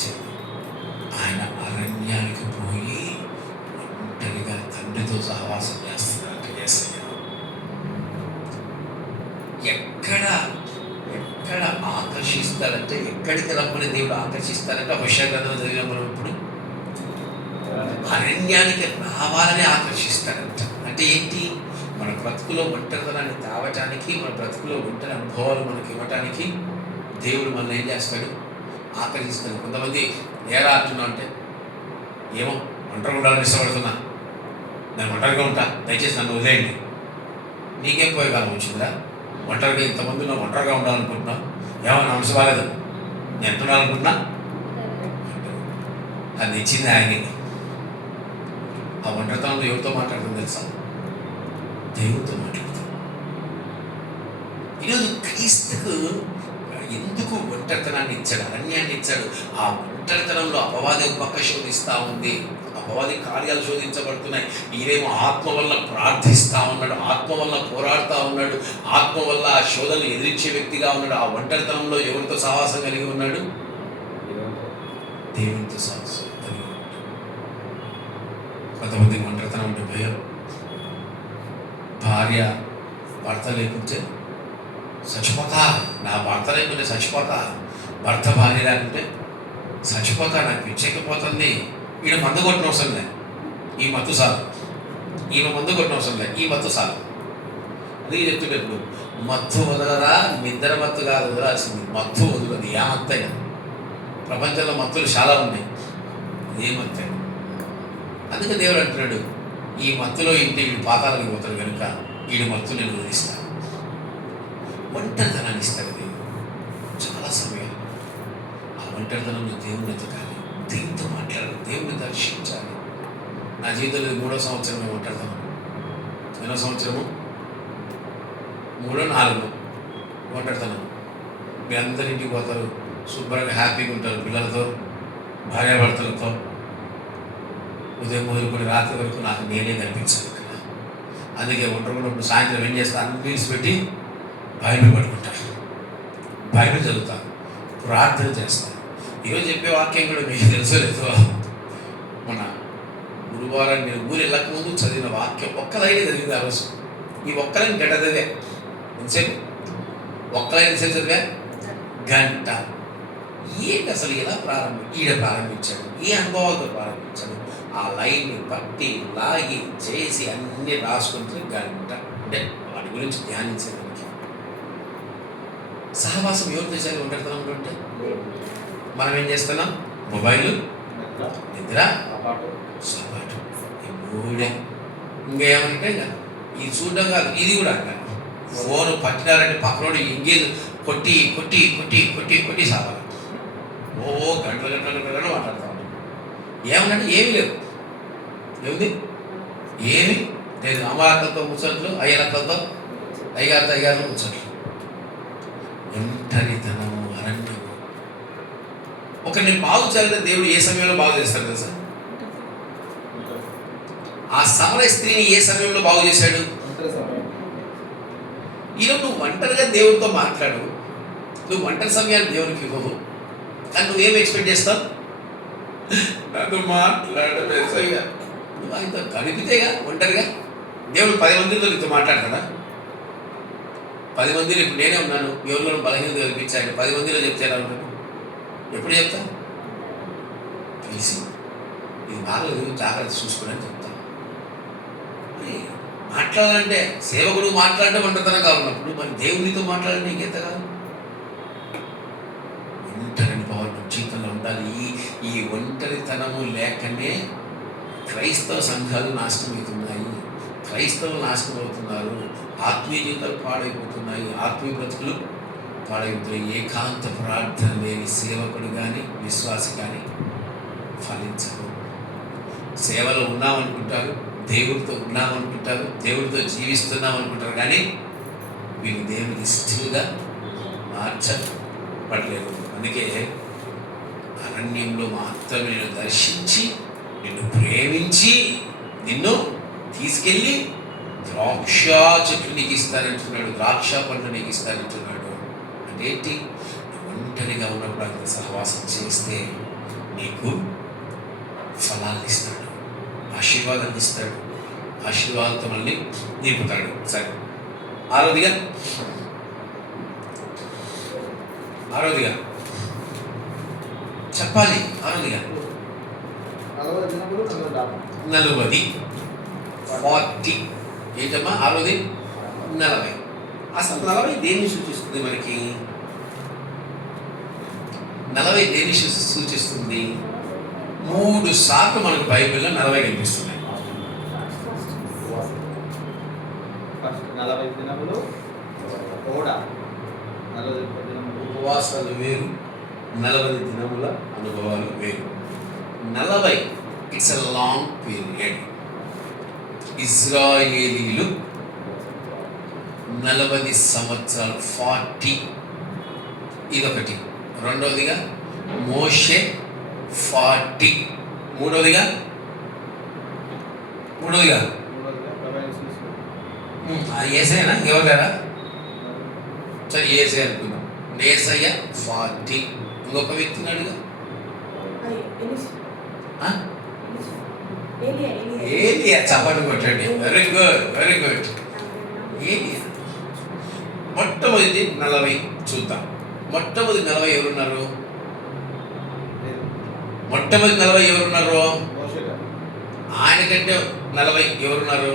చేయలేం. ఆయన అరణ్యానికి పోయి ఒంటరిగా తండ్రితో సహవాసం చేస్తున్నాడు. ఎక్కడ ఆకర్షిస్తాడంటే, ఎక్కడికి రమ్మని దేవుడు ఆకర్షిస్తాడంటే, హోషేయ గ్రంథం చదివిన మనం ఇప్పుడు అరణ్యానికి రావాలని ఆకర్షిస్తాడంట. అంటే ఏంటి? మన బ్రతుకులో ఒంటరితనాన్ని తావటానికి, మన బ్రతుకులో ఒంటరి అనుభవాలు మనకి ఇవ్వటానికి దేవుడు మనల్ని ఏం చేస్తాడు? ఆకర్షిస్తాడు. కొంతమంది ఎలా అంటున్నా అంటే, ఏమో ఒంటరిగా ఉండాలని ఇష్టపడుతున్నా, నేను ఒంటరిగా ఉంటా, దయచేసి నన్ను వదిలేయండి. నీకేం పోయే కాలం వచ్చిందిరా? ఒంటరిగా ఇంతమంది నువ్వు ఒంటరిగా ఉండాలనుకుంటున్నా, ఏమన్నా మనసు బాలేదు, నేను ఎంత ఉండాలనుకుంటున్నా? అది ఇచ్చింది ఆయనే. ఆ ఒంటరితనంలో ఎవరితో మాట్లాడుతుంది తెలుసా? దేవుడితో మాట్లాడుతుంది. ఈరోజు క్రీస్తుకు ఎందుకు ఒంటరితనాన్ని ఇచ్చాడు, అరణ్యాన్ని ఇచ్చాడు? ఆ ఒంటరితనంలో అపవాది ఒక పక్క శోధిస్తూ ఉంది, అపవాది కార్యాలు శోధించబడుతున్నాయి. ఈయనేమో ఆత్మ వల్ల ప్రార్థిస్తూ ఉన్నాడు, ఆత్మ వల్ల పోరాడుతూ ఉన్నాడు, ఆత్మ వల్ల ఆ శోధనలు ఎదిరించే వ్యక్తిగా ఉన్నాడు. ఆ ఒంటరితనంలో ఎవరితో సహవాసం కలిగి ఉన్నాడు? దేవునితో సహవాసం కలిగి ఉన్నాడు. కొంతమంది ఒంటరితనం అంటే భయం. భార్య భర్త లేకుంటే చచ్చిపోతా, నా భర్త లేకుంటే చచ్చిపోతా, భర్త భార్య లేకుంటే చచ్చిపోతా, నాకు పిచ్చెక్కిపోతుంది. ఈయన మందు కొట్టిన అవసరం లే, ఈ మత్తు సాలు, ఈమె మందు కొట్టిన అవసరం లే, ఈ మత్తు సాలు. అది చెప్తుంటప్పుడు మత్తు వదలరా, నిద్ర మత్తు కాదు వదలాల్సింది, మత్తు వదలదు. ఏ మత్తైనా ప్రపంచంలో మత్తులు చాలా ఉన్నాయి, ఏ మత్తే. అందుకే దేవుడు అంటున్నాడు, ఈ మత్తులో ఇంటి వీడు పాతాలకు పోతాడు కనుక వీడి మత్తు నేను వదిలిస్తాను. ఒంటరితనాన్ని ఇస్తాడు దేవుడు. చాలా సమయం ఆ ఒంటరితనంలో దేవుని ఎతకాలి, దేవునితో మాట్లాడాలి, దేవుని దర్శించాలి. నా జీవితంలో 3వ సంవత్సరమే ఒంటరితనం. ఎన్నో సంవత్సరము? 3, 4 ఒంటరితనం. మీ అందరింటికి పోతారు, శుభ్రంగా హ్యాపీగా ఉంటారు, పిల్లలతో, భార్యాభర్తలతో. ఉదయం మొదలుకొని రాత్రి వరకు నాకు నేనే కనిపించాను ఇక్కడ. అందుకే ఒంటరిగా సాయంత్రం ఏం చేస్తాను, అన్ని పెట్టి బైబిల్ పట్టుకుంటాను, బైబిల్ చదువుతాను, ప్రార్థన చేస్తాను. ఈరోజు చెప్పే వాక్యం కూడా మీకు తెలుసో లేదో, మన గురువారం నేను ఊరు వెళ్ళక ముందు చదివిన వాక్యం ఒక్క లైన్ చదివింది ఆ రోజు. ఈ ఒక్క లైన్ గంట చదివే. ఎంతసేపు? ఒక్క లైన్ ఎంతసేపు చదివా? గంట. ఏంటి అసలు ఎలా ప్రారంభించాడు, ఏ అనుభవాలతో ప్రారంభించాడు? ఆ లైన్ని పట్టి లాగి చేసి అన్నీ రాసుకుంటే గంట. అంటే వాటి గురించి ధ్యానించేదానికి. సహవాసం ఎవరు చేశారు ఒంటరితనంలో ఉంటే? మనం ఏం చేస్తున్నాం? మొబైల్, నిద్ర, సపాటు, ఈ మూడే. ఇంకేమంటే ఇది చూడడం కాదు, ఇది కూడా అంట. ఫోన్ పట్టినారంటే పక్కనోడు ఎంగేజ్ కొట్టి కొట్టి కొట్టి కొట్టి కొట్టి సావాలి. ఓ గంటలు మాట్లాడుతూ ఉంటాం. ఏమన్నా ఏమీ లేదు, ఏముంది? ఏమి లేదు. అమ్మాలతో ముచ్చట్లు, అయ్యలతో, అయ్యగారితో ముచ్చట్లు. ఒంటరితనము, అరణ్యము. ఒకరిని బాగు చేయాలంటే దేవుడు ఏ సమయంలో బాగు చేస్తాడు తెలుసా? ఆ సమర స్త్రీని ఏ సమయంలో బాగు చేశాడు? ఈరోజు నువ్వు ఒంటరిగా దేవుడితో మాట్లాడు, నువ్వు ఒంటరి సమయాన్ని దేవునికి ఇవ్వవు, కానీ నువ్వేం ఎక్స్పెక్ట్ చేస్తావు? నాతో మాట్లాడవేసయ్యా. నువ్వు ఆయనతో గడిపితేగా ఒంటరిగా. దేవుడు 10 మందితో నీతో మాట్లాడతాడా? 10 మందిలో ఇప్పుడు నేనే ఉన్నాను, ఎవరిలో బలహీనత కల్పించాడు, 10 మందిలో చెప్తే ఎలా ఉంటాను? ఎప్పుడు చెప్తా? తెలిసి ఇది బాగలేదు, జాగ్రత్త చూసుకోవడానికి చెప్తాను. మాట్లాడాలంటే సేవకుడు మాట్లాడటం ఒంటరితనంగా ఉన్నప్పుడు మరి దేవునితో మాట్లాడండి ఇంకెంత కాదు. ఒంటరి అనుభవాలు జీవితంలో ఉండాలి. ఈ ఒంటరితనము లేకనే క్రైస్తవ సంఘాలు నాశనం అవుతున్నాయి, క్రైస్తవులు నాశనం అవుతున్నారు, ఆత్మీయ జీవితాలు పాడైపోతున్నాయి, ఆత్మీయ బ్రతుకులు పాడైపోతున్నాయి. ఏకాంత ప్రార్థన లేని సేవకుడు కానీ విశ్వాసి కానీ ఫలించరు. సేవలో ఉన్నామనుకుంటారు, దేవుడితో ఉన్నామనుకుంటారు, దేవుడితో జీవిస్తున్నాం అనుకుంటారు, కానీ వీళ్ళు దేవునికి ఇష్టంగా మార్చబడలేదు. అందుకే అరణ్యంలో మాత్రమే నేను దర్శించి నిన్ను ప్రేమించి నిన్ను తీసుకెళ్ళి ద్రాక్ష చెట్లు నీకు ఇస్తానంటున్నాడు, ద్రాక్ష పండ్లు నీకు ఇస్తానంటున్నాడు. అంటే ఏంటి? ఒంటరిగా ఉన్నప్పుడు అంత సహవాసం చేస్తే నీకు ఫలాన్ని ఇస్తాడు, ఆశీర్వాదాన్ని ఇస్తాడు, ఆశీర్వాదంతో మళ్ళీ నింపుతాడు. సరే, ఆరోదిగా చెప్పాలి. ఆరోదిగా 40 ఏంటమ్మా? 40. అసలు 40 దేన్ని సూచిస్తుంది మనకి? 40 దేన్ని సూచిస్తుంది? 3 సార్లు మనకు బైబిల్లో 40 కనిపిస్తున్నాయి. 40 దినములు కూడా, 40 దినములు ఉపవాసాలు వేరు, 40 దినముల అనుభవాలు వేరు. 40 ఇట్స్ ఎ లాంగ్ పీరియడ్. ఇదొకటి. రెండవదిగా మోషే 40. మూడవదిగా మూడోదిగా ఏసైనా ఎవరు లేరా? సరే ఏసై అనుకున్నాం. ఏసయ్య 40. ఇంకొక వ్యక్తి ఉన్నాడుగా, ఏలియా. చప్పట్లు కొట్టండి. Very good, very good. ఏలియా మొట్టమొదటి 40 చూద్దాం. మొట్టమొదటి 40 ఎవరున్నారు? మొట్టమొదటి 40 ఎవరున్నారు? ఆయన కంటే 40 ఎవరున్నారు?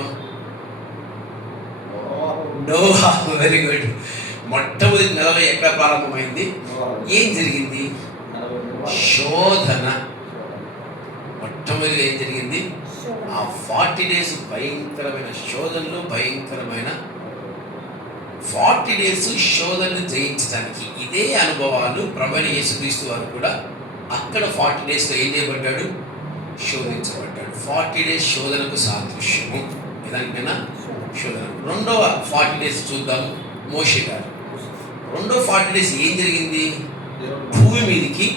నోహా. Very good. మొట్టమొదటి 40 ఎక్కడ ప్రారంభమైంది? ఏం జరిగింది? శోధన. మొట్టమొదటి ఏం జరిగింది? ఆ 40 days భయంకరమైన శోధనలు, భయంకరమైన 40 days శోధనలు జయించడానికి ఇదే అనుభవాలు ప్రభువైన యేసుక్రీస్తు వారు కూడా అక్కడ 40 days ఏం చేయబడ్డాడు? శోధించబడ్డాడు. 40 days శోధనకు సాదృశ్యము. ఇదానికైనా శోధన. రెండవ 40 days చూద్దాము. మోషే గారు రెండో 40 days ఏం జరిగింది? భూమి మీదకి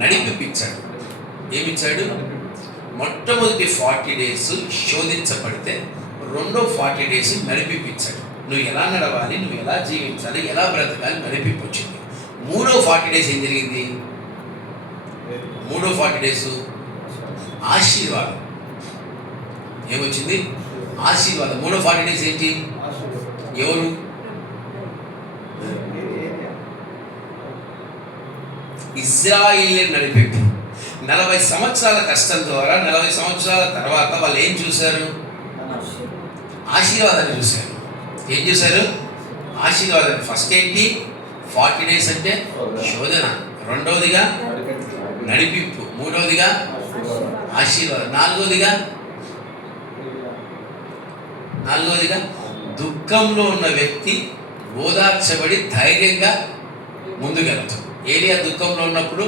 నడిపిపించాడు. ఏమిచ్చాడు? మొట్టమొదటి 40 days శోధించబడితే రెండో 40 days నడిపించాడు. నువ్వు ఎలా నడవాలి, నువ్వు ఎలా జీవించాలి, ఎలా బ్రతకాలి నడిపింపొచ్చింది. మూడో 40 days ఏం జరిగింది? మూడో 40 days ఆశీర్వాదం. ఏమొచ్చింది? ఆశీర్వాదం. మూడో 40 days ఏంటి? ఎవరు? ఇజ్రాయేల్ నడిపింపు. 40 సంవత్సరాల కష్టం ద్వారా 40 సంవత్సరాల తర్వాత వాళ్ళు ఏం చూశారు? ఆశీర్వాదాన్ని చూశారు. ఏం చూశారు? ఆశీర్వాదాన్ని. ఫస్ట్ ఏంటి? 40 days అంటే శోధన. రెండవదిగా నడిపింపు. మూడవదిగా ఆశీర్వాదం. నాలుగవదిగా దుఃఖంలో ఉన్న వ్యక్తి ఓదార్చబడి ధైర్యంగా ముందుకెళ్తాడు. ఏలియా దుఃఖంలో ఉన్నప్పుడు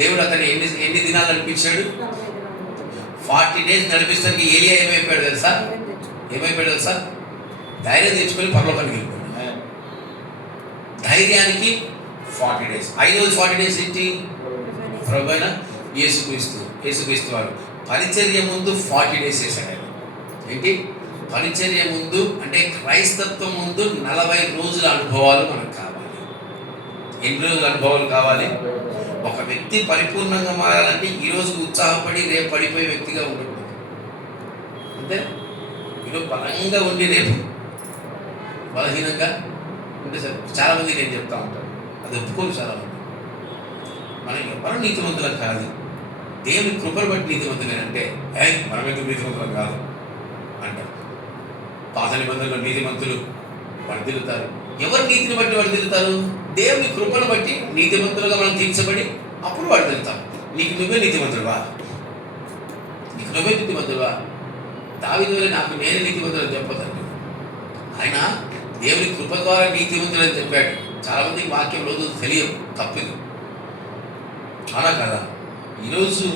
దేవుడు అతన్ని ఎన్ని దినాలు నడిపించాడు? 40 days నడిపిస్తానికి ఏలియా ఏమైపోయాడు తెలుసా? ధైర్యం తెచ్చుకొని పరలోకానికి వెళ్ళిపోయాడు. ధైర్యానికి 40 days. ఐదవది 40 days ఏంటి? ప్రభువైన యేసుక్రీస్తు వారు పరిచర్య ముందు 40 days చేశాడు ఆయన. ఏంటి? పరిచర్య ముందు అంటే క్రైస్తత్వం ముందు 40 రోజుల అనుభవాలు మనకు కావాలి. ఎన్ని రోజుల అనుభవాలు కావాలి? ఒక వ్యక్తి పరిపూర్ణంగా మారాలంటే ఈ రోజు ఉత్సాహపడి రేపు పడిపోయే వ్యక్తిగా ఉండకూడదు. అంటే ఈరోజు బలంగా ఉండి రేపు బలహీనంగా ఉంటే సార్ చాలామంది నేను చెప్తా ఉంటాను, అది ఒప్పుకోరు చాలామంది. మనం ఎవరు నీతిమంతులం కాదు, దేవుని కృపను బట్టి నీతిమంతులే అంటే మనం ఎందుకు నీతిమంతులం కాదు అంటారు. పాత నిబంధనలో నీతిమంతులు వర్ధిల్లుతారు. ఎవరు నీతిని బట్టి వర్ధిల్లుతారు? దేవుని కృపను బట్టి నీతిమంతులుగా మనం తీర్చబడి అప్పుడు వర్ధిల్లుతాం. నీకు నువ్వే నీతిమంతుడువా? దావీదు వలె నాకు నేనే నీతిమంతుడు అని చెప్పదండి. ఆయన దేవుని కృప ద్వారా నీతిమంతుడు అని చెప్పాడు. చాలామందికి వాక్యం రోజు తెలియదు, తప్పింది అలా కదా. ఈరోజు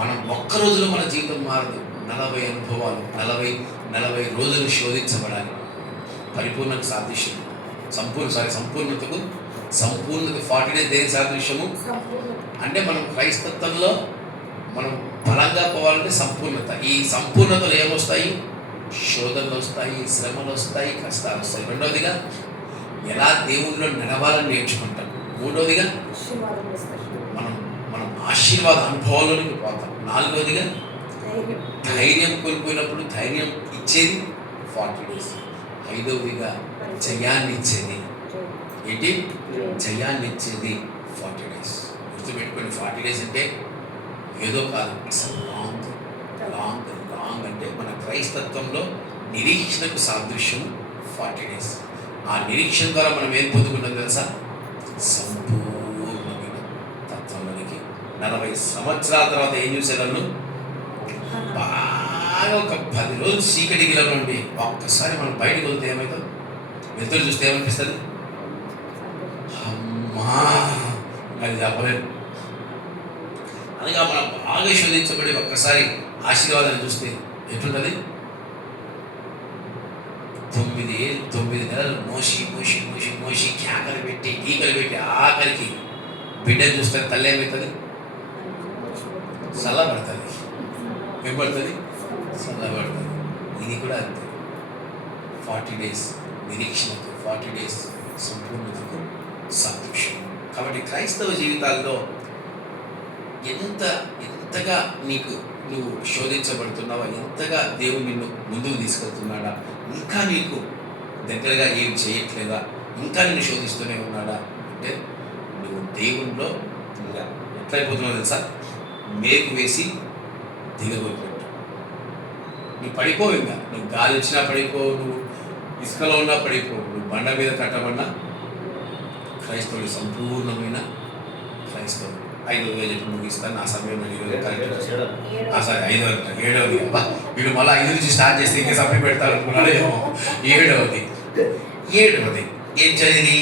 మనం ఒక్క రోజులో మన జీవితం మారదు. 40 అనుభవాలు, 40 రోజులు శోధించబడాలి. పరిపూర్ణకు సాదృశ్యం. సంపూర్ణత 40 days దేని సాదృశ్యము అంటే మనం క్రైస్తత్వంలో మనం బలంగా పోవాలంటే సంపూర్ణత. ఈ సంపూర్ణతలు ఏమొస్తాయి? శోధనలు వస్తాయి, శ్రమలు వస్తాయి, కష్టాలు వస్తాయి. రెండవదిగా ఎలా దేవుళ్ళలో నడవాలని నేర్చుకుంటాం. మూడవదిగా మనం ఆశీర్వాద అనుభవాల్లోనికి పోతాం. నాలుగవదిగా ధైర్యం కోల్పోయినప్పుడు ధైర్యం ఇచ్చేది 40 days. ఐదవదిగా జయాన్ని ఇచ్చేది ఏంటి? జయాన్ని ఇచ్చేది 40 days. గుర్తుపెట్టుకొని 40 days అంటే ఏదో కాదు, ఇట్స్ లాంగ్ లాంగ్ లాంగ్. అంటే మన క్రైస్తత్వంలో నిరీక్షణకు సాదృశ్యం 40 days. ఆ నిరీక్షణ ద్వారా మనం ఏం పొందుకుంటాం తెలుసా? సంపూర్ణమైన తత్వంలోనికి. 40 సంవత్సరాల తర్వాత ఏం చూసేవాళ్ళు? బాగా ఒక 10 రోజులు చీకటి గిల నుండి ఒక్కసారి మనం బయటకు వెళ్తే ఏమవుతుంది? వెళ్తురు చూస్తే ఏమనిపిస్తుంది? అమ్మా అది చెప్పలేదు. అందుకే మనం బాగా శోధించబడి ఒక్కసారి ఆశీర్వాదాన్ని చూస్తే ఎట్లుంటుంది? 9 నెలలు మోసి కేకలు పెట్టి ఈకలు పెట్టి ఆఖరికి బిడ్డను చూస్తే తల్లి ఏమవుతుంది? చల్లబడుతుంది. ఏం పడుతుంది? చల్లబడుతుంది. ఇది కూడా అంతే. 40 days నిరీక్షణకు, 40 days సంపూర్ణతకు సాదృశ్యం. కాబట్టి క్రైస్తవ జీవితాల్లో ఎంతగా నువ్వు శోధించబడుతున్నావా, ఎంతగా దేవుడు నిన్ను ముందుకు తీసుకెళ్తున్నాడా, ఇంకా నీకు దగ్గరగా ఏం చేయట్లేదా, ఇంకా నిన్ను శోధిస్తూనే ఉన్నాడా అంటే నువ్వు దేవుల్లో ఎట్లయిపోతున్నావు తెలుసా? మేకు వేసి దిగబోయినట్టు. నువ్వు పడిపోవు. ఇంకా నువ్వు గాలి వచ్చినా పడిపోవు, నువ్వు ఇసుకలో ఉన్నా పడిపోవు, నువ్వు బండ మీద కట్టబడినా క్రైస్తవుడు సంపూర్ణమైన క్రైస్తవుడు. 5వ చెప్పి ముగిస్తాను. నా సమయం సరే 7వది. అబ్బా వీడు మళ్ళీ 5 నుంచి స్టార్ట్ చేస్తే ఇంకా సభ్య పెడతారు అనుకున్నాడు ఏమో. 7వది ఏం చదివి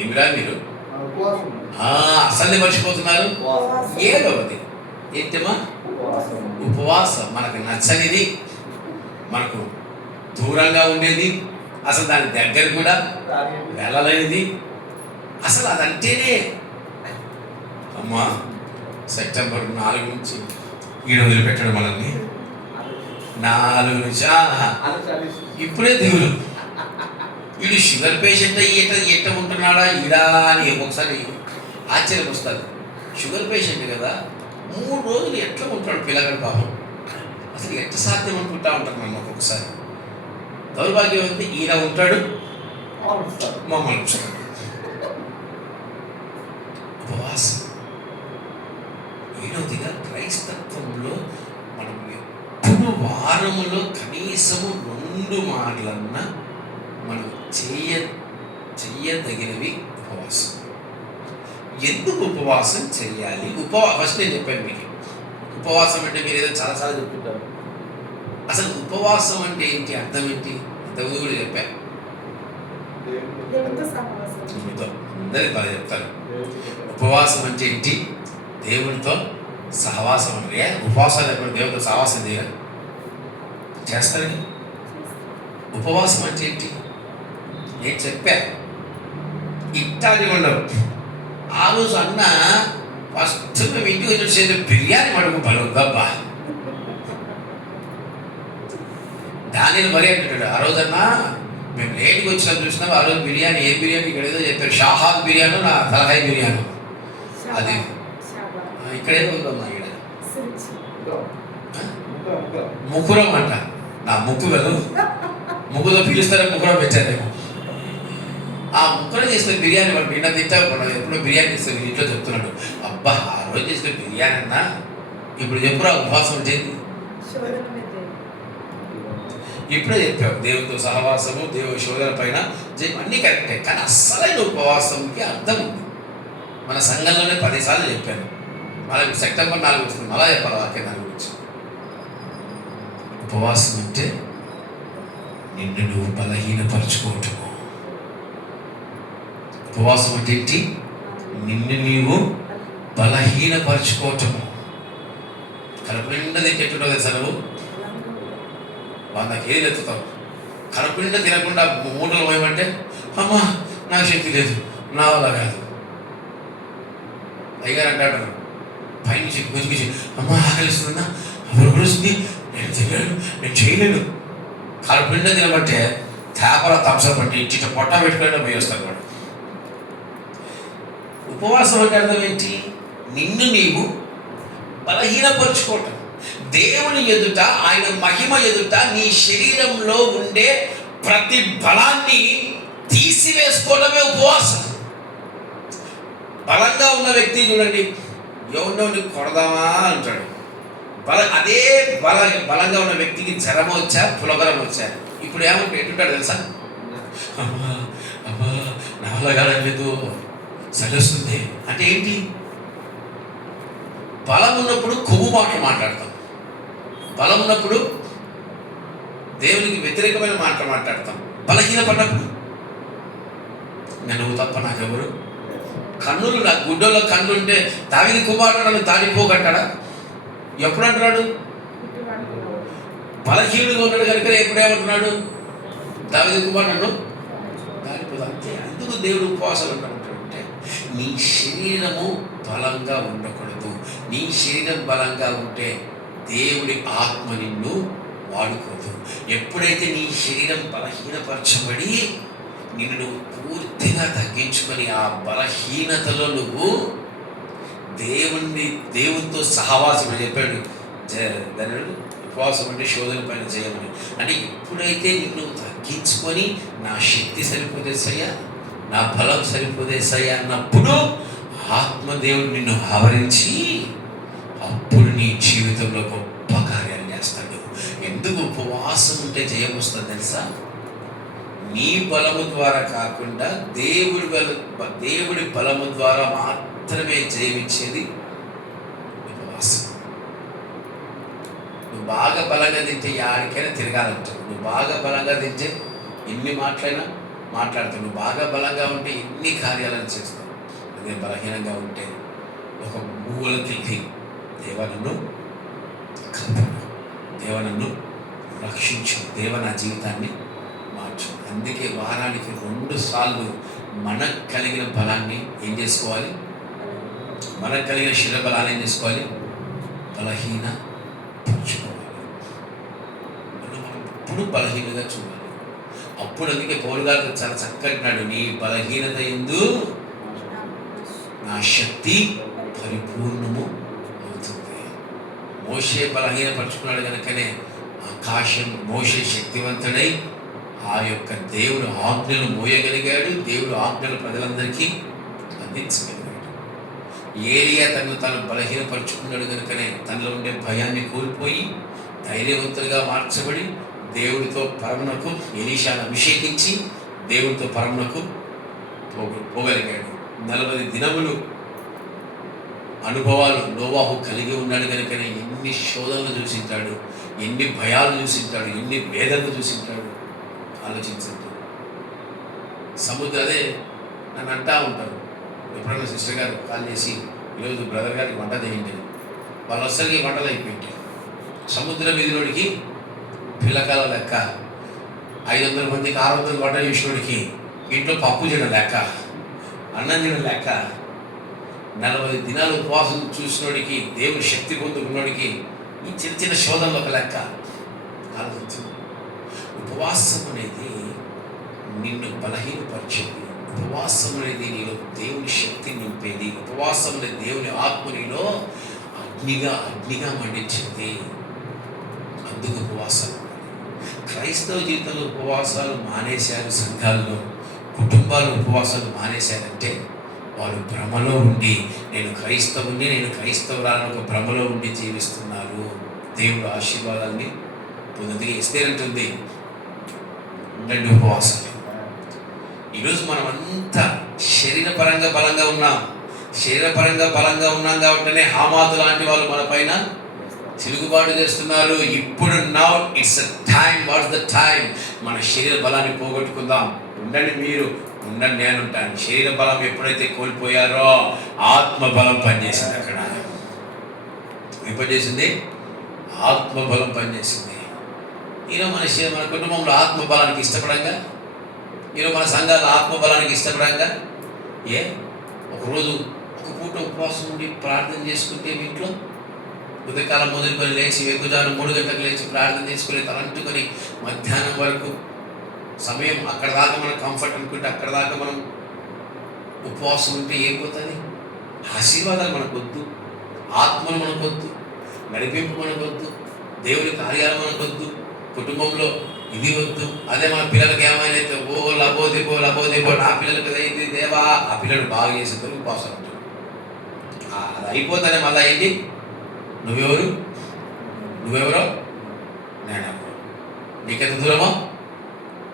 ఏమిరా మీరు అసలు మర్చిపోతున్నారు. 7వది ఏంటమ్మా? ఉపవాసం. మనకు నచ్చనిది, మనకు దూరంగా ఉండేది, అసలు దాని దగ్గర కూడా వెళ్ళలేనిది, అసలు అదంటేనే అమ్మా సెప్టెంబర్ 4 నుంచి ఈడ వదిలిపెట్టడం మనల్ని 4 నుంచి ఇప్పుడే దిగులు. వీడు షుగర్ పేషెంట్ ఎట్ట ఉంటున్నాడా ఈడా అని ఒకసారి ఆశ్చర్యం వస్తుంది. షుగర్ పేషెంట్ కదా, 3 రోజులు ఎట్లా ఉంటాడు పిల్లగాడు పాపం. అసలు ఎట్ట సాధ్యం అనుకుంటా ఉంటారు మనం ఒక్కొక్కసారి. దౌర్భాగ్యం ఉంది, ఈయన ఉంటాడు మమ్మల్ని చూస్తాడు. ఉపవాసం. 7వదిగా క్రైస్తత్వంలో మనం ఎప్పుడు వారములో కనీసము 2 మార్లన్నా మనం చెయ్యదగినవి ఉపవాసం. ఎందుకు ఉపవాసం చెయ్యాలి? ఫస్ట్ నేను చెప్పాను మీకు, ఉపవాసం అంటే మీరు ఏదో చాలాసార్లు చెప్తుంటారు. అసలు ఉపవాసం అంటే ఏంటి, అర్థం ఏంటి? ఇంతకుముందు కూడా చెప్పాను. అందరికి బాగా చెప్తారు. ఉపవాసం అంటే ఏంటి? దేవునితో సహవాసం. అంటే ఉపవాసాలు ఎప్పుడు దేవునితో సహవాసం చేయాలి చేస్తారని. ఉపవాసం అంటే ఏంటి నేను చెప్పా. ఇట్టాది ఉండవు. ఆ రోజు అన్న ఫస్ట్ మేము ఇంటికి వచ్చేది బిర్యానీ మడుగు పని ఉందబ్బా. దానిని మరీ అంటున్నాడు. ఆ రోజన్నా మేము లేట్కి వచ్చినా చూసినాం. ఆ రోజు బిర్యానీ, ఏ బిర్యానీ ఇక్కడ ఏదో చెప్పారు, షాహాద్ బిర్యానీ, నా తలకాయ బిర్యానీ. అది ఇక్కడేదో ఉందమ్మా. ఇక్కడ ముకురం అంట. నా ముక్కు కదా, ముక్కుతో పిలుస్తారే ముకురం పెట్టారేమో. ఆ ముక్కలు చేసిన బిర్యానీ మనం నిన్న తింటాం. మనం ఎప్పుడో బిర్యానీ చేస్తే ఇంట్లో చెప్తున్నాడు, అబ్బా ఆ రోజు చేసిన బిర్యానీ అన్నా ఇప్పుడు చెప్పురా ఉపవాసం వచ్చేది. ఇప్పుడే చెప్పావు దేవునితో సహవాసము, దేవుని శోధన పైన అన్నీ కరెక్టే. కానీ అస్సలైన ఉపవాసంకి అర్థం ఉంది. మన సంఘంలోనే 10 సార్లు చెప్పాను. మళ్ళీ సెప్టెంబర్ 4 వస్తుంది, మళ్ళా చెప్పాలి వాక్యం దాని గురించి. ఉపవాసం అంటే నిన్ను నువ్వు బలహీనపరచుకోవటము. ఉపవాసం అంటే ఏంటి? నిన్ను నీవు బలహీనపరచుకోవటము. కడుపు నిండా తింటుండవు తెలుసా నువ్వు? 100 కేజీలు ఎత్తుతావు. కడుపు నిండా తినకుండా మూటలు పోయమంటే అమ్మా నాకు శక్తి లేదు, నా వల్ల కాదు. అయ్యారు అంటాడు పైనుంచి గురించి, అమ్మ ఆకలిస్తుందన్నా, ఎవరు గురిస్తుంది, నేను తినలేను, నేను చేయలేను. కడుపు నిండా తినబట్టే తేపల తంసం పట్టి ఇచ్చిన పొట్ట పెట్టుకునే పోయి వస్తాను వాడు. ఉపవాసం అంటే అర్థం ఏంటి? నిన్ను నీవు బలహీనపరుచుకోవటం. దేవుని ఎదుట, ఆయన మహిమ ఎదుట నీ శరీరంలో ఉండే ప్రతి బలాన్ని తీసివేసుకోవడమే ఉపవాసం. బలంగా ఉన్న వ్యక్తి చూడండి, ఎవరిని కొడదామా అంటాడు. అదే బలంగా ఉన్న వ్యక్తికి జ్వరం వచ్చా, పులగరం వచ్చా, ఇప్పుడు ఏమంటే ఎటుంటాడు తెలుసా? అమ్మా అమ్మా నా వల్ల కాలేదు, చలి వస్తుంది అంటే ఏంటి? బలం ఉన్నప్పుడు కొవ్వు మాటలు మాట్లాడతాం. బలం ఉన్నప్పుడు దేవునికి వ్యతిరేకమైన మాటలు మాట్లాడతాం. బలహీనపడినప్పుడు నువ్వు తప్ప నాకెవరు? కన్నులు, నా గుడ్డలో కన్ను ఉంటే దావీదు కుమారుడు దాడిపోగంటాడా? ఎప్పుడు అంటున్నాడు? బలహీనుడిగా ఉన్నాడు కనుక ఎప్పుడేమంటున్నాడు? దావీదు కుమారుడు నన్ను దారిపోదు. అంతే. అందుకు దేవుడు ఉపవాసాలు ఉంటాడంటే నీ శరీరము బలంగా ఉండకూడదు. నీ శరీరం బలంగా ఉంటే దేవుడి ఆత్మ నిన్ను వాడుకోదు. ఎప్పుడైతే నీ శరీరం బలహీనపరచబడి నిన్ను నువ్వు పూర్తిగా తగ్గించుకొని ఆ బలహీనతలో నువ్వు దేవునితో సహవాసం చెప్పాడు. దాని ఉపవాసం అంటే శోధన పైన చేయమని. అంటే ఎప్పుడైతే నిన్ను తగ్గించుకొని నా శక్తి సరిపోతే సయ్యా, నా బలం సరిపోతే సయ్యా అన్నప్పుడు ఆత్మదేవుడు నిన్ను ఆవరించి అప్పుడు నీ జీవితంలో గొప్ప కార్యాలు చేస్తాడు. ఎందుకు ఉపవాసం ఉంటే జయం వస్తుంది తెలుసా? నీ బలము ద్వారా కాకుండా దేవుడి బలము ద్వారా మాత్రమే జయమిచ్చేది ఉపవాసం. నువ్వు బాగా బలంగా తింటే యాడికైనా తిరగాలంటావు. నువ్వు బాగా బలంగా తింటే ఎన్ని మాట్లాడతావు. నువ్వు బాగా బలంగా ఉంటే ఎన్ని కార్యాలను చేస్తావు. అదే బలహీనంగా ఉంటే ఒక మూలకి దేవా నన్ను కాపాడు, దేవా నన్ను రక్షించు, దేవ నా జీవితాన్ని మార్చు. అందుకే వారానికి 2 సార్లు మనకు కలిగిన బలాన్ని ఏం చేసుకోవాలి? మనకు కలిగిన శరీర బలాన్ని ఏం చేసుకోవాలి? బలహీన పరచుకోవాలి. మనం ఎప్పుడు బలహీనగా చూడాలి. అప్పుడు అందుకే పౌలు గారు చాలా చక్కగా అంటున్నాడు, నీ బలహీనత యందు నా శక్తి పరిపూర్ణము అవుతుంది. మోషే బలహీనపరుచుకున్నాడు కనుకనే మోషే శక్తివంతుడై ఆ యొక్క దేవుడు ఆజ్ఞలు మోయగలిగాడు. దేవుడు ఆజ్ఞలు ప్రజలందరికీ అందించగలిగాడు. ఏలియా తను బలహీనపరుచుకున్నాడు కనుకనే తనలో ఉండే భయాన్ని కోల్పోయి ధైర్యవంతులుగా మార్చబడి దేవుడితో పరమునకు ఎలీషాను అభిషేకించి దేవుడితో పరమునకు పోగలిగాడు. 40 దినములు అనుభవాలు నోవాహు కలిగి ఉన్నాడు కనుకనే ఎన్ని శోధనలు చూసింటాడు, ఎన్ని భయాలు చూసింటాడు, ఎన్ని వేదనలు చూసింటాడు. ఆలోచించండి. అదే నన్ను అంటా ఉంటారు, ఎప్పుడన్నా సిస్టర్ గారు కాల్ చేసి ఈరోజు బ్రదర్ గారికి వంట చేయండి, వాళ్ళు అసలుకి వంటలు అయిపోయింటారు. సముద్రం మీదినోడికి పిల్లకాల లెక్క, 500 మందికి 600 వంట చేసినోడికి ఇంట్లో పప్పు చేయడం లెక్క, అన్నం చేయడం లెక్క, 40 దినాలు ఉపవాసం చూసినోడికి, దేవుని శక్తి పొందుకున్నోడికి ఈ చిన్న చిన్న శోధనలు ఒక లెక్క. ఆలోచించు. ఉపవాసం అనేది నిన్ను బలహీనపరిచేది. ఉపవాసం అనేది నీలో దేవుని శక్తి నింపేది. ఉపవాసం అనేది దేవుని ఆత్మ నీలో అగ్నిగా మండించేది. అందుకు ఉపవాసం. క్రైస్తవ జీవితంలో ఉపవాసాలు మానేశారు. సంఘాల్లో కుటుంబాలు ఉపవాసాలు మానేశారంటే వారు భ్రమలో ఉండి నేను క్రైస్తవురాలను ఒక భ్రమలో ఉండి జీవిస్తున్నారు. దేవుడు ఆశీర్వాదాన్ని పొందుతుంది. ఇస్తేనంటుంది ఉండండి ఉపవాసాలు. ఈరోజు మనం అంతా శరీరపరంగా బలంగా ఉన్నాం కాబట్టినే హామాతు లాంటి వాళ్ళు మన పైన తిరుగుబాటు చేస్తున్నారు. ఇప్పుడు now it's a time. What's the time? మన శరీర బలాన్ని పోగొట్టుకుందాం. ఉండండి నేను ఉంటాను. శరీర బలం ఎప్పుడైతే కోల్పోయారో ఆత్మ బలం పనిచేసింది. అక్కడ ఏం పనిచేసింది? ఆత్మ బలం పనిచేసింది. ఈరోజు మన కుటుంబంలో ఆత్మ బలానికి ఇష్టపడంగా, ఈరోజు మన సంఘాల్లో ఆత్మ బలానికి ఇష్టపడంగా, ఒకరోజు ఒక పూట ఉపవాసం ఉండి ప్రార్థన చేసుకుంటే మీ ఇంట్లో ఉదయకాలం మొదలుకొని లేచి వెగుజాను 3 గంటలకు లేచి ప్రార్థన చేసుకుని తలంటుకొని మధ్యాహ్నం వరకు సమయం అక్కడ దాకా మనం కంఫర్ట్ అనుకుంటే అక్కడ దాకా మనం ఉపవాసం ఉంటే ఏం పోతుంది? ఆశీర్వాదాలు మనకొద్దు, ఆత్మలు మనకొద్దు, నడిపింపు మనకొద్దు, దేవుని కార్యాలు మనకొద్దు, కుటుంబంలో ఇది వద్దు. అదే మన పిల్లలకి ఏమైనా లబోదిబో నా పిల్లలకి అయింది దేవా, ఆ పిల్లలు బాగా చేసేందుకు ఉపవాసం ఉంటుంది. అది అయిపోతానే మళ్ళీ ఏంటి? నువ్వెవరో నేనెవరో, నీకెంత దూరమో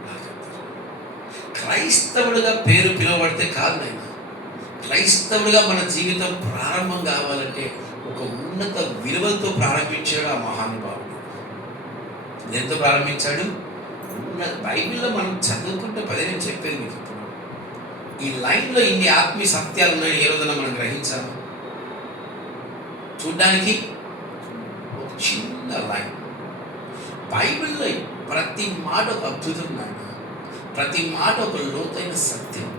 నాకెంత దూరం. క్రైస్తవుడిగా పేరు పిలువబడితే కాదు నాయన. క్రైస్తవుడిగా మన జీవితం ప్రారంభం కావాలంటే ఒక ఉన్నత విలువలతో ప్రారంభించాడు ఆ మహానుభావుడు. ఎంతో ప్రారంభించాడు? బైబిల్లో మనం చదువుకుంటే నేను చెప్పేది మీకు ఇప్పుడు ఈ లైన్లో ఇన్ని ఆత్మీయ సత్యాలు ఉన్నాయని ఏ రోజున మనం గ్రహించాము. చూడ్డానికి ఒక చిన్న లైన్, బైబిల్లో ప్రతి మాట ఒక అద్భుతం నాయన. ప్రతి మాట ఒక లోతైన సత్యం.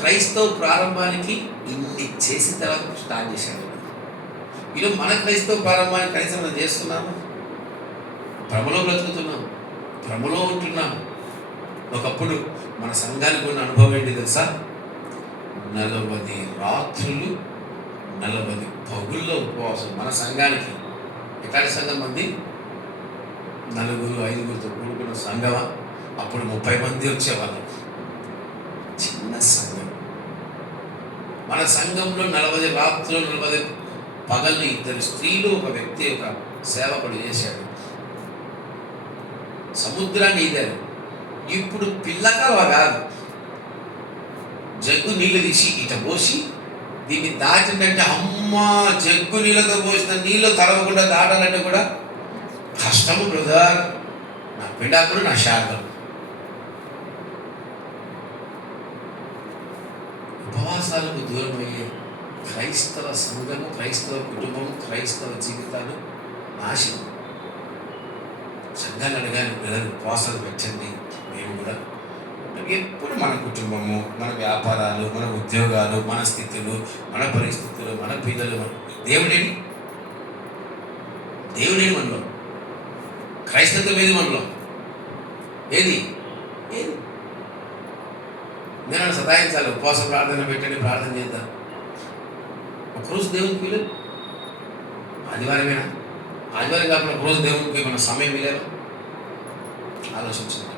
క్రైస్తవ ప్రారంభానికి ఇన్ని చేసిన తర్వాత స్టార్ట్ చేశాడు. ఈరోజు మన క్రైస్తవ ప్రారంభానికి కనీసం మనం చేస్తున్నాము. భ్రమలో బ్రతుకుతున్నాం, భ్రమలో ఉంటున్నాం. ఒకప్పుడు మన సంఘానికి ఉన్న అనుభవం ఏంటి తెలుసా? 40 రాత్రులు 40 పగుల్లో ఉపవాసం. మన సంఘానికి ఎట్లాంటి సంఘం మంది? 4-5తో కూడుకున్న సంఘమా? అప్పుడు 30 మంది వచ్చేవాళ్ళు. చిన్న సంఘం. మన సంఘంలో 40 రాత్రులు 40 పగళ్ళు 2 స్త్రీలు, ఒక వ్యక్తి, ఒక సేవకుడు చేశాడు. సముద్రాన్ని ఈదారు. ఇప్పుడు పిల్లకాల కాదు, జగ్గు నీళ్ళు తీసి ఇట పోసి దీన్ని దాటిందంటే అమ్మా, జగ్గు నీళ్ళతో పోసిన నీళ్ళు తరవకుండా దాటాలంటే కూడా కష్టము బ్రదర్. నా పిండాకులు, నా శాఖలు. ఉపవాసాలకు దూరమయ్యే క్రైస్తవ సంఘము, క్రైస్తవ కుటుంబం, క్రైస్తవ జీవితాలు నాశనం. సంఘాలు అడగాలి, బ్రదర్ ఉపవాసాలు పెట్టండి. మేము కూడా ఎప్పుడు మన కుటుంబము, మన వ్యాపారాలు, మన ఉద్యోగాలు, మన స్థితులు, మన పరిస్థితులు, మన పిల్లలు, దేవుడేమి మనలో? క్రైస్తత్వం ఏది మనలో? ఏది నేను సదాయించాలి. ఉపవాస ప్రార్థన పెట్టండి, ప్రార్థన చేద్దాం. ఒకరోజు దేవునికి పిల్లలు ఆదివారమేనా? ఆదివారం కాకుండా ఒకరోజు దేవునికి మన సమయం మిలేవా? ఆలోచించండి.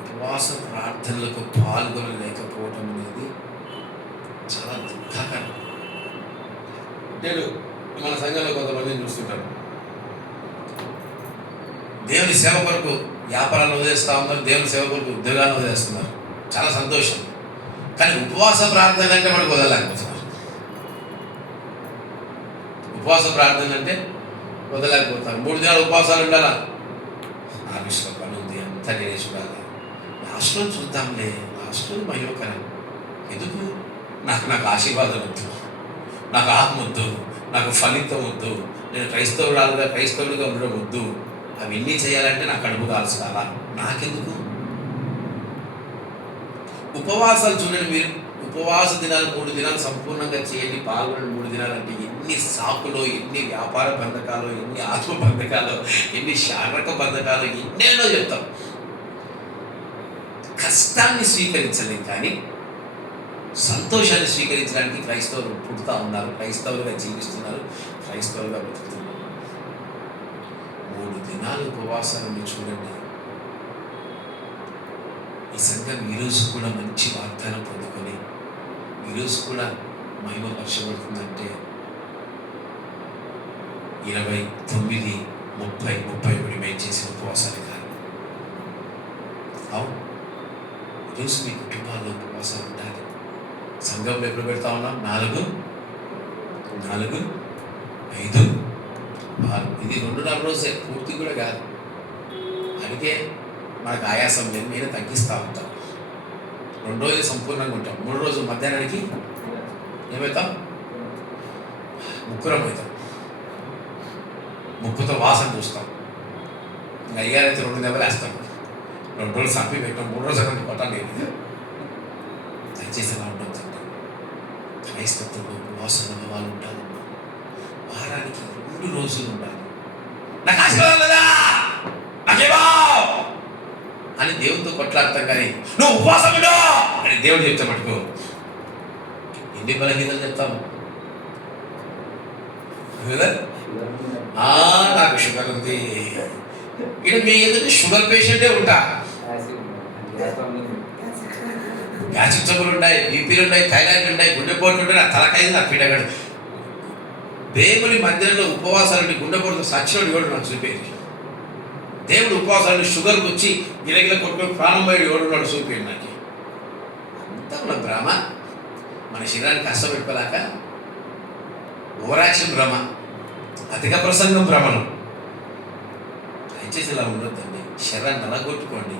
ఉపవాస ప్రార్థనలకు పాల్గొనలేకపోవటం అనేది చాలా దుఃఖకరం. నేను మన సంఘంలో కొంతమందిని చూస్తుంటాను. దేవుని సేవ కొరకు వ్యాపారాలు వదిలేస్తూ ఉన్నారు, దేవుని సేవ కొరకు ఉద్యోగాలు వదిలేస్తున్నారు. చాలా సంతోషం. కానీ ఉపవాస ప్రార్థన అంటే మనకు వదలలేకపోతున్నారు. ఉపవాస ప్రార్థన అంటే వదలలేకపోతారు. 3 దినాలు ఉపవాసాలు ఉండాలా? ఆఫీస్లో పని ఉంది, అంతా నేనే చూడాలి. లాస్ట్లో చూద్దాంలే, లాస్ట్లో మహిమకరం. ఎందుకు? నాకు ఆశీర్వాదం వద్దు, నాకు ఆత్మ వద్దు, నాకు ఫలితం వద్దు, నేను క్రైస్తవుడిగా ఉండడం వద్దు. అవన్నీ చేయాలంటే నాకు కడుపు కాల్చాలా? నాకెందుకు? ఉపవాసాలు చూడండి మీరు. ఉపవాస దినాలు 3 దినాలు సంపూర్ణంగా చేయండి, పాల్గొనండి. 3 దినాలు అంటే ఎన్ని సాకులు, ఎన్ని వ్యాపార బంధకాలు, ఎన్ని ఆత్మ బంధకాలు, ఎన్ని శారీరక బంధకాలు, ఎన్నేనో చెప్తాం. కష్టాన్ని స్వీకరించలేం, కానీ సంతోషాన్ని స్వీకరించడానికి క్రైస్తవులు పుడుతూ ఉన్నారు, క్రైస్తవులుగా జీవిస్తున్నారు, క్రైస్తవులుగా బ్రతుకుతున్నారు. 3 దినాలు ఉపవాసాలను చూడండి. ఈ సంఘం ఈరోజు కూడా మంచి వాగ్దానం పొందుకొని ఈరోజు కూడా మహిమపరచబడుతుందంటే 29, 30, 31 మేము చేసిన ఉపవాసాలు కాదు. అవును, ఈరోజు మీ కుటుంబాల్లో ఉపవాసాలు ఉండాలి. సంఘంలో ఎప్పుడు పెడతా ఉన్నాం? 4, 5, 6. ఇది 2-4 రోజే, పూర్తి కూడా కాదు. అందుకే మనకు ఆయాసం లేదు, మీరు తగ్గిస్తూ ఉంటాం. 2 రోజులు సంపూర్ణంగా ఉంటాం. 3 రోజులు మధ్యాహ్నానికి ఏమవుతాం? ముక్కురం అవుతాం. ముక్కుతో వాసన చూస్తాం. ఇంకా అయ్యారైతే 2 దెబ్బలు వేస్తాం. 2 రోజులు సంపి పెట్టాం, 3 రోజులు కొట్టాలి. దయచేసి అలా ఉండొద్దండి. క్రైస్తత్వంలో ఉపవాసన వాళ్ళు ఉంటారు. వారానికి 2 రోజులు ఉండాలి. నాకు ఆశీర్వాదం లేదా, నాకేమో అని దేవునితో కొట్లాడతాం. కానీ నువ్వు ఉపవాసం ఉండు అని దేవుడు చెప్తా మటుకు ఎన్ని బలహీనలు చెప్తాము. నాకు షుగర్ ఉంది. ఇక్కడ మీ ఎదురు షుగర్ పేషెంటే ఉంటా. గ్యాస్ట్రిక్ జబ్బులు ఉన్నాయి, బీపీలు ఉన్నాయి, థైరాయిడ్ ఉన్నాయి, గుండెపోట్లు ఉంటాయి. నా తలకాయ నా పీడగడు. దేవుని మందిరంలో ఉపవాసాలు గుండెపోటుతో సచ్చినోడు ఎవడు నాకు చూపేది. దేవుడు ఉపవాసాలు షుగర్కి వచ్చి గిలగిల కొట్టుకొని ప్రాణం పోయి ఎవడున్నాడు చూపేది నాకు. అంతా మన భ్రమ. మన శరీరానికి కష్టపెట్టుకోలేక ఓవరాక్షన్ భ్రమ, అధిక ప్రసంగం భ్రమలు. దయచేసి ఇలా ఉండొద్దండి. శరీరాన్ని నలగొట్టుకోండి.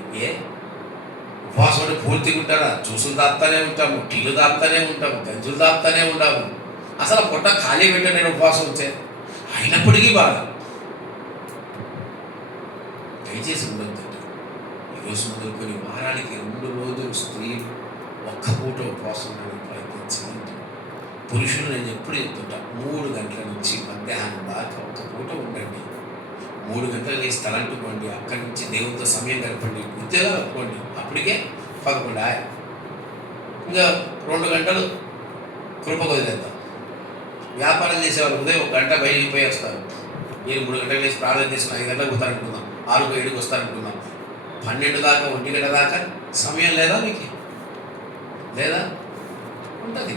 ఉపవాసం అంటే పూర్తిగా ఉంటారా? జ్యూసులు దాపుతానే ఉంటాము, టీలు దాపుతానే ఉంటాము, గంజులు దాపుతానే ఉంటాము. అసలు పొట్ట ఖాళీ పెట్టాను నేను ఉపవాసం ఉంటే. అయినప్పటికీ బాధ. దయచేసి ఉండొద్దంట. ఈరోజు మొదలుకొని వారానికి 2 రోజులు స్త్రీలు ఒక్క పూట ఉపవాసం ఉండడానికి ప్రయత్నించండి. పురుషులు నేను ఎప్పుడు చెప్తుంటా 3 గంటల నుంచి మధ్యాహ్నం దాకా ఒక్క పూట ఉండండి. 3 గంటలు లేచి తలంటుకోండి, అక్కడి నుంచి దేవునితో సమయం గడపండి, ఉద్యోగాలు ఒప్పుకోండి. అప్పటికే 11 ఇంకా 2 గంటలు కృప వదిలేద్దాం. వ్యాపారం చేసేవాళ్ళు ఉదయం 1 గంట బయటికి పోయి వస్తారు. నేను 3 గంటలు వేసి ప్రార్థన చేసుకుని 5 గంటలకు పోతారనుకుందాం, 6కు 7కు వస్తారనుకుందాం. 12 దాకా 1 గంట దాకా సమయం లేదా మీకు? లేదా? ఉంటుంది.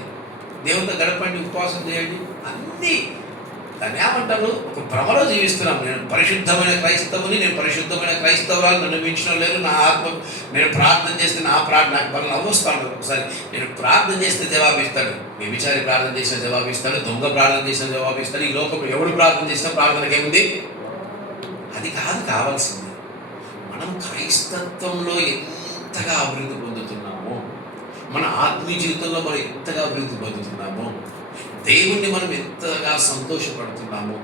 దేవునితో గడపండి, ఉపవాసం చేయండి. అన్నీ దాన్ని ఏమంటారు, ఒక భ్రమలో జీవిస్తున్నాం. నేను పరిశుద్ధమైన క్రైస్తవుని, నేను పరిశుద్ధమైన క్రైస్తవురాలు, నన్ను మించడం లేదు. నా ఆత్మ, నేను ప్రార్థన చేస్తే నా ప్రార్థన నాకు బలం నవ్వుస్తాను. ఒకసారి నేను ప్రార్థన చేస్తే జవాబిస్తాడు. వ్యభిచారి ప్రార్థన చేసిన జవాబిస్తాడు, దొంగ ప్రార్థన చేసిన జవాబిస్తాడు. ఈ లోకంలో ఎవడు ప్రార్థన చేసినా ప్రార్థనకి ఏముంది? అది కాదు కావాల్సింది. మనం క్రైస్తత్వంలో ఎంతగా అభివృద్ధి పొందుతున్నామో, మన ఆత్మీయ జీవితంలో మనం ఎంతగా అభివృద్ధి పొందుతున్నామో, దేవుణ్ణి మనం ఎంతగా సంతోషపడుతున్నామో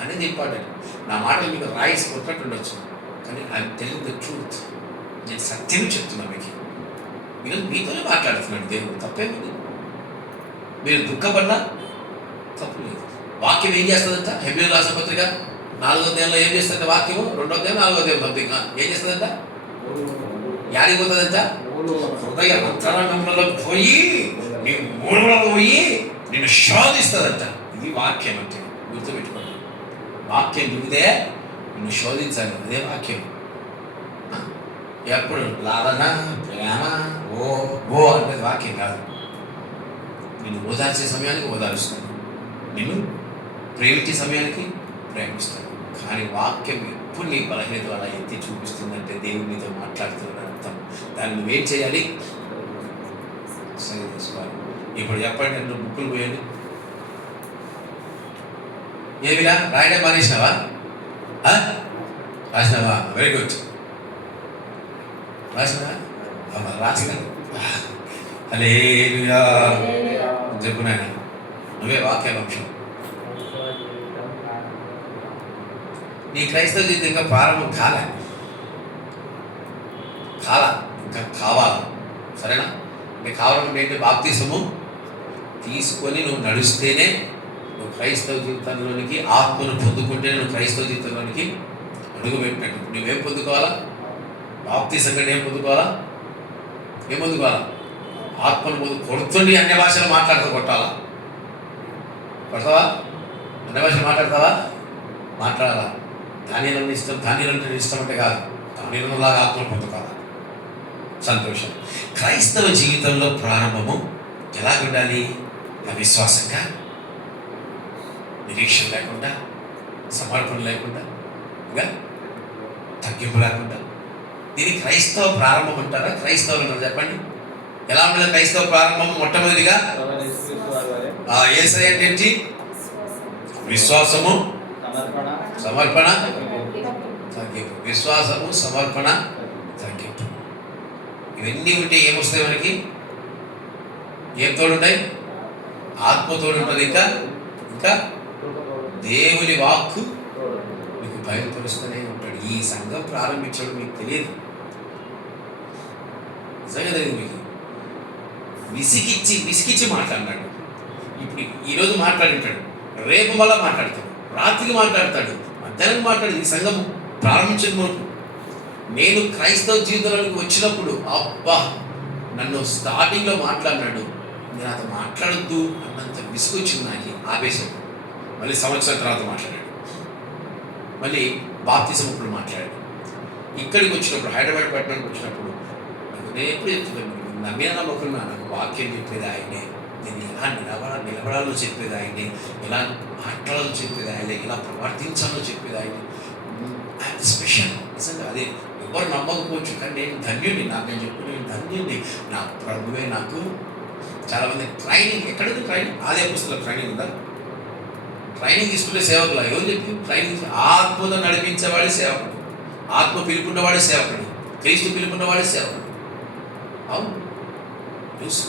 అనేది ఇంపార్టెంట్. నా మాటలు మీకు రాయిస్ కొట్టట్టు ఉండొచ్చు, కానీ ఐఎమ్ టెల్లింగ్ ద ట్రూత్. నేను సత్యం చెప్తున్నా మీకు. ఈరోజు మీతోనే మాట్లాడుతున్నాడు దేవుడు, తప్పేముంది? మీరు దుఃఖపడ్డా తప్పు లేదు. వాక్యం ఏం చేస్తుందంట? హెబ్రీయులకు రాసిన పత్రిక 4వ అధ్యాయంలో ఏం చేస్తుందంటే వాక్యము 2వ అధ్యాయం 4వ అధ్యాయం సంథింగ్ ఏం చేస్తుందంట? యాడికి పోతుందంట? హృదయ అంతరంగంలోకి పోయి నీ మూలంలోకి పోయి నిన్ను శోధిస్తుందంట. ఇది వాక్యం అంటే గుర్తుపెట్టుకోండి. వాక్యం దిగితే నిన్ను శోధించాలి, అదే వాక్యం. ఎప్పుడు లాలన ప్రేమ ఓ అంటే వాక్యం కాదు. నిన్ను ఓదార్చే సమయానికి ఓదారుస్తాను, నిన్ను ప్రేమించే సమయానికి ప్రేమిస్తాను. కానీ వాక్యం ఎప్పుడు నీ బలహీనత అలా ఎత్తి చూపిస్తుందంటే దేవుడు నీతో మాట్లాడుతున్నాడు అర్థం. దాన్ని నువ్వేం చేయాలి? సరి చేసుకోవాలి. ఇప్పుడు చెప్పండి, 2 బుక్కులు పోయండి. ఏమిరా రాయడం మానేసినావా? రాసినావా? Very good. రాసినా రాసినా హల్లెలూయా చెప్పు నాయన, నువ్వే వాక్యాంశం. నీ క్రైస్తవ జీవితం ఇంకా ప్రారంభం కాలే, ఇంకా కావాలి. సరేనా? నీకు కావాలంటే ఏంటి? బాప్తిసము తీసుకొని నువ్వు నడుస్తేనే నువ్వు క్రైస్తవ జీవితంలోనికి, ఆత్మను పొందుకుంటేనే నువ్వు క్రైస్తవ జీవితంలోనికి అడుగు పెట్టినట్టు. నువ్వేం పొందుకోవాలా? బాప్తిసం కంటే ఏం పొందుకోవాలా? ఏం పొందుకోవాలా? ఆత్మను కొడుతుండి అన్య భాషలు మాట్లాడుతూ కొట్టాలా? కొడతావా? అన్య భాషలు మాట్లాడతావా? మాట్లాడాలా? ధాన్యాలను ఇష్టం, ధాన్యాలంటే ఇష్టం అంటే కాదు, ధాన్యాలలాగా ఆత్మను పొందుకోవాలి. సంతోషం. క్రైస్తవ జీవితంలో ప్రారంభము ఎలా ఉండాలి? అవిశ్వాసంగా, నిరీక్షణ లేకుండా, సమర్పణ లేకుండా, ఇంకా తగ్గింపు లేకుండా. దీన్ని క్రైస్తవ ప్రారంభం అంటారా? క్రైస్తవులు అంటారు? చెప్పండి, ఎలా ఉండాలి క్రైస్తవ ప్రారంభం? మొట్టమొదటిగా యేసయ్య అంటే ఏంటి? విశ్వాసము, సమర్పణ, తగ్గింపు. విశ్వాసము, సమర్పణ, తగ్గింపు. ఇవన్నీ ఉంటే ఏమొస్తాయి మనకి? ఏం తోడుంటాయి? ఆత్మ తోడు ఉంటుంది. ఇంకా దేవుని వాక్కు మీకు బయలుపరుస్తూనే ఉంటాడు. ఈ సంఘం ప్రారంభించడం మీకు తెలియదు, నిజంగా తెలియదు మీకు. విసిగిచ్చి మాట్లాడినాడు. ఇప్పుడు ఈరోజు మాట్లాడింటాడు, రేపు మళ్ళా మాట్లాడతాడు, రాత్రికి మాట్లాడతాడు, మధ్యాహ్నం మాట్లాడు. ఈ సంఘం ప్రారంభించడం వరకు నేను క్రైస్తవ జీవితంలోకి వచ్చినప్పుడు అబ్బా నన్ను స్టార్టింగ్లో మాట్లాడినాడు, నేను అతను మాట్లాడొద్దు అన్నంత విసుగొచ్చింది నాకు. ఆపేశాడు. మళ్ళీ సంవత్సరం తర్వాత మాట్లాడాడు. మళ్ళీ బాప్తిసం అప్పుడు మాట్లాడాడు. ఇక్కడికి వచ్చినప్పుడు, హైదరాబాద్ పట్టణానికి వచ్చినప్పుడు నేను ఎప్పుడు చెప్తున్నాను, నమ్మిన నమ్మకున్నా నాకు వాక్యం చెప్పేది ఆయనే, నేను ఎలా నిలబడాలో చెప్పేది ఆయనే, ఎలా మాట్లాడాలో చెప్పేది ఆయనే, ఎలా ప్రవర్తించాలో చెప్పేది ఆయనే. స్పెషల్ నిజంగా. అదే ఎవరు నమ్మకపోవచ్చు, కానీ నేను ధన్యుడిని. నేను చెప్పుకునే ధన్యుడిని. నా ప్రభువే నాకు చాలామంది ట్రైనింగ్. ఎక్కడికి ట్రైనింగ్? ఆది అపోస్తలుల ట్రైనింగ్ ఉందా? ట్రైనింగ్ తీసుకునే సేవకులు ఎవరు చెప్పి ట్రైనింగ్? ఆత్మతో నడిపించేవాడే సేవకుడు, ఆత్మ పిలుపున్నవాడే సేవకుడు, క్రీస్తు పిలుపున్నవాడే సేవకుడు. అవును, చూసు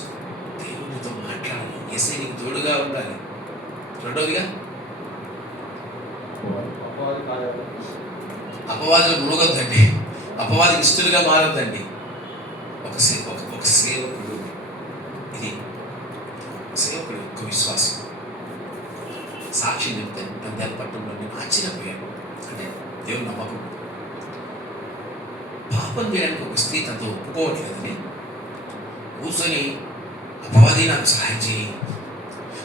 దేవునితో మాట్లాడాలి, యేసయ్య నీకు తోడుగా ఉండాలి. రెండవదిగా అపవాదులు మునగొద్దండి, అపవాదికి ఇష్టలుగా మారొద్దండి. ఒక సేవకుడు, ఇది సేవకుడు ఒక విశ్వాసం సాక్షి నంద్యాల పట్టణంలో నేను ఆశ్చర్యపోయాను. అంటే దేవుని నమ్మకం. పాపం చేయడానికి ఒక స్త్రీ తనతో ఒప్పుకోవట్లేదని కూర్చొని అపవాది నాకు సహాయం చేయి,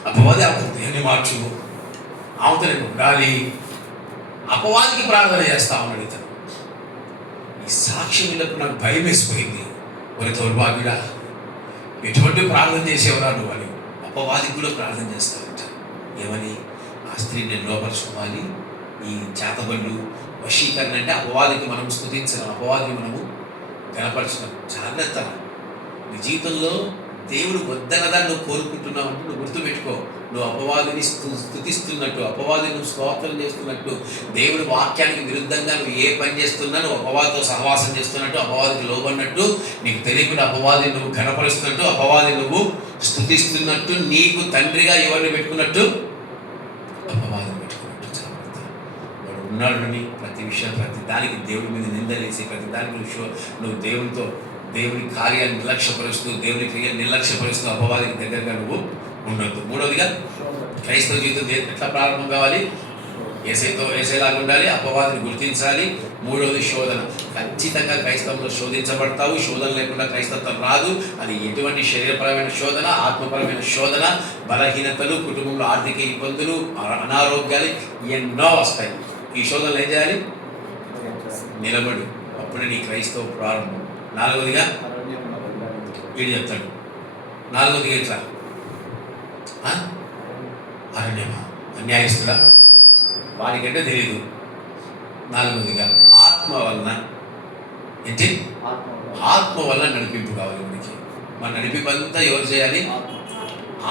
అపవాది ఆ హృదయాన్ని మార్చు, ఆమెతో నేను ఉండాలి, అపవాదికి ప్రార్థన చేస్తా ఉన్నాడు ఇతను. ఈ సాక్ష్యం వీళ్ళకు నాకు భయం వేసిపోయింది. ఒక దౌర్భాగ్యుడా, ఎటువంటి ప్రార్థన చేసేవరా నువ్వు అని అపవాదికి కూడా ప్రార్థన చేస్తారంట. ఏమని? ఆ స్త్రీని నేను లోపరుచుకోవాలి. ఈ చేతబళ్ళు వశీకరణ అంటే అపవాదికి మనం స్తుతించడం, అపవాదిని మనము గనపరచడం. జాగ్రత్త. నీ జీవితంలో దేవుడు వద్దనదాన్ని నువ్వు కోరుకుంటున్నావు అంటే నువ్వు గుర్తుపెట్టుకో, నువ్వు అపవాదిని స్తుతిస్తున్నట్టు, అపవాదిని నువ్వు స్తోత్రం చేస్తున్నట్టు, దేవుడి వాక్యానికి విరుద్ధంగా నువ్వు ఏ పని చేస్తున్నా, నువ్వు అపవాదితో సహవాసం చేస్తున్నట్టు, అపవాదికి లోబడినట్టు, నీకు తెలియకుండా అపవాదిని నువ్వు ఘనపరుస్తున్నట్టు, అపవాదిని నువ్వు స్తుతిస్తున్నట్టు, నీకు తండ్రిగా ఎవరిని పెట్టుకున్నట్టు? అపవాదిని పెట్టుకున్నట్టు. జాగ్రత్త. వాడు ఉన్నాడని ప్రతి విషయం, ప్రతి దానికి దేవుడి మీద నిందలేసి, ప్రతి దానికి నువ్వు దేవుని కార్యాన్ని నిర్లక్ష్యపరుస్తూ, దేవుని క్రియలు నిర్లక్ష్యపరుస్తూ అపవాదికి దగ్గరగా నువ్వు ఉండొద్దు. మూడవదిగా క్రైస్తవ జీవితం ఎట్లా ప్రారంభం కావాలి? ఏసైలాగా ఉండాలి, అపవాదిని గుర్తించాలి. మూడవది శోధన. ఖచ్చితంగా క్రైస్తవంలో శోధించబడతావు. శోధన లేకుండా క్రైస్తవం రాదు. అది ఎటువంటి శరీరపరమైన శోధన, ఆత్మపరమైన శోధన, బలహీనతలు, కుటుంబంలో ఆర్థిక ఇబ్బందులు, అనారోగ్యాలు ఎన్నో వస్తాయి. ఈ శోధనలు ఏం చేయాలి? నిలబడు. అప్పుడే నీ క్రైస్తవ ప్రారంభం. నాలుగవదిగా వీడు చెప్తాడు. నాలుగవదిగా ఎట్లా? అరణ్యమా, అన్యాయస్తుడా, వాడికంటే తెలియదు. నాలుగవదిగా ఆత్మ వలన. ఏంటి? ఆత్మ వల్ల నడిపింపు కావాలి మనకి. మన నడిపింపు అంతా ఎవరు చేయాలి?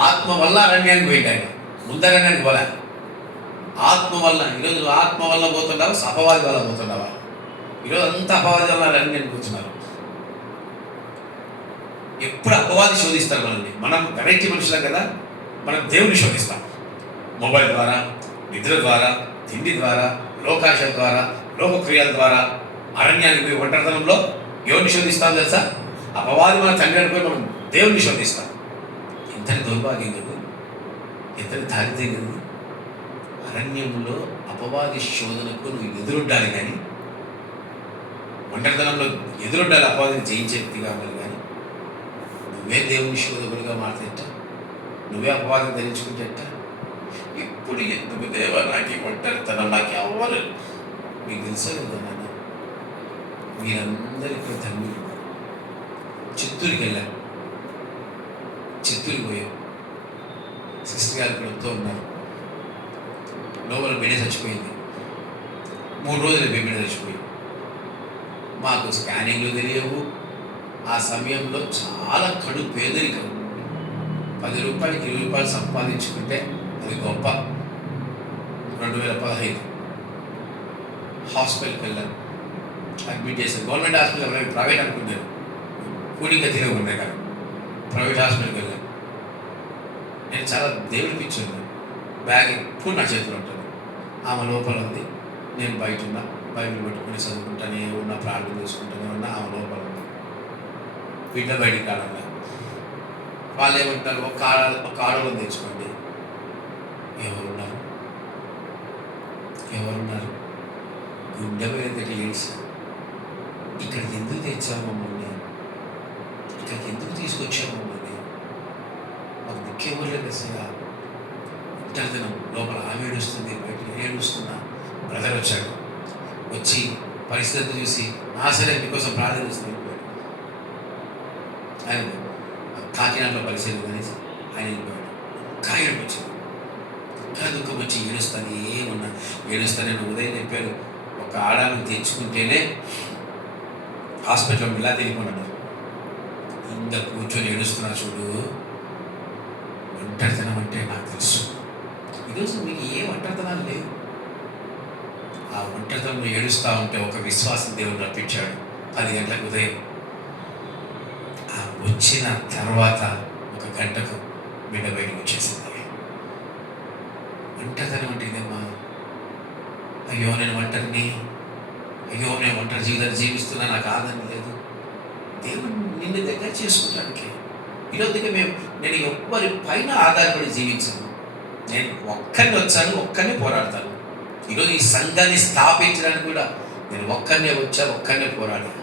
ఆత్మ వల్ల అరణ్యానికి పోయింటాయి. ముందరణ్యానికి పోలే, ఆత్మ వల్ల. ఈరోజు ఆత్మ వల్ల పోతున్నావా, అపవాది వల్ల పోతున్నావా? ఈరోజు అంతా అపవాది వల్ల అరణ్యానికి పోతున్నారు. ఎప్పుడు అపవాది శోధిస్తారు మనల్ని. మనం వెరైటీ మనుషులం కదా, మనం దేవుని శోధిస్తాం. మొబైల్ ద్వారా, నిద్ర ద్వారా, తిండి ద్వారా, లోకాశ ద్వారా, లోకక్రియల ద్వారా, అరణ్యానికి పోయి ఒంటరితనంలో ఎవరిని శోధిస్తాం తెలుసా? అపవాది మన తండ్రి అనుకుని మనం దేవుణ్ణి శోధిస్తాం. ఎంతటి దౌర్భాగ్యం కదా, ఎంతటి దారిద్ర్యం కదా. అరణ్యంలో అపవాది శోధనకు నువ్వు ఎదురొడ్డాలి, కానీ ఒంటరితనంలో ఎదురొడ్డాలి, అపవాదిని జయించే వ్యక్తి కావాలి. కానీ నువ్వే దేవుని శోధకులుగా మారుతేట, నువ్వే అపవాదం ధరించుకుంటేట. ఇప్పుడు ఎందుకు దేవా నాకు ఒంటరితనం, నాకు అవ్వాలి. మీకు తెలుసా కదా నాన్న, మీరందరూ ఇక్కడ తండ్రి చిత్తూరుకి వెళ్ళారు. చిత్తూరుకి పోయాం. సిస్టర్ గారు ఇక్కడ వస్తూ ఉన్నారు. లోపల బిడ్డ చచ్చిపోయింది. 3 రోజులు బిడ్డ చచ్చిపోయింది. మాకు స్కానింగ్లు తెలియవు. ఆ సమయంలో చాలా కడు పేదరికం. 10 రూపాయలకి 20 రూపాయలు సంపాదించుకుంటే అది గొప్ప. 2015 హాస్పిటల్కి వెళ్ళాను, అడ్మిట్ చేశాను. గవర్నమెంట్ హాస్పిటల్ ప్రైవేట్ అనుకున్నాను, కూలింగ్ తిరిగి ఉన్నాయి కానీ ప్రైవేట్ హాస్పిటల్కి వెళ్ళాను. నేను చాలా దేవుడి పిచ్చాను. బ్యాగ్ ఎప్పుడు నా చేతిలో ఉంటుంది. ఆమె లోపల ఉంది, నేను బయట ఉన్నా. బైబిల్ పట్టుకుని చదువుకుంటానే ఉన్నా, ప్రార్థన చేసుకుంటూనే ఉన్నా. ఆమె లోపల ఉంది. బిడ్డ బయటికి రావడంలా. వాళ్ళు ఏమంటారు? ఒక ఆడలో తెచ్చుకోండి. ఎవరున్నారు? గుండె మీద పెట్టి ఏడ్చాను. ఇక్కడికి ఎందుకు తెచ్చావు మమ్మల్ని? ఇక్కడికి ఎందుకు తీసుకొచ్చావు మమ్మల్ని? మాకు దిక్కేవ్వలేదు అసలు. ఇంటర్దినం లోపల ఆమె ఏడుస్తుంది, బయట ఏడుస్తున్నా. బ్రదర్ వచ్చాడు. వచ్చి పరిస్థితి చూసి సరే మీకోసం ప్రార్థన చేస్తుంది. ఆయన కాకినాడలో పరిశీలన అనేసి ఆయన వెళ్ళిపోయాడు. కాయడానికి వచ్చింది. ఇంకా దుఃఖం వచ్చి ఏడుస్తాను, ఏమున్నా ఏడుస్తానే. ఉదయం చెప్పాడు, ఒక ఆడాన్ని తెచ్చుకుంటేనే హాస్పిటల్లో ఇలా తిరిగిపోయినాడు. ఇంకా కూర్చొని ఏడుస్తున్నా చూడు. ఒంటరితనం అంటే నాకు తెలుసు. ఈరోజు మీకు ఏ ఒంటరితనాలు లేవు. ఆ ఒంటరితనం ఏడుస్తూ ఉంటే ఒక విశ్వాసం దేవుడు రప్పించాడు. 10 గంటలకు ఉదయం. వచ్చిన తర్వాత 1 గంటకు బిడ్డ బయటకు వచ్చేసింది. ఒంటరితనం అంటే ఇదేమ్మా, అయ్యో నేను ఒంటరిని, అయ్యో నేను ఒంటరి జీవితాన్ని జీవిస్తున్నా, నాకు ఆదరణ లేదు. దేవుడు నిన్ను దగ్గర చేసుకోవడానికి ఈరోజుగా నేను ఎవ్వరి పైన ఆధారపడి జీవించను. నేను ఒక్కరిని వచ్చాను, ఒక్కరిని పోరాడతాను. ఈరోజు ఈ సంఘాన్ని స్థాపించడానికి కూడా నేను ఒక్కరినే వచ్చాను, ఒక్కరినే పోరాడాను.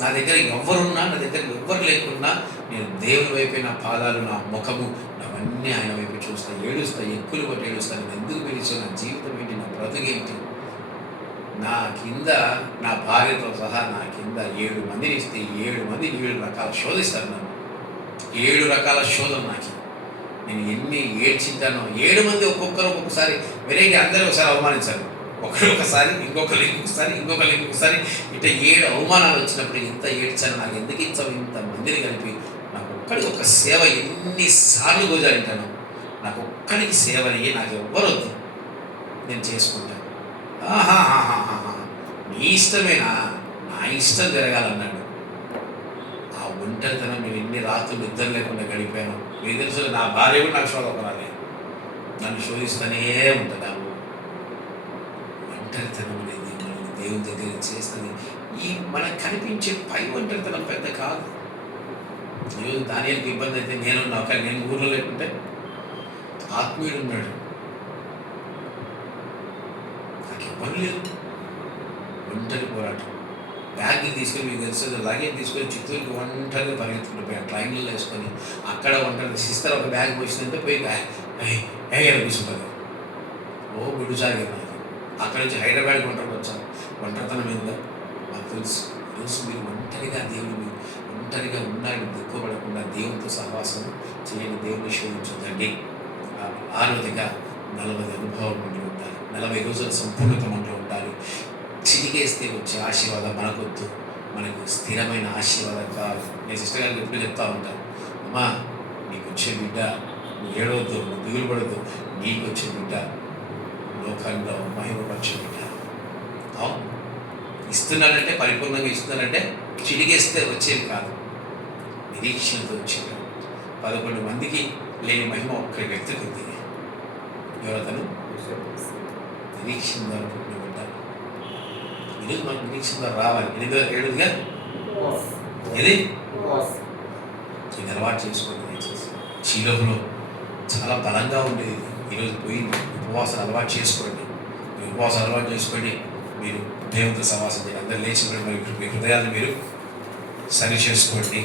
నా దగ్గర ఎవరున్నా, నా దగ్గర ఎవ్వరు లేకున్నా నేను దేవుని వైపు నా పాదాలు, నా ముఖము, అవన్నీ ఆయన వైపు చూస్తాను, ఏడుస్తాను, ఎక్కులు కొట్టి ఏడుస్తాను. నేను ఎందుకు పిలిచాను, నా జీవితం ఏంటి, నా బ్రతుకేంటి. నా కింద నా భార్యతో సహా నా కింద 7 మందిని ఇస్తే 7 మంది 7 రకాల శోధిస్తారు నన్ను. 7 రకాల శోధన నాకు. నేను ఎన్ని ఏడ్చింటానో. 7 మంది ఒక్కొక్కసారి వెరైటీ, అందరూ ఒకసారి అవమానించారు, ఒకరు ఒకసారి, ఇంకొకరు ఇంకొకసారి ఇట్లా 7 అవమానాలు వచ్చినప్పుడు ఎంత ఏడ్చాను. నాకు ఎందుకు ఇచ్చావు ఇంత మందిని కలిపి. నాకు ఒక్కడికి ఒక సేవ ఎన్నిసార్లు గోజారింటాను. నాకు ఒక్కడికి సేవ అయ్యి నాకు ఎవ్వరొద్దు, నేను చేసుకుంటాను. నీ ఇష్టమేనా, నా ఇష్టం జరగాలన్నాడు. ఆ ఒంటరితనం నేను ఎన్ని రాత్రులు నిద్ర లేకుండా గడిపాను. మీకు తెలుసు, నా భార్య కూడా నాకు శోధపడాలి, నన్ను శోధిస్తూనే ఉంటుంది. ఒంటరితనం అనేది మనల్ని దేవుని దగ్గర చేస్తుంది. ఈ మనకు కనిపించే పై ఒంటరితనం పెద్ద కాదు. ఈరోజు దానియాలకి ఇబ్బంది అయితే నేనున్నా, కానీ నేను ఊర్లో లేకుంటే ఆత్మీయుడు ఉన్నాడు, నాకు ఇబ్బంది లేదు. ఒంటరి పోరాటం. బ్యాగ్ని తీసుకొని, మీకు తెలుసు, లగేజ్ తీసుకొని చిత్తూరుకి ఒంటరిగా పరిగెత్తుకుంటూ ట్రైన్లో వేసుకొని అక్కడ ఒంటరి సిస్టర్ ఒక బ్యాగ్ పోసిందంటే పోయి కూర్చుంటుంది. ఓ గుడిసాగి నాకు అక్కడ నుంచి హైదరాబాద్కి ఒంటరికి వచ్చాను. ఒంటరితనం మీద నాకు తెలుసు. మీరు ఒంటరిగా దేవుని ఒంటరిగా ఉన్నాడు, దుఃఖపడకుండా దేవునితో సహవాసం చేయండి, దేవుని శోధించొద్దండి. 6వదిగా 40 అనుభవం ఉండి ఉండాలి, 40 రోజుల సంపూర్ణత ఉంటూ ఉండాలి. చిటికేస్తే వచ్చే ఆశీర్వాదం మనకొద్దు, మనకు స్థిరమైన ఆశీర్వాదం కావాలి. నేను సిస్టర్ గారికి ఎప్పుడు చెప్తా ఉంటాను, అమ్మా నీకు వచ్చే బిడ్డ నువ్వు ఏడవద్దు, నువ్వు దిగులు పడద్దు, నీకు వచ్చే బిడ్డ లోకంలో మహిమపరిచే బిడ్డ. అవును, ఇస్తున్నానంటే పరిపూర్ణంగా ఇస్తున్నానంటే చిటికేస్తే వచ్చేది కాదు, నిరీక్షణతో వచ్చేది. 11 మందికి లేని మహిమ ఒక్క వ్యక్తికి ఉంది. ఎవరతను? నిరీక్షణ ద్వారా పుట్టిన బిడ్డ. ఈరోజు మనకు నిరీక్షణ ద్వారా రావాలి. 7గా ఇది అలవాటు చేసుకోండి. చీలోపులో చాలా బలంగా ఉండేది, ఈరోజు పోయింది. ఉపవాసాలు అలవాటు చేసుకోండి. ఉపవాసాలు అలవాటు చేసుకోండి. మీరు దేవునితో సహవాసం చేయండి. అందరూ లేచి మరి మీ హృదయాన్ని మీరు సరి చేసుకోండి.